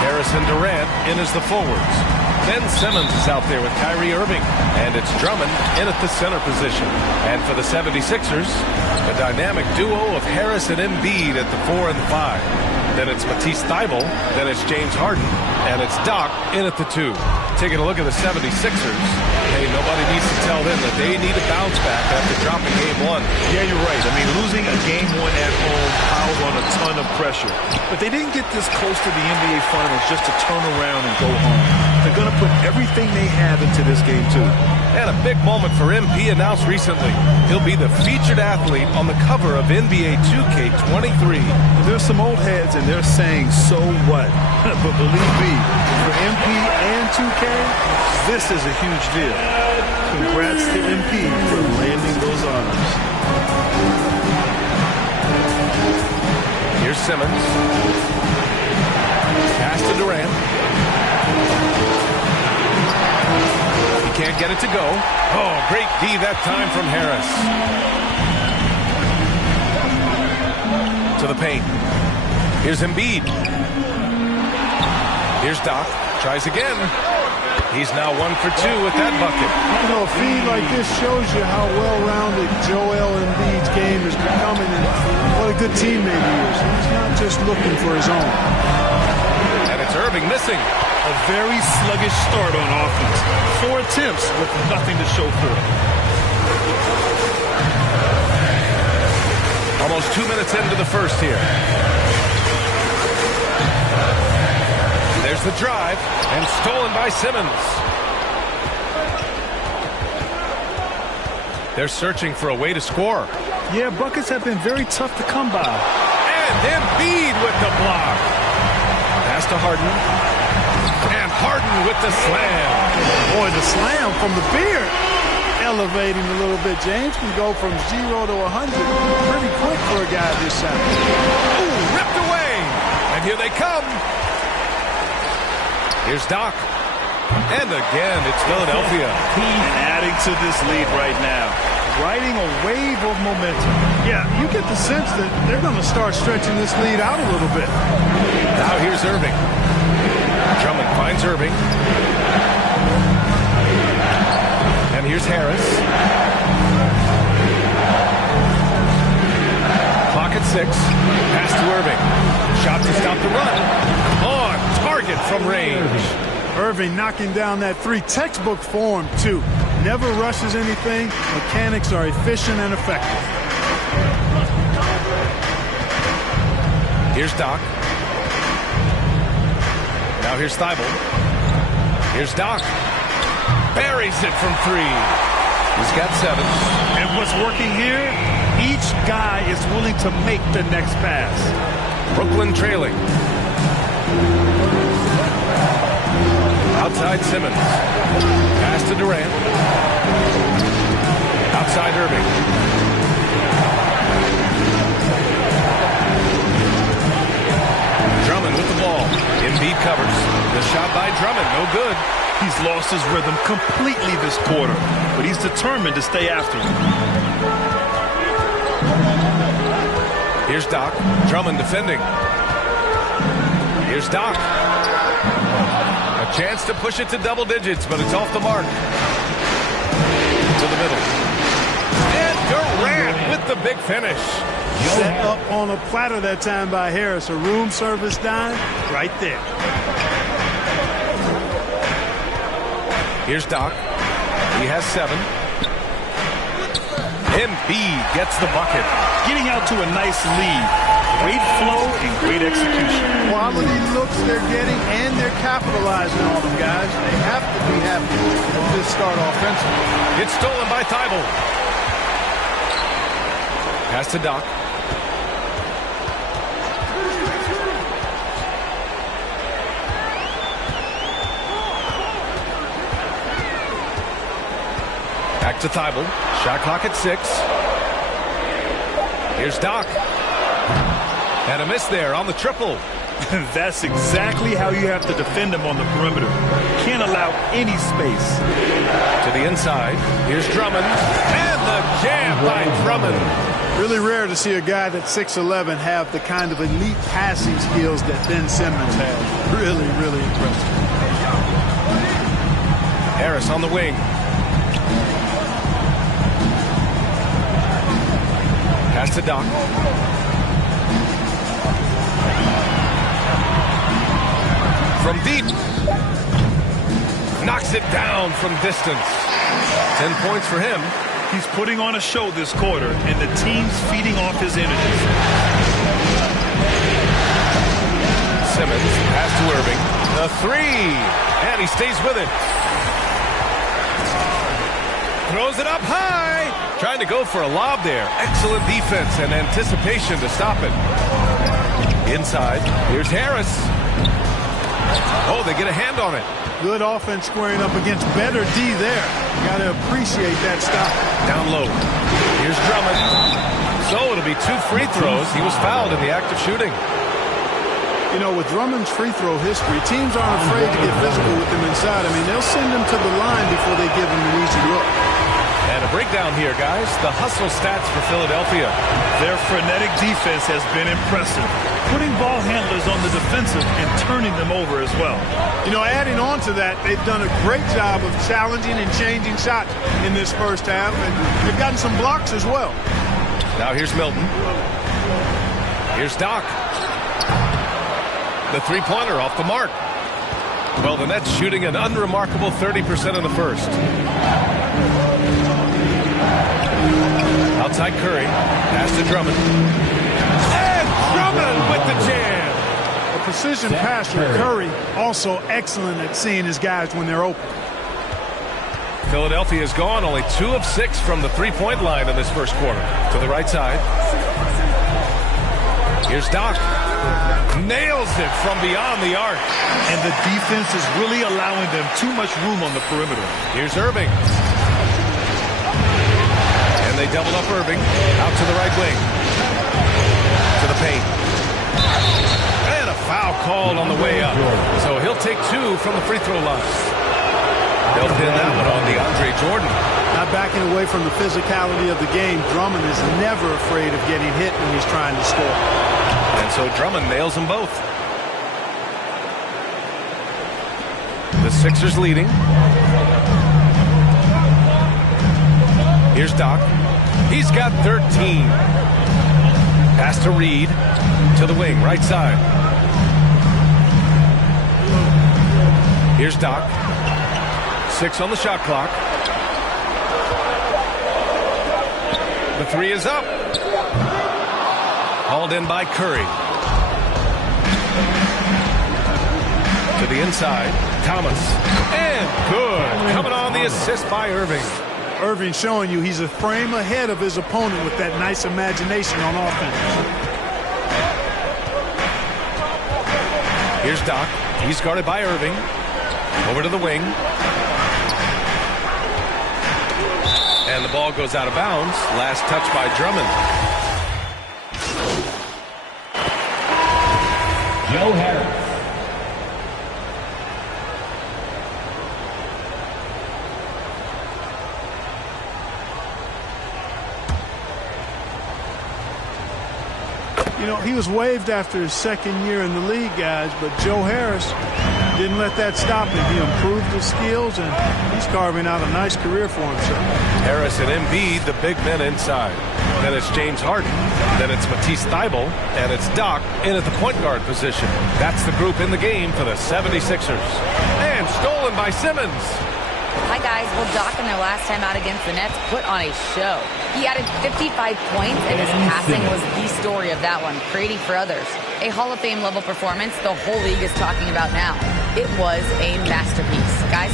Harrison Durant in as the forwards. Ben Simmons is out there with Kyrie Irving. And it's Drummond in at the center position. And for the 76ers, a dynamic duo of Harris and Embiid at the 4 and 5. Then it's Matisse Thybulle. Then it's James Harden. And it's Doc in at the 2. Taking a look at the 76ers. Hey, nobody needs to tell them that they need to bounce back after dropping game 1. Yeah, you're right. I mean, losing a game 1 at home piles on a ton of pressure. But they didn't get this close to the NBA Finals just to turn around and go home. They're going to put everything they have into this game, too. And a big moment for MP announced recently. He'll be the featured athlete on the cover of NBA 2K23. There's some old heads, and they're saying, so what? But believe me, for MP and 2K, this is a huge deal. Congrats to MP for landing those honors. Here's Simmons. Pass to Durant. He can't get it to go. Oh, great D that time from Harris. To the paint. Here's Embiid. Here's Doc. Tries again. He's now 1 for 2 with that bucket. You know, a feed like this shows you how well-rounded Joel Embiid's game is becoming and what a good teammate he is. He's not just looking for his own. And it's Irving missing. A very sluggish start on offense. 4 attempts with nothing to show for it. Almost 2 minutes into the first here. There's the drive, and stolen by Simmons. They're searching for a way to score. Yeah, buckets have been very tough to come by. And Embiid with the block. Pass to Harden. And Harden with the slam. Boy, the slam from the beard. Elevating a little bit. James can go from 0 to 100 pretty quick for a guy this size. Ooh, ripped away. And here they come. Here's Doc. And again, it's Philadelphia. And adding to this lead right now. Riding a wave of momentum. Yeah, you get the sense that they're going to start stretching this lead out a little bit. Now here's Irving. Drummond finds Irving. And here's Harris. Clock at 6. Pass to Irving. Shot to stop the run. On target from range. Irving knocking down that 3. Textbook form, too. Never rushes anything. Mechanics are efficient and effective. Here's Doc. Now here's Thibault. Here's Doc. Buries it from 3. He's got 7. And what's working here? Each guy is willing to make the next pass. Brooklyn trailing. Outside Simmons. Pass to Durant. Outside Irving. Drummond with the ball. Embiid covers. The shot by Drummond, no good. He's lost his rhythm completely this quarter, but he's determined to stay after him. Here's Doc. Drummond defending. Here's Doc. A chance to push it to double digits, but it's off the mark. To the middle. And Durant with the big finish. Set up on a platter that time by Harris. A room service dime right there. Here's Doc. He has 7. Embiid gets the bucket. Getting out to a nice lead. Great flow and great execution. Quality looks they're getting, and they're capitalizing on them, guys. They have to be happy with this start offensively. It's stolen by Thibault. Pass to Doc. Back to Thibault. Shot clock at 6. Here's Doc. And a miss there on the triple. That's exactly how you have to defend him on the perimeter. Can't allow any space. To the inside. Here's Drummond. And the jam by Drummond. Really rare to see a guy that's 6'11" have the kind of elite passing skills that Ben Simmons has. Really, really impressive. Harris on the wing. Pass to Doc. from deep. Knocks it down from distance. 10 points for him. He's putting on a show this quarter, and the team's feeding off his energy. Simmons, pass to Irving. The three, and he stays with it. Throws it up high. Trying to go for a lob there. Excellent defense and anticipation to stop it. Inside, here's Harris. Oh, they get a hand on it. Good offense squaring up against better D there. You got to appreciate that stop. Down low. Here's Drummond. So it'll be 2 free throws. He was fouled in the act of shooting. You know, with Drummond's free throw history, teams aren't afraid to get physical with him inside. I mean, they'll send him to the line before they give him an easy look. And a breakdown here, guys. The hustle stats for Philadelphia. Their frenetic defense has been impressive, putting ball handlers on the defensive and turning them over as well. You know, adding on to that, they've done a great job of challenging and changing shots in this first half, and they've gotten some blocks as well. Now here's Milton. Here's Doc. The three-pointer off the mark. Well, the Nets shooting an unremarkable 30% in the first. Outside Curry. Pass to Drummond. And Drummond with the jam. A precision passer, Curry, also excellent at seeing his guys when they're open. Philadelphia has gone only 2 of 6 from the three-point line in this first quarter. To the right side. Here's Doc. Nails it from beyond the arc. And the defense is really allowing them too much room on the perimeter. Here's Irving. And they double up Irving. Out to the right wing. To the paint. And a foul called on the way up. So he'll take 2 from the free throw line. They'll pin that one on DeAndre Jordan. Not backing away from the physicality of the game, Drummond is never afraid of getting hit when he's trying to score. And so Drummond nails them both. The Sixers leading. Here's Doc. He's got 13. Pass to Reed. To the wing, right side. Here's Doc. 6 on the shot clock. The three is up. Hauled in by Curry. To the inside. Thomas. And good. Coming on the assist by Irving. Irving showing you he's a frame ahead of his opponent with that nice imagination on offense. Here's Doc. He's guarded by Irving. Over to the wing. And the ball goes out of bounds. Last touch by Drummond. Joe Harris. You know, he was waived after his second year in the league, guys, but Joe Harris didn't let that stop him. He improved his skills, and he's carving out a nice career for himself. Harris and Embiid, the big men inside. Then it's James Harden. Then it's Matisse Thybulle. And it's Doc in at the point guard position. That's the group in the game for the 76ers. And stolen by Simmons. Hi, guys. Well, Doc, in their last time out against the Nets, put on a show. He added 55 points, and his passing was the story of that one, creating for others. A Hall of Fame level performance the whole league is talking about now. It was a masterpiece. Guys?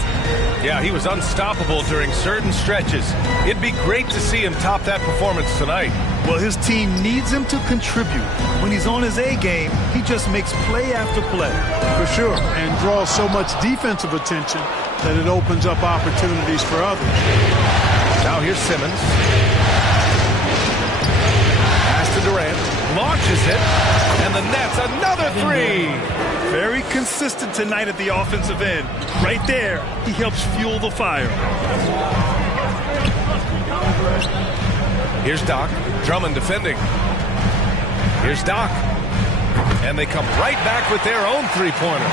Yeah, he was unstoppable during certain stretches. It'd be great to see him top that performance tonight. Well, his team needs him to contribute. When he's on his A game, he just makes play after play. For sure, and draws so much defensive attention that it opens up opportunities for others. Now here's Simmons. Pass to Durant. Launches it. And the Nets, another three. Very consistent tonight at the offensive end. Right there, he helps fuel the fire. Here's Doc. Drummond defending. Here's Doc. And they come right back with their own three-pointer.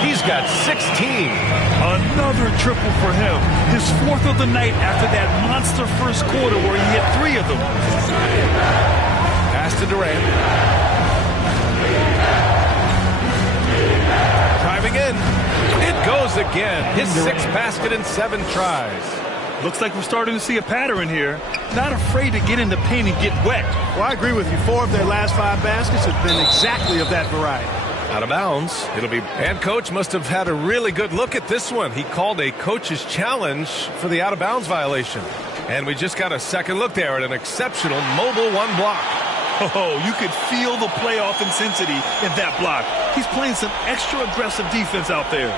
He's got 16. Another triple for him. His 4th of the night after that monster first quarter where he hit 3 of them. Pass to Durant. Driving in. It goes again. His 6th basket in 7 tries. Looks like we're starting to see a pattern here. Not afraid to get in the paint and get wet. Well, I agree with you. 4 of their last 5 baskets have been exactly of that variety. Out of bounds. It'll be. And coach must have had a really good look at this one. He called a coach's challenge for the out of bounds violation. And we just got a second look there at an exceptional mobile 1 block. Oh, you could feel the playoff intensity in that block. He's playing some extra aggressive defense out there.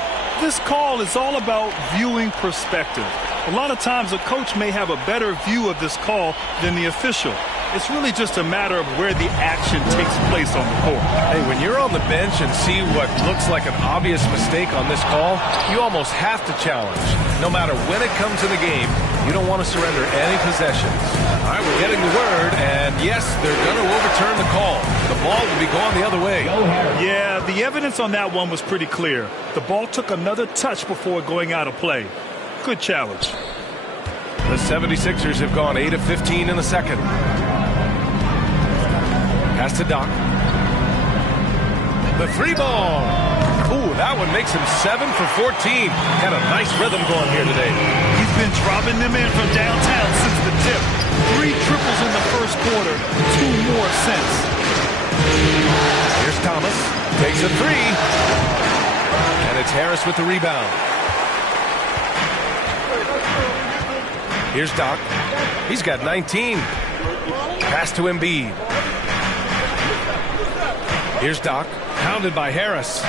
This call is all about viewing perspective. A lot of times a coach may have a better view of this call than the official. It's really just a matter of where the action takes place on the court. Hey, when you're on the bench and see what looks like an obvious mistake on this call, you almost have to challenge. No matter when it comes in the game, you don't want to surrender any possessions. All right, we're getting the word, and yes, they're going to overturn the call. The ball will be going the other way. Yeah, the evidence on that one was pretty clear. The ball took another touch before going out of play. Good challenge. The 76ers have gone 8 of 15 in the second. Pass to Doc. The 3 ball. Ooh, that one makes him 7 for 14. Got a nice rhythm going here today. He's been dropping them in from downtown since the tip. 3 triples in the first quarter, 2 more since. Here's Thomas. Takes a 3. And it's Harris with the rebound. Here's Doc. He's got 19. Pass to Embiid. Here's Doc. Pounded by Harris.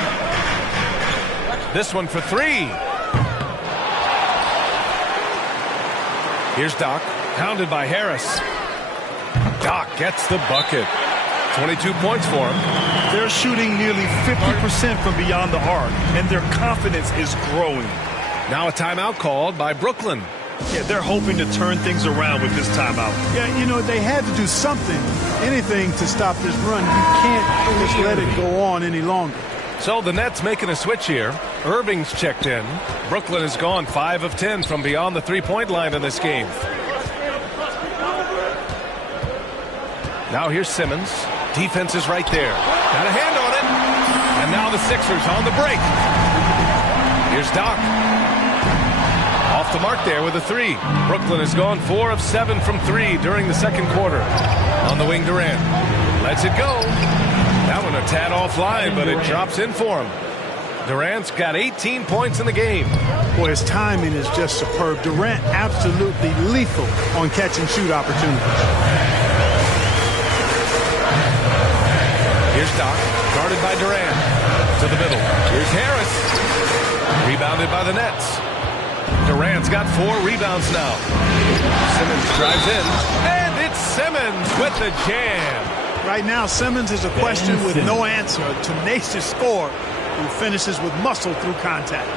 This one for 3. Here's Doc. Pounded by Harris. Doc gets the bucket. 22 points for him. They're shooting nearly 50% from beyond the arc, and their confidence is growing. Now a timeout called by Brooklyn. Yeah, they're hoping to turn things around with this timeout. Yeah, you know, they had to do something, anything to stop this run. You can't just let it go on any longer. So the Nets making a switch here. Irving's checked in. Brooklyn has gone 5 of 10 from beyond the 3-point line in this game. Now here's Simmons. Defense is right there. Got a hand on it. And now the Sixers on the break. Here's Doc. Off the mark there with a 3. Brooklyn has gone 4 of 7 from 3 during the second quarter. On the wing, Durant. Lets it go. That one a tad offline, but it drops in for him. Durant's got 18 points in the game. Boy, his timing is just superb. Durant absolutely lethal on catch and shoot opportunities. Here's Doc, guarded by Durant. To the middle. Here's Harris. Rebounded by the Nets. Durant's got 4 rebounds now. Simmons drives in. And it's Simmons with the jam. Right now, Simmons is a question with no answer. A tenacious scorer who finishes with muscle through contact.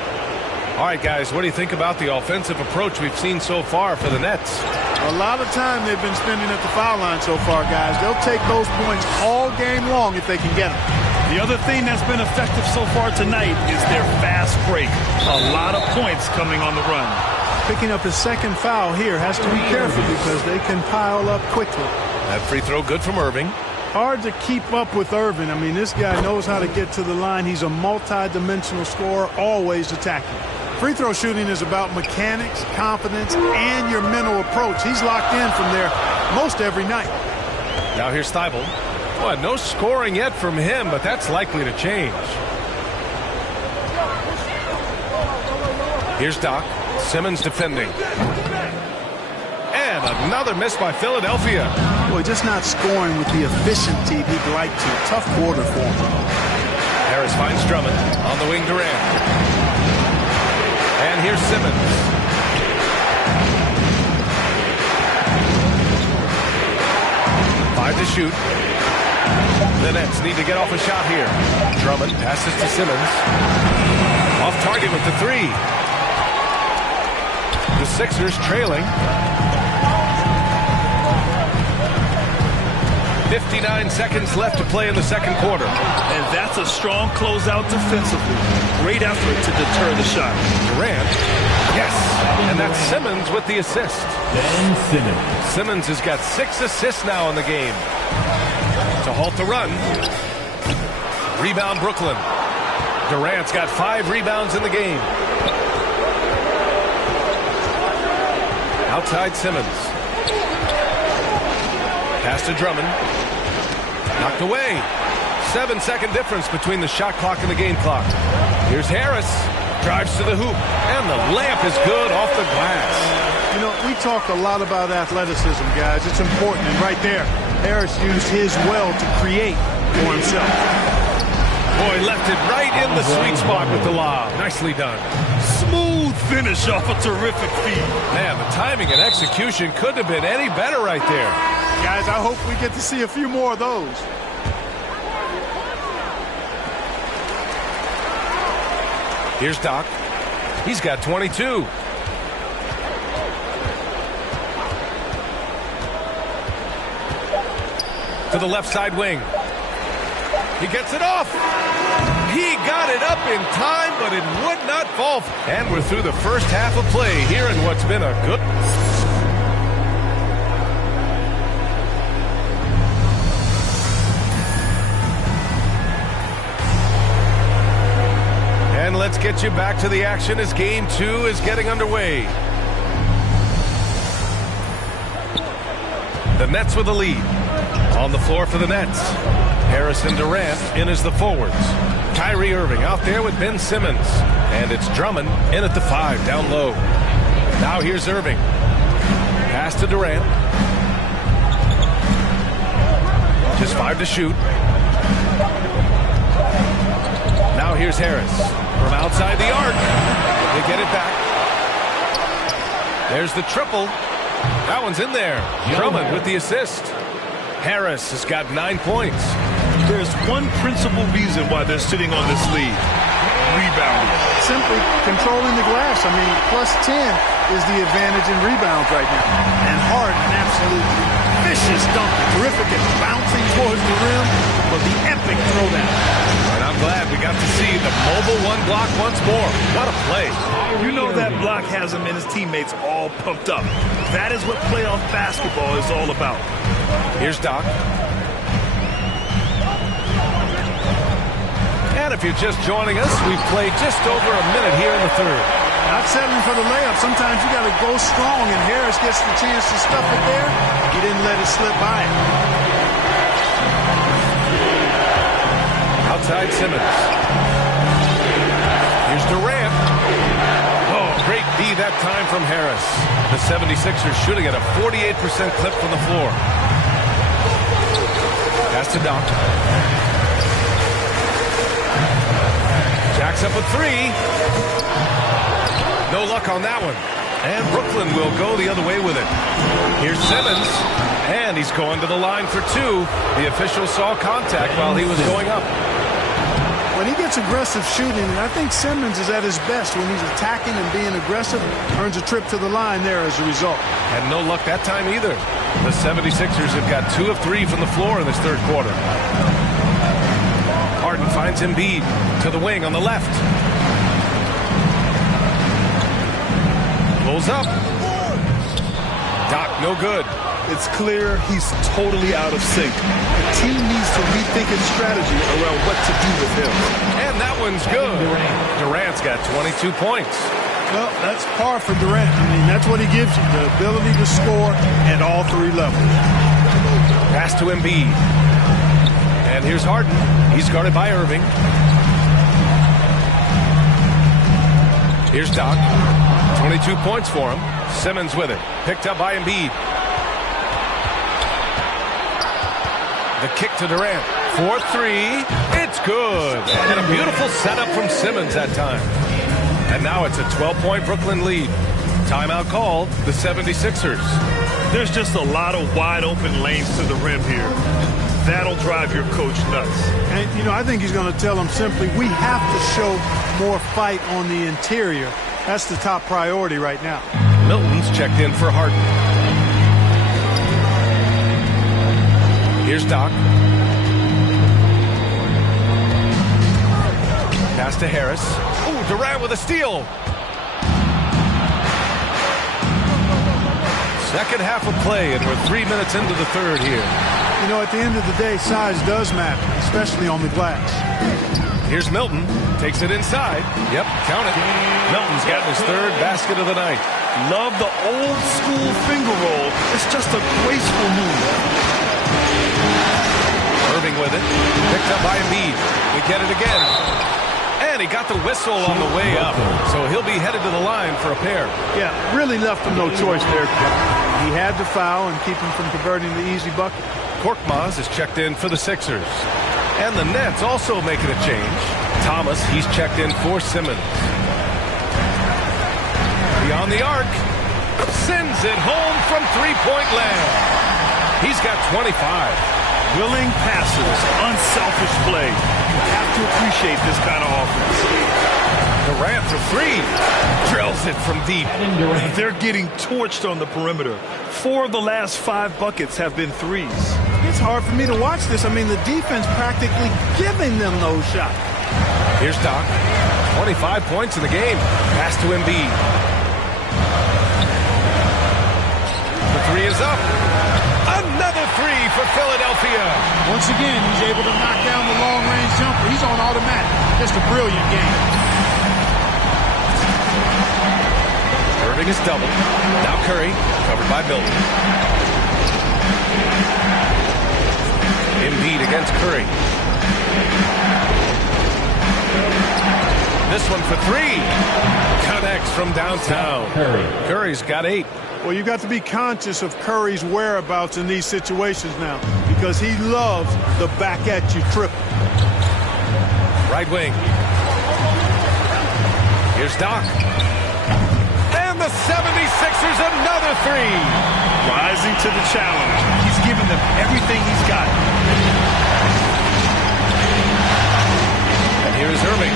All right, guys, what do you think about the offensive approach we've seen so far for the Nets? A lot of time they've been spending at the foul line so far, guys. They'll take those points all game long if they can get them. The other thing that's been effective so far tonight is their fast break. A lot of points coming on the run. Picking up his second foul here, has to be careful because they can pile up quickly. That free throw good from Irving. Hard to keep up with Irving. I mean, this guy knows how to get to the line. He's a multi-dimensional scorer, always attacking. Free throw shooting is about mechanics, confidence, and your mental approach. He's locked in from there most every night. Now here's Thibault. Well, no scoring yet from him, but that's likely to change. Here's Doc. Simmons defending. And another miss by Philadelphia. Boy, just not scoring with the efficiency he'd like to. Tough quarter for him. Harris finds Drummond on the wing, Durant. And here's Simmons. Five to shoot. The Nets need to get off a shot here. Drummond passes to Simmons. Off target with the 3. The Sixers trailing. 59 seconds left to play in the second quarter. And that's a strong closeout defensively. Great effort to deter the shot. Durant. Yes. And that's Simmons with the assist. Ben Simmons. Simmons has got 6 assists now in the game. To halt the run. Rebound Brooklyn. Durant's got 5 rebounds in the game. Outside Simmons. Pass to Drummond. Knocked away. 7-second difference between the shot clock and the game clock. Here's Harris. Drives to the hoop. And the layup is good off the glass. You know, we talk a lot about athleticism, guys. It's important. And right there, Harris used his well to create for himself. Boy, left it right in the sweet spot with the lob. Nicely done. Smooth finish off a terrific feed. Man, the timing and execution couldn't have been any better right there. Guys, I hope we get to see a few more of those. Here's Doc. He's got 22. To the left side wing. He gets it off. He got it up in time, but it would not fall. And we're through the first half of play here in what's been a good... And let's get you back to the action as Game 2 is getting underway. The Nets with the lead. On the floor for the Nets. Harris and Durant in as the forwards. Kyrie Irving out there with Ben Simmons. And it's Drummond in at the 5, down low. Now here's Irving. Pass to Durant. Just 5 to shoot. Now here's Harris. From outside the arc. They get it back. There's the triple. That one's in there. Drummond with the assist. Harris has got 9 points. There's one principal reason why they're sitting on this lead. Rebounding. Simply controlling the glass. I mean, plus 10 is the advantage in rebounds right now. And Harden, absolutely vicious dunk. Terrific at bouncing towards the rim, but the epic throwdown. And I'm glad we got to see the mobile one block once more. What a play. You know that block has him and his teammates all pumped up. That is what playoff basketball is all about. Here's Doc. And if you're just joining us, we've played just over a minute here in the third. Not settling for the layup. Sometimes you got to go strong, and Harris gets the chance to stuff it there. He didn't let it slip by him. Outside Simmons. Here's Durant. Oh, great D that time from Harris. The 76ers shooting at a 48% clip from the floor. Pass to Doc. Jacks up a 3. No luck on that one. And Brooklyn will go the other way with it. Here's Simmons. And he's going to the line for 2. The official saw contact while he was going up. When he gets aggressive shooting, and I think Simmons is at his best when he's attacking and being aggressive, earns a trip to the line there as a result. And no luck that time either. The 76ers have got 2 of 3 from the floor in this third quarter. Harden finds Embiid to the wing on the left. Pulls up. Doc, no good. It's clear he's totally out of sync. The team needs to rethink its strategy around what to do with him. And that one's good. Durant's got 22 points. Well, that's par for Durant. I mean, that's what he gives you, the ability to score at all 3 levels. Pass to Embiid. And here's Harden. He's guarded by Irving. Here's Doc. 22 points for him. Simmons with it. Picked up by Embiid. The kick to Durant. 4-3. It's good. And a beautiful setup from Simmons that time. And now it's a 12-point Brooklyn lead. Timeout called, the 76ers. There's just a lot of wide open lanes to the rim here. That'll drive your coach nuts. And, you know, I think he's going to tell them simply, we have to show more fight on the interior. That's the top priority right now. Milton's checked in for Harden. Here's Doc. Pass to Harris. Ooh, Durant with a steal. Second half of play, and we're 3 minutes into the third here. You know, at the end of the day, size does matter, especially on the glass. Here's Milton. Takes it inside. Yep, count it. Milton's got his third basket of the night. Love the old school finger roll. It's just a graceful move. Irving with it. Picked up by Embiid. We get it again. And he got the whistle on the way up. So he'll be headed to the line for a pair. Yeah, really left him no choice there. He had to foul and keep him from converting the easy bucket. Korkmaz is checked in for the Sixers. And the Nets also making a change. Thomas, he's checked in for Simmons. Beyond the arc. Sends it home from three-point land. He's got 25. Willing passers, unselfish play. You have to appreciate this kind of offense. Durant for three. Drills it from deep. They're getting torched on the perimeter. 4 of the last 5 buckets have been threes. It's hard for me to watch this. I mean, the defense practically giving them those shots. Here's Doc. 25 points in the game. Pass to Embiid. The three is up. Another three for Philadelphia. Once again, he's able to knock down the long-range jumper. He's on automatic. Just a brilliant game. Irving is doubled. Now Curry, covered by Milton. Embiid against Curry. This one for three. Connects from downtown. Curry's got 8. Well, you got to be conscious of Curry's whereabouts in these situations now because he loves the back-at-you triple. Right wing. Here's Doc. And the 76ers another three. Rising to the challenge. He's given them everything he's got. And here's Irving.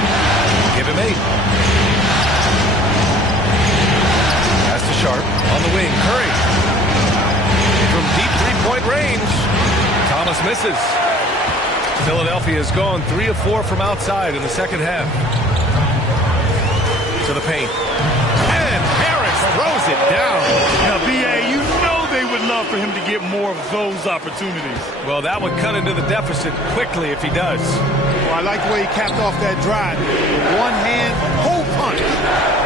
Give him 8. Pass to Sharp on the wing. Curry. From deep three-point range. Thomas misses. Philadelphia has gone 3 of 4 from outside in the second half. To the paint. And Harris throws it down. Now, B.A., you know they would love for him to get more of those opportunities. Well, that would cut into the deficit quickly if he does. Well, I like the way he capped off that drive. One hand, whole punch.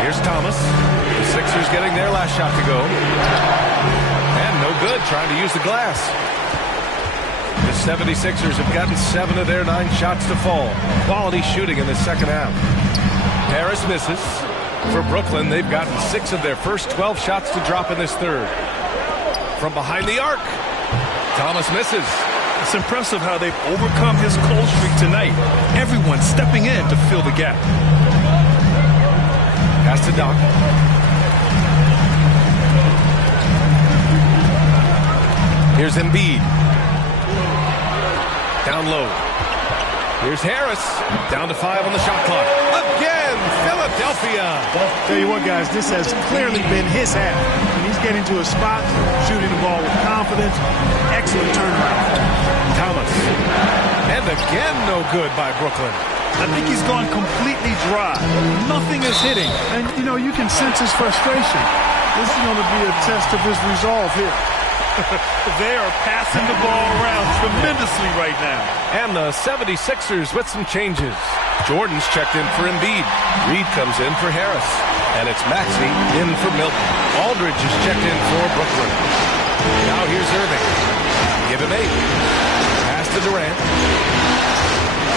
Here's Thomas. The Sixers getting their last shot to go. And no good, trying to use the glass. The 76ers have gotten 7 of their 9 shots to fall. Quality shooting in the second half. Harris misses. For Brooklyn, they've gotten 6 of their first 12 shots to drop in this third. From behind the arc, Thomas misses. It's impressive how they've overcome his cold streak tonight. Everyone stepping in to fill the gap. Pass to Doc. Here's Embiid. Down low. Here's Harris. Down to 5 on the shot clock. Again, Philadelphia. Tell you what, guys, this has clearly been his half. And he's getting to a spot, shooting the ball with confidence. Excellent turnaround. Thomas. And again, no good by Brooklyn. I think he's gone completely dry. Nothing is hitting. And, you know, you can sense his frustration. This is going to be a test of his resolve here. They are passing the ball around tremendously right now. And the 76ers with some changes. Jordan's checked in for Embiid. Reed comes in for Harris. And it's Maxey in for Milton. Aldridge is checked in for Brooklyn. Now here's Irving. Give him 8. Pass to Durant.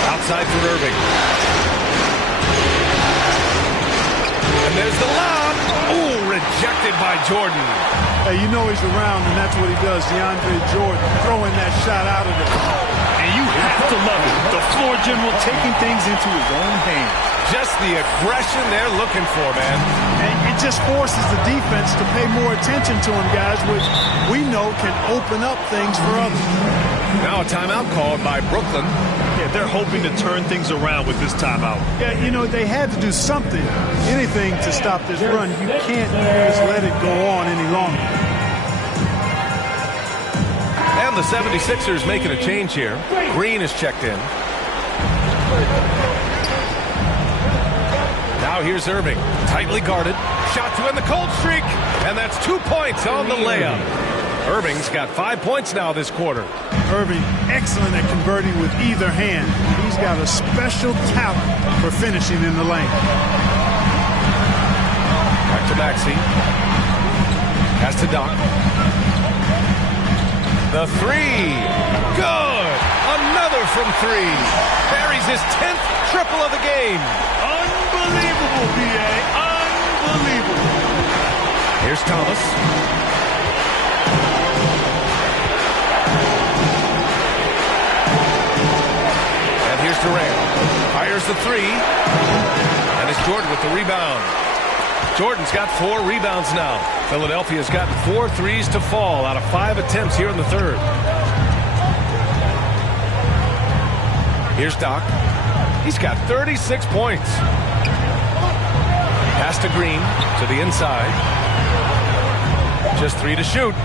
Outside for Irving. And there's the lob. Ooh, rejected by Jordan. Hey, you know he's around, and that's what he does. DeAndre Jordan throwing that shot out of there. And you have to love it. The floor general taking things into his own hands. Just the aggression they're looking for, man. And it just forces the defense to pay more attention to him, guys, which we know can open up things for others. Now a timeout called by Brooklyn. Yeah, they're hoping to turn things around with this timeout. Yeah, you know, they had to do something, anything to stop this run. You can't just let it go on any longer. And the 76ers making a change here. Green is checked in. Now here's Irving. Tightly guarded. Shot to end the cold streak. And that's 2 points on the layup. Irving's got 5 points now this quarter. Irving, excellent at converting with either hand. He's got a special talent for finishing in the lane. Back to Maxey. Pass to Doc. The three. Good. Another from three. Buries his 10th triple of the game. Unbelievable, B.A. Unbelievable. Here's Thomas. And here's Durant. Fires the three. And it's Jordan with the rebound. Jordan's got 4 rebounds now. Philadelphia's gotten 4 threes to fall out of 5 attempts here in the third. Here's Doc. He's got 36 points. Pass to Green to the inside. Just 3 to shoot.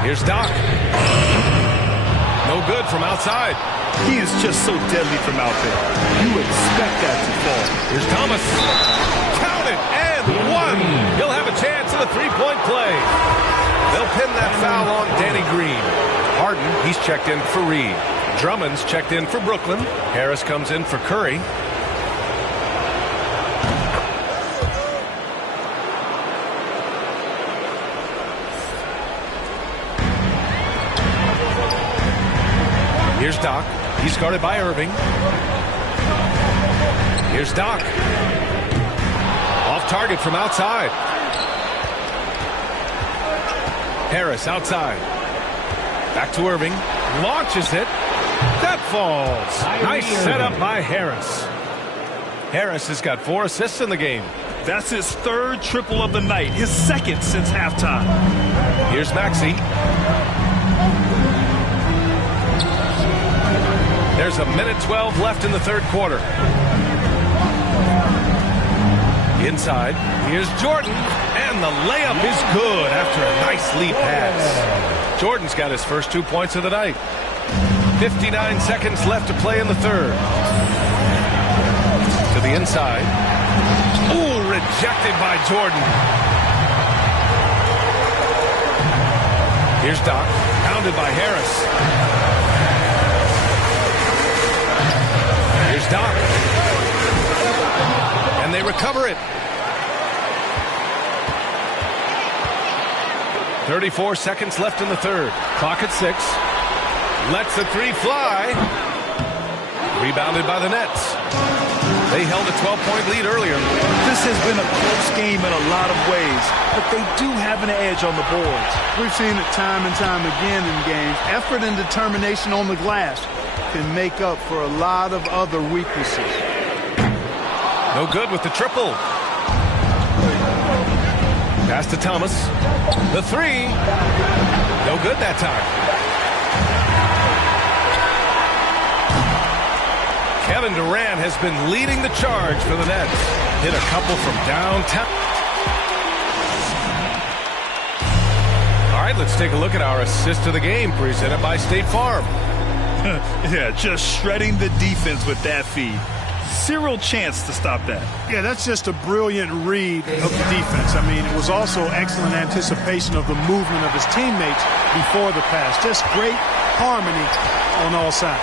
Here's Doc. No good from outside. He is just so deadly from out there. You expect that to fall. Here's Thomas. Count it, and one. He'll have a chance at a three-point play. They'll pin that foul on Danny Green. Harden, he's checked in for Reed. Drummond's checked in for Brooklyn. Harris comes in for Curry. Here's Doc. He's guarded by Irving. Here's Doc. Off target from outside. Harris outside. Back to Irving. Launches it. That falls. Nice setup by Harris. Harris has got 4 assists in the game. That's his 3rd triple of the night. His 2nd since halftime. Here's Maxey. There's a minute 12 left in the third quarter. Inside, here's Jordan, and the layup is good after a nice lead pass. Jordan's got his first 2 points of the night. 59 seconds left to play in the third. To the inside. Ooh, rejected by Jordan. Here's Doc, pounded by Harris. Here's Doc. And they recover it. 34 seconds left in the third. Clock at 6. Lets the three fly. Rebounded by the Nets. They held a 12-point lead earlier. This has been a close game in a lot of ways, but they do have an edge on the boards. We've seen it time and time again in games. Effort and determination on the glass can make up for a lot of other weaknesses. No good with the triple. Pass to Thomas. The three. No good that time. Kevin Durant has been leading the charge for the Nets. Hit a couple from downtown. All right, let's take a look at our assist of the game presented by State Farm. Yeah, just shredding the defense with that feed. Zero chance to stop that. Yeah, that's just a brilliant read of the defense. I mean, it was also excellent anticipation of the movement of his teammates before the pass. Just great harmony on all sides.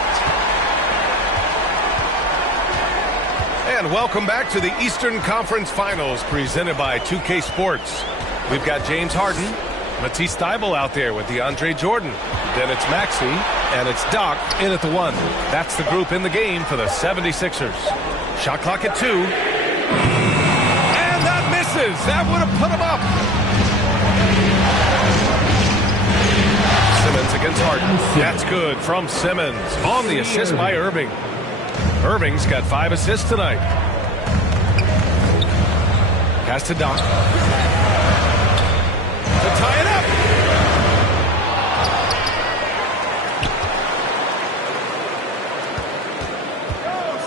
And welcome back to the Eastern Conference Finals presented by 2K Sports. We've got James Harden, Matisse Thybulle out there with DeAndre Jordan. Then it's Maxey, and it's Doc in at the 1. That's the group in the game for the 76ers. Shot clock at 2. And that misses. That would have put him up. Simmons against Harden. That's good from Simmons. On the assist by Irving. Irving's got 5 assists tonight. Pass to Doc. To tie it up.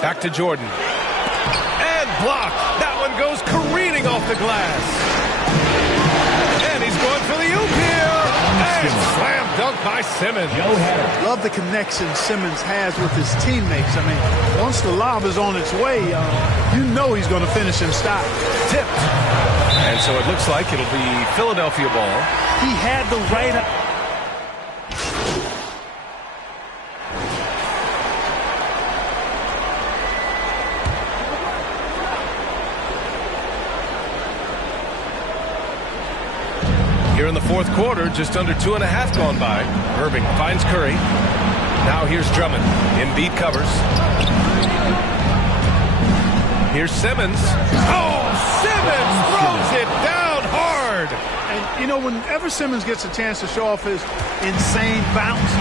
Back to Jordan. And blocked. That one goes careening off the glass. And he's going for the oop here. And slam dunk by Simmons. Love the connection Simmons has with his teammates. I mean, once the lob is on its way, you know he's going to finish in style. Tipped. And so it looks like it'll be Philadelphia ball. He had the right... Here in the fourth quarter, just under 2.5 gone by. Irving finds Curry. Now here's Drummond. Embiid covers. Here's Simmons. Oh, Simmons throws it down hard. And, you know, whenever Simmons gets a chance to show off his insane bounce,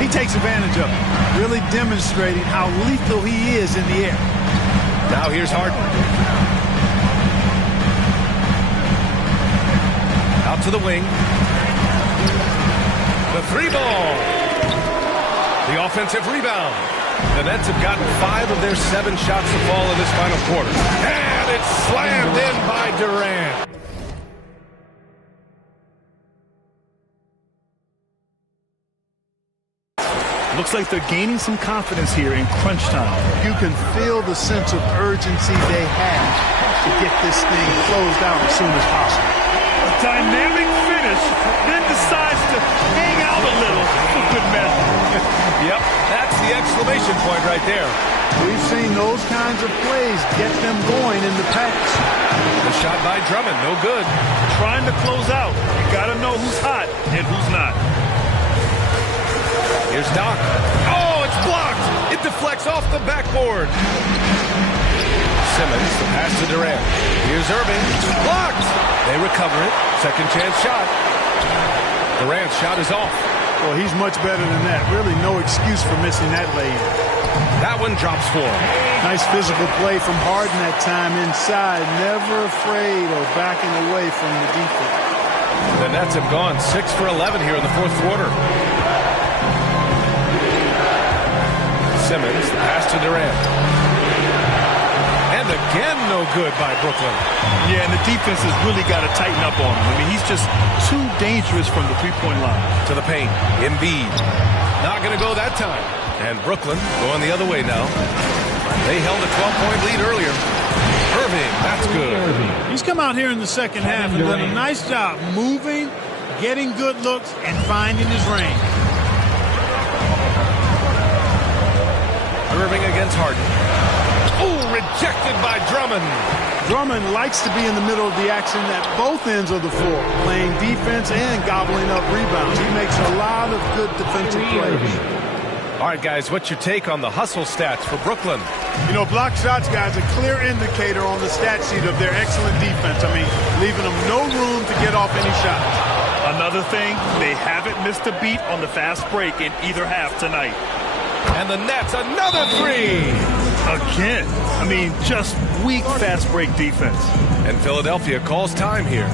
he takes advantage of it, really demonstrating how lethal he is in the air. Now here's Harden. Out to the wing. The three ball. The offensive rebound. The Nets have gotten 5 of their 7 shots to fall in this final quarter. And it's slammed in by Durant. Looks like they're gaining some confidence here in crunch time. You can feel the sense of urgency they have to get this thing closed out as soon as possible. Dynamic finish, then decides to hang out a little for good measure. Yep, that's the exclamation point right there. We've seen those kinds of plays get them going in the past. The shot by Drummond, no good. Trying to close out. You got to know who's hot and who's not. Here's Doc. Oh, it's blocked. It deflects off the backboard. Simmons, the pass to Durant. Here's Irving. Blocked. They recover it. Second chance shot. Durant's shot is off. Well, he's much better than that. Really no excuse for missing that lay-in. That one drops for him. Nice physical play from Harden that time inside. Never afraid or backing away from the defense. The Nets have gone 6 for 11 here in the fourth quarter. Simmons, the pass to Durant. And again, no good by Brooklyn. Yeah, and the defense has really got to tighten up on him. I mean, he's just too dangerous from the three-point line. To the paint, Embiid. Not going to go that time. And Brooklyn going the other way now. They held a 12-point lead earlier. Irving, that's good. He's come out here in the second half and done a nice job moving, getting good looks, and finding his range. Irving against Harden. Oh, rejected by Drummond. Drummond likes to be in the middle of the action at both ends of the floor, playing defense and gobbling up rebounds. He makes a lot of good defensive plays. All right, guys, what's your take on the hustle stats for Brooklyn? You know, block shots, guys, a clear indicator on the stat sheet of their excellent defense. I mean, leaving them no room to get off any shots. Another thing, they haven't missed a beat on the fast break in either half tonight. And the Nets, another three. Again. I mean, just weak fast break defense. And Philadelphia calls time here.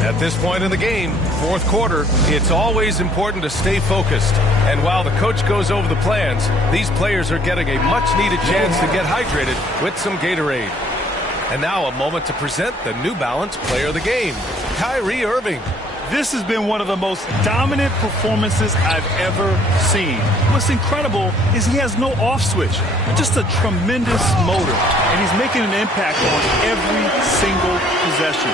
At this point in the game, fourth quarter, it's always important to stay focused. And while the coach goes over the plans, these players are getting a much-needed chance to get hydrated with some Gatorade. And now a moment to present the New Balance Player of the Game, Kyrie Irving. This has been one of the most dominant performances I've ever seen. What's incredible is he has no off switch, just a tremendous motor, and he's making an impact on every single possession.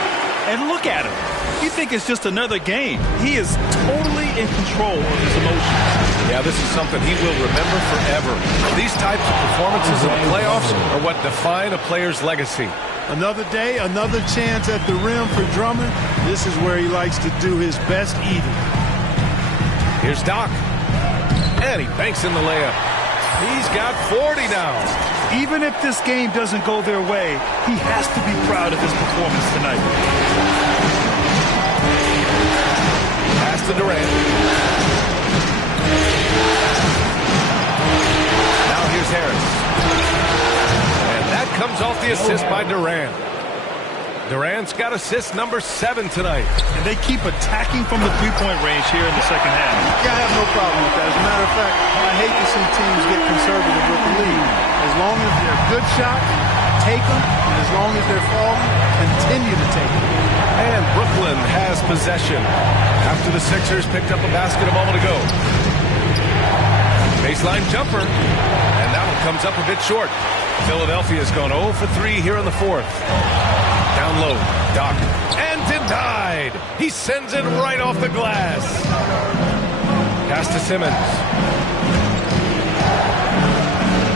And look at him. You think it's just another game. He is totally in control of his emotions. Yeah, this is something he will remember forever. These types of performances in the playoffs are what define a player's legacy. Another day, another chance at the rim for Drummond. This is where he likes to do his best eating. Here's Doc. And he banks in the layup. He's got 40 now. Even if this game doesn't go their way, he has to be proud of his performance tonight. Pass to Durant. Now here's Harris. Comes off the assist by Durant. Durant's got assist number 7 tonight. And they keep attacking from the three-point range here in the second half. I have no problem with that. As a matter of fact, I hate to see teams get conservative with the lead. As long as they're good shots, take them, and as long as they're falling, continue to take them. And Brooklyn has possession after the Sixers picked up a basket a moment ago. Baseline jumper, and that one comes up a bit short. Philadelphia's gone 0 for 3 here in the fourth. Down low, Doc, and denied. He sends it right off the glass. Pass to Simmons.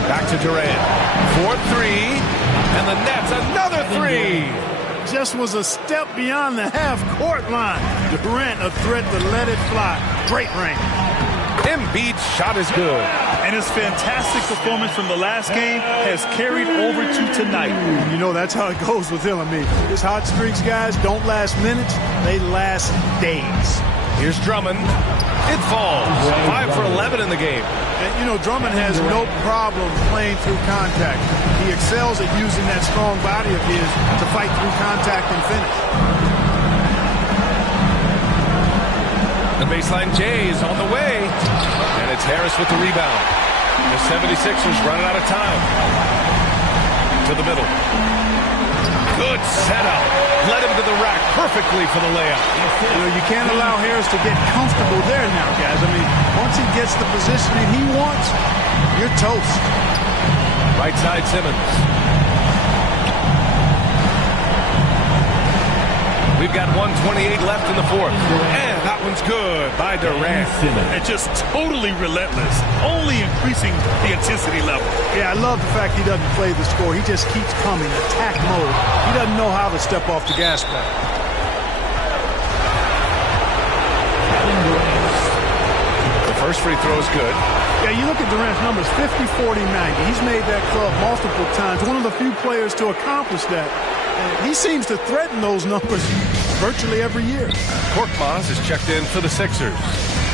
Back to Durant. 4-3, and the Nets another 3. Just was a step beyond the half-court line. Durant a threat to let it fly. Great range. Embiid's shot is good. And his fantastic performance from the last game has carried over to tonight. You know, that's how it goes with him. I mean, his hot streaks, guys, don't last minutes. They last days. Here's Drummond. It falls. 5 for 11 in the game. And, you know, Drummond has no problem playing through contact. He excels at using that strong body of his to fight through contact and finish. The baseline J is on the way. And it's Harris with the rebound. The 76ers running out of time. To the middle. Good setup. Led him to the rack perfectly for the layup. You know, you can't allow Harris to get comfortable there now, guys. I mean, once he gets the positioning he wants, you're toast. Right side Simmons. We've got 1:28 left in the fourth. And that one's good by Durant. And just totally relentless, only increasing the intensity level. Yeah, I love the fact he doesn't play the score. He just keeps coming, attack mode. He doesn't know how to step off the gas pedal. The first free throw is good. Yeah, you look at Durant's numbers, 50, 40, 90. He's made that club multiple times. One of the few players to accomplish that. And he seems to threaten those numbers virtually every year. Korkmaz is checked in for the Sixers.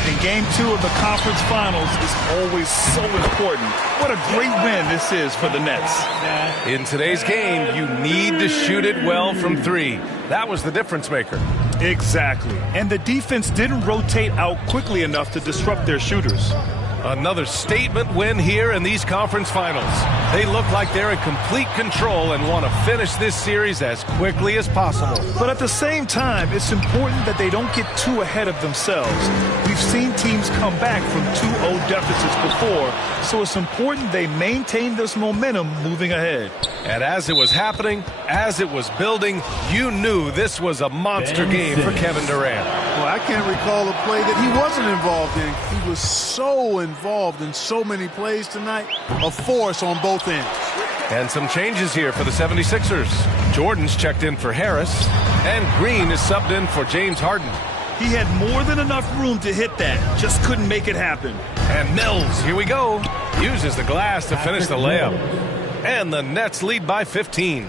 And Game 2 of the conference finals is always so important. What a great win this is for the Nets. In today's game, you need to shoot it well from 3. That was the difference maker. Exactly. And the defense didn't rotate out quickly enough to disrupt their shooters. Another statement win here in these conference finals. They look like they're in complete control and want to finish this series as quickly as possible. But at the same time, it's important that they don't get too ahead of themselves. We've seen teams come back from 2-0 deficits before, so it's important they maintain this momentum moving ahead. And as it was happening, as it was building, you knew this was a monster game for Kevin Durant. Well, I can't recall a play that he wasn't involved in. He was so involved in so many plays tonight, a force on both ends. And some changes here for the 76ers. Jordan's checked in for Harris, and Green is subbed in for James Harden. He had more than enough room to hit that, just couldn't make it happen. And Mills, here we go, uses the glass to finish the layup. And the Nets lead by 15.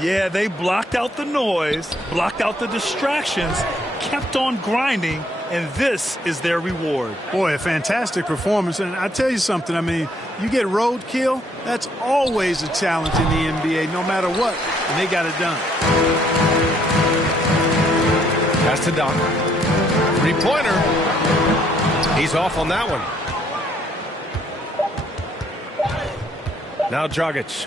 Yeah, they blocked out the noise, blocked out the distractions, kept on grinding, and this is their reward. Boy, a fantastic performance. And I tell you something, I mean, you get roadkill, that's always a challenge in the NBA, no matter what. And they got it done. Pass to Doc. Three-pointer. He's off on that one. Now Dragic.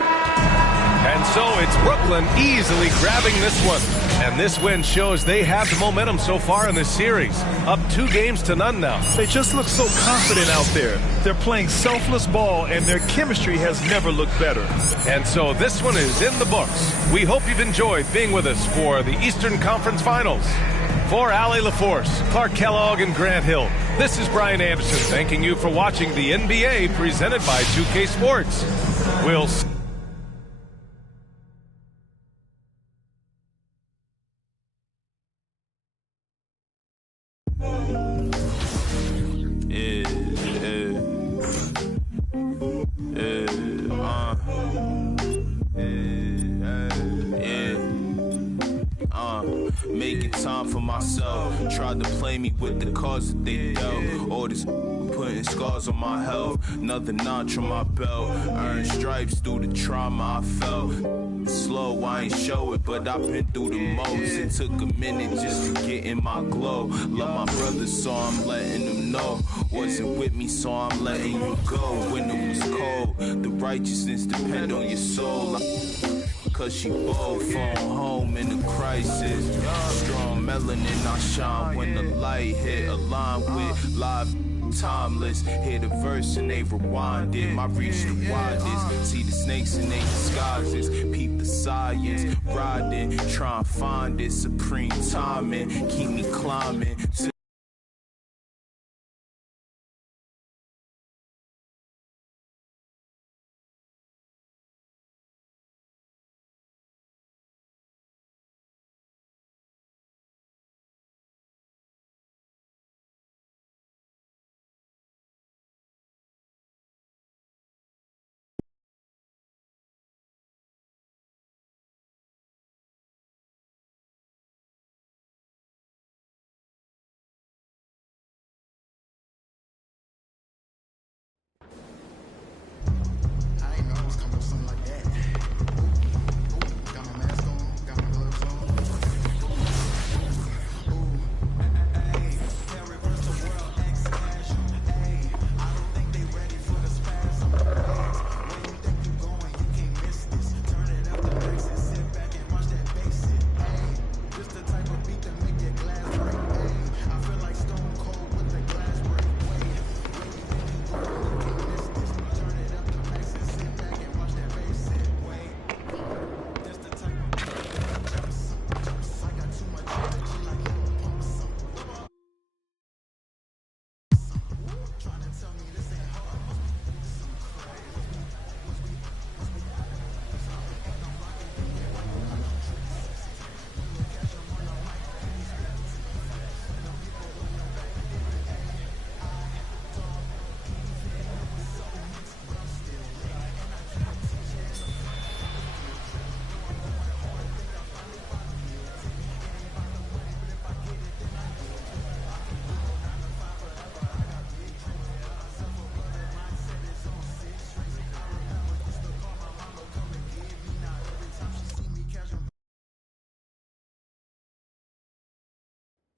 And so it's Brooklyn easily grabbing this one. And this win shows they have the momentum so far in this series. Up 2-0 now. They just look so confident out there. They're playing selfless ball, and their chemistry has never looked better. And so this one is in the books. We hope you've enjoyed being with us for the Eastern Conference Finals. For Allie LaForce, Clark Kellogg, and Grant Hill, this is Brian Anderson thanking you for watching the NBA presented by 2K Sports. We'll see. making time for myself. Tried to play me with the cards that they dealt. All this putting scars on my health. Another notch on my belt. Earned stripes through the trauma I felt. Slow, I ain't show it, but I've been through the most. It took a minute just to get in my glow. Love my brothers, so I'm letting them know. Wasn't with me, so I'm letting you go. When it was cold, the righteousness depend on your soul. Cause she both phone home in a crisis. Strong melanin, I shine when the light hit. Aligned with live timeless. Hit a verse and they rewind it. My reach the widest. See the snakes in their disguises. Peep the science. Riding, try and find it. Supreme timing. Keep me climbing.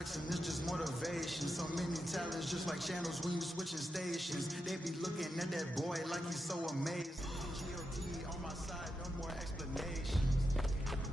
It's just motivation. So many talents, just like channels when you switching stations. They be looking at that boy like he's so amazing. GOD on my side, no more explanations.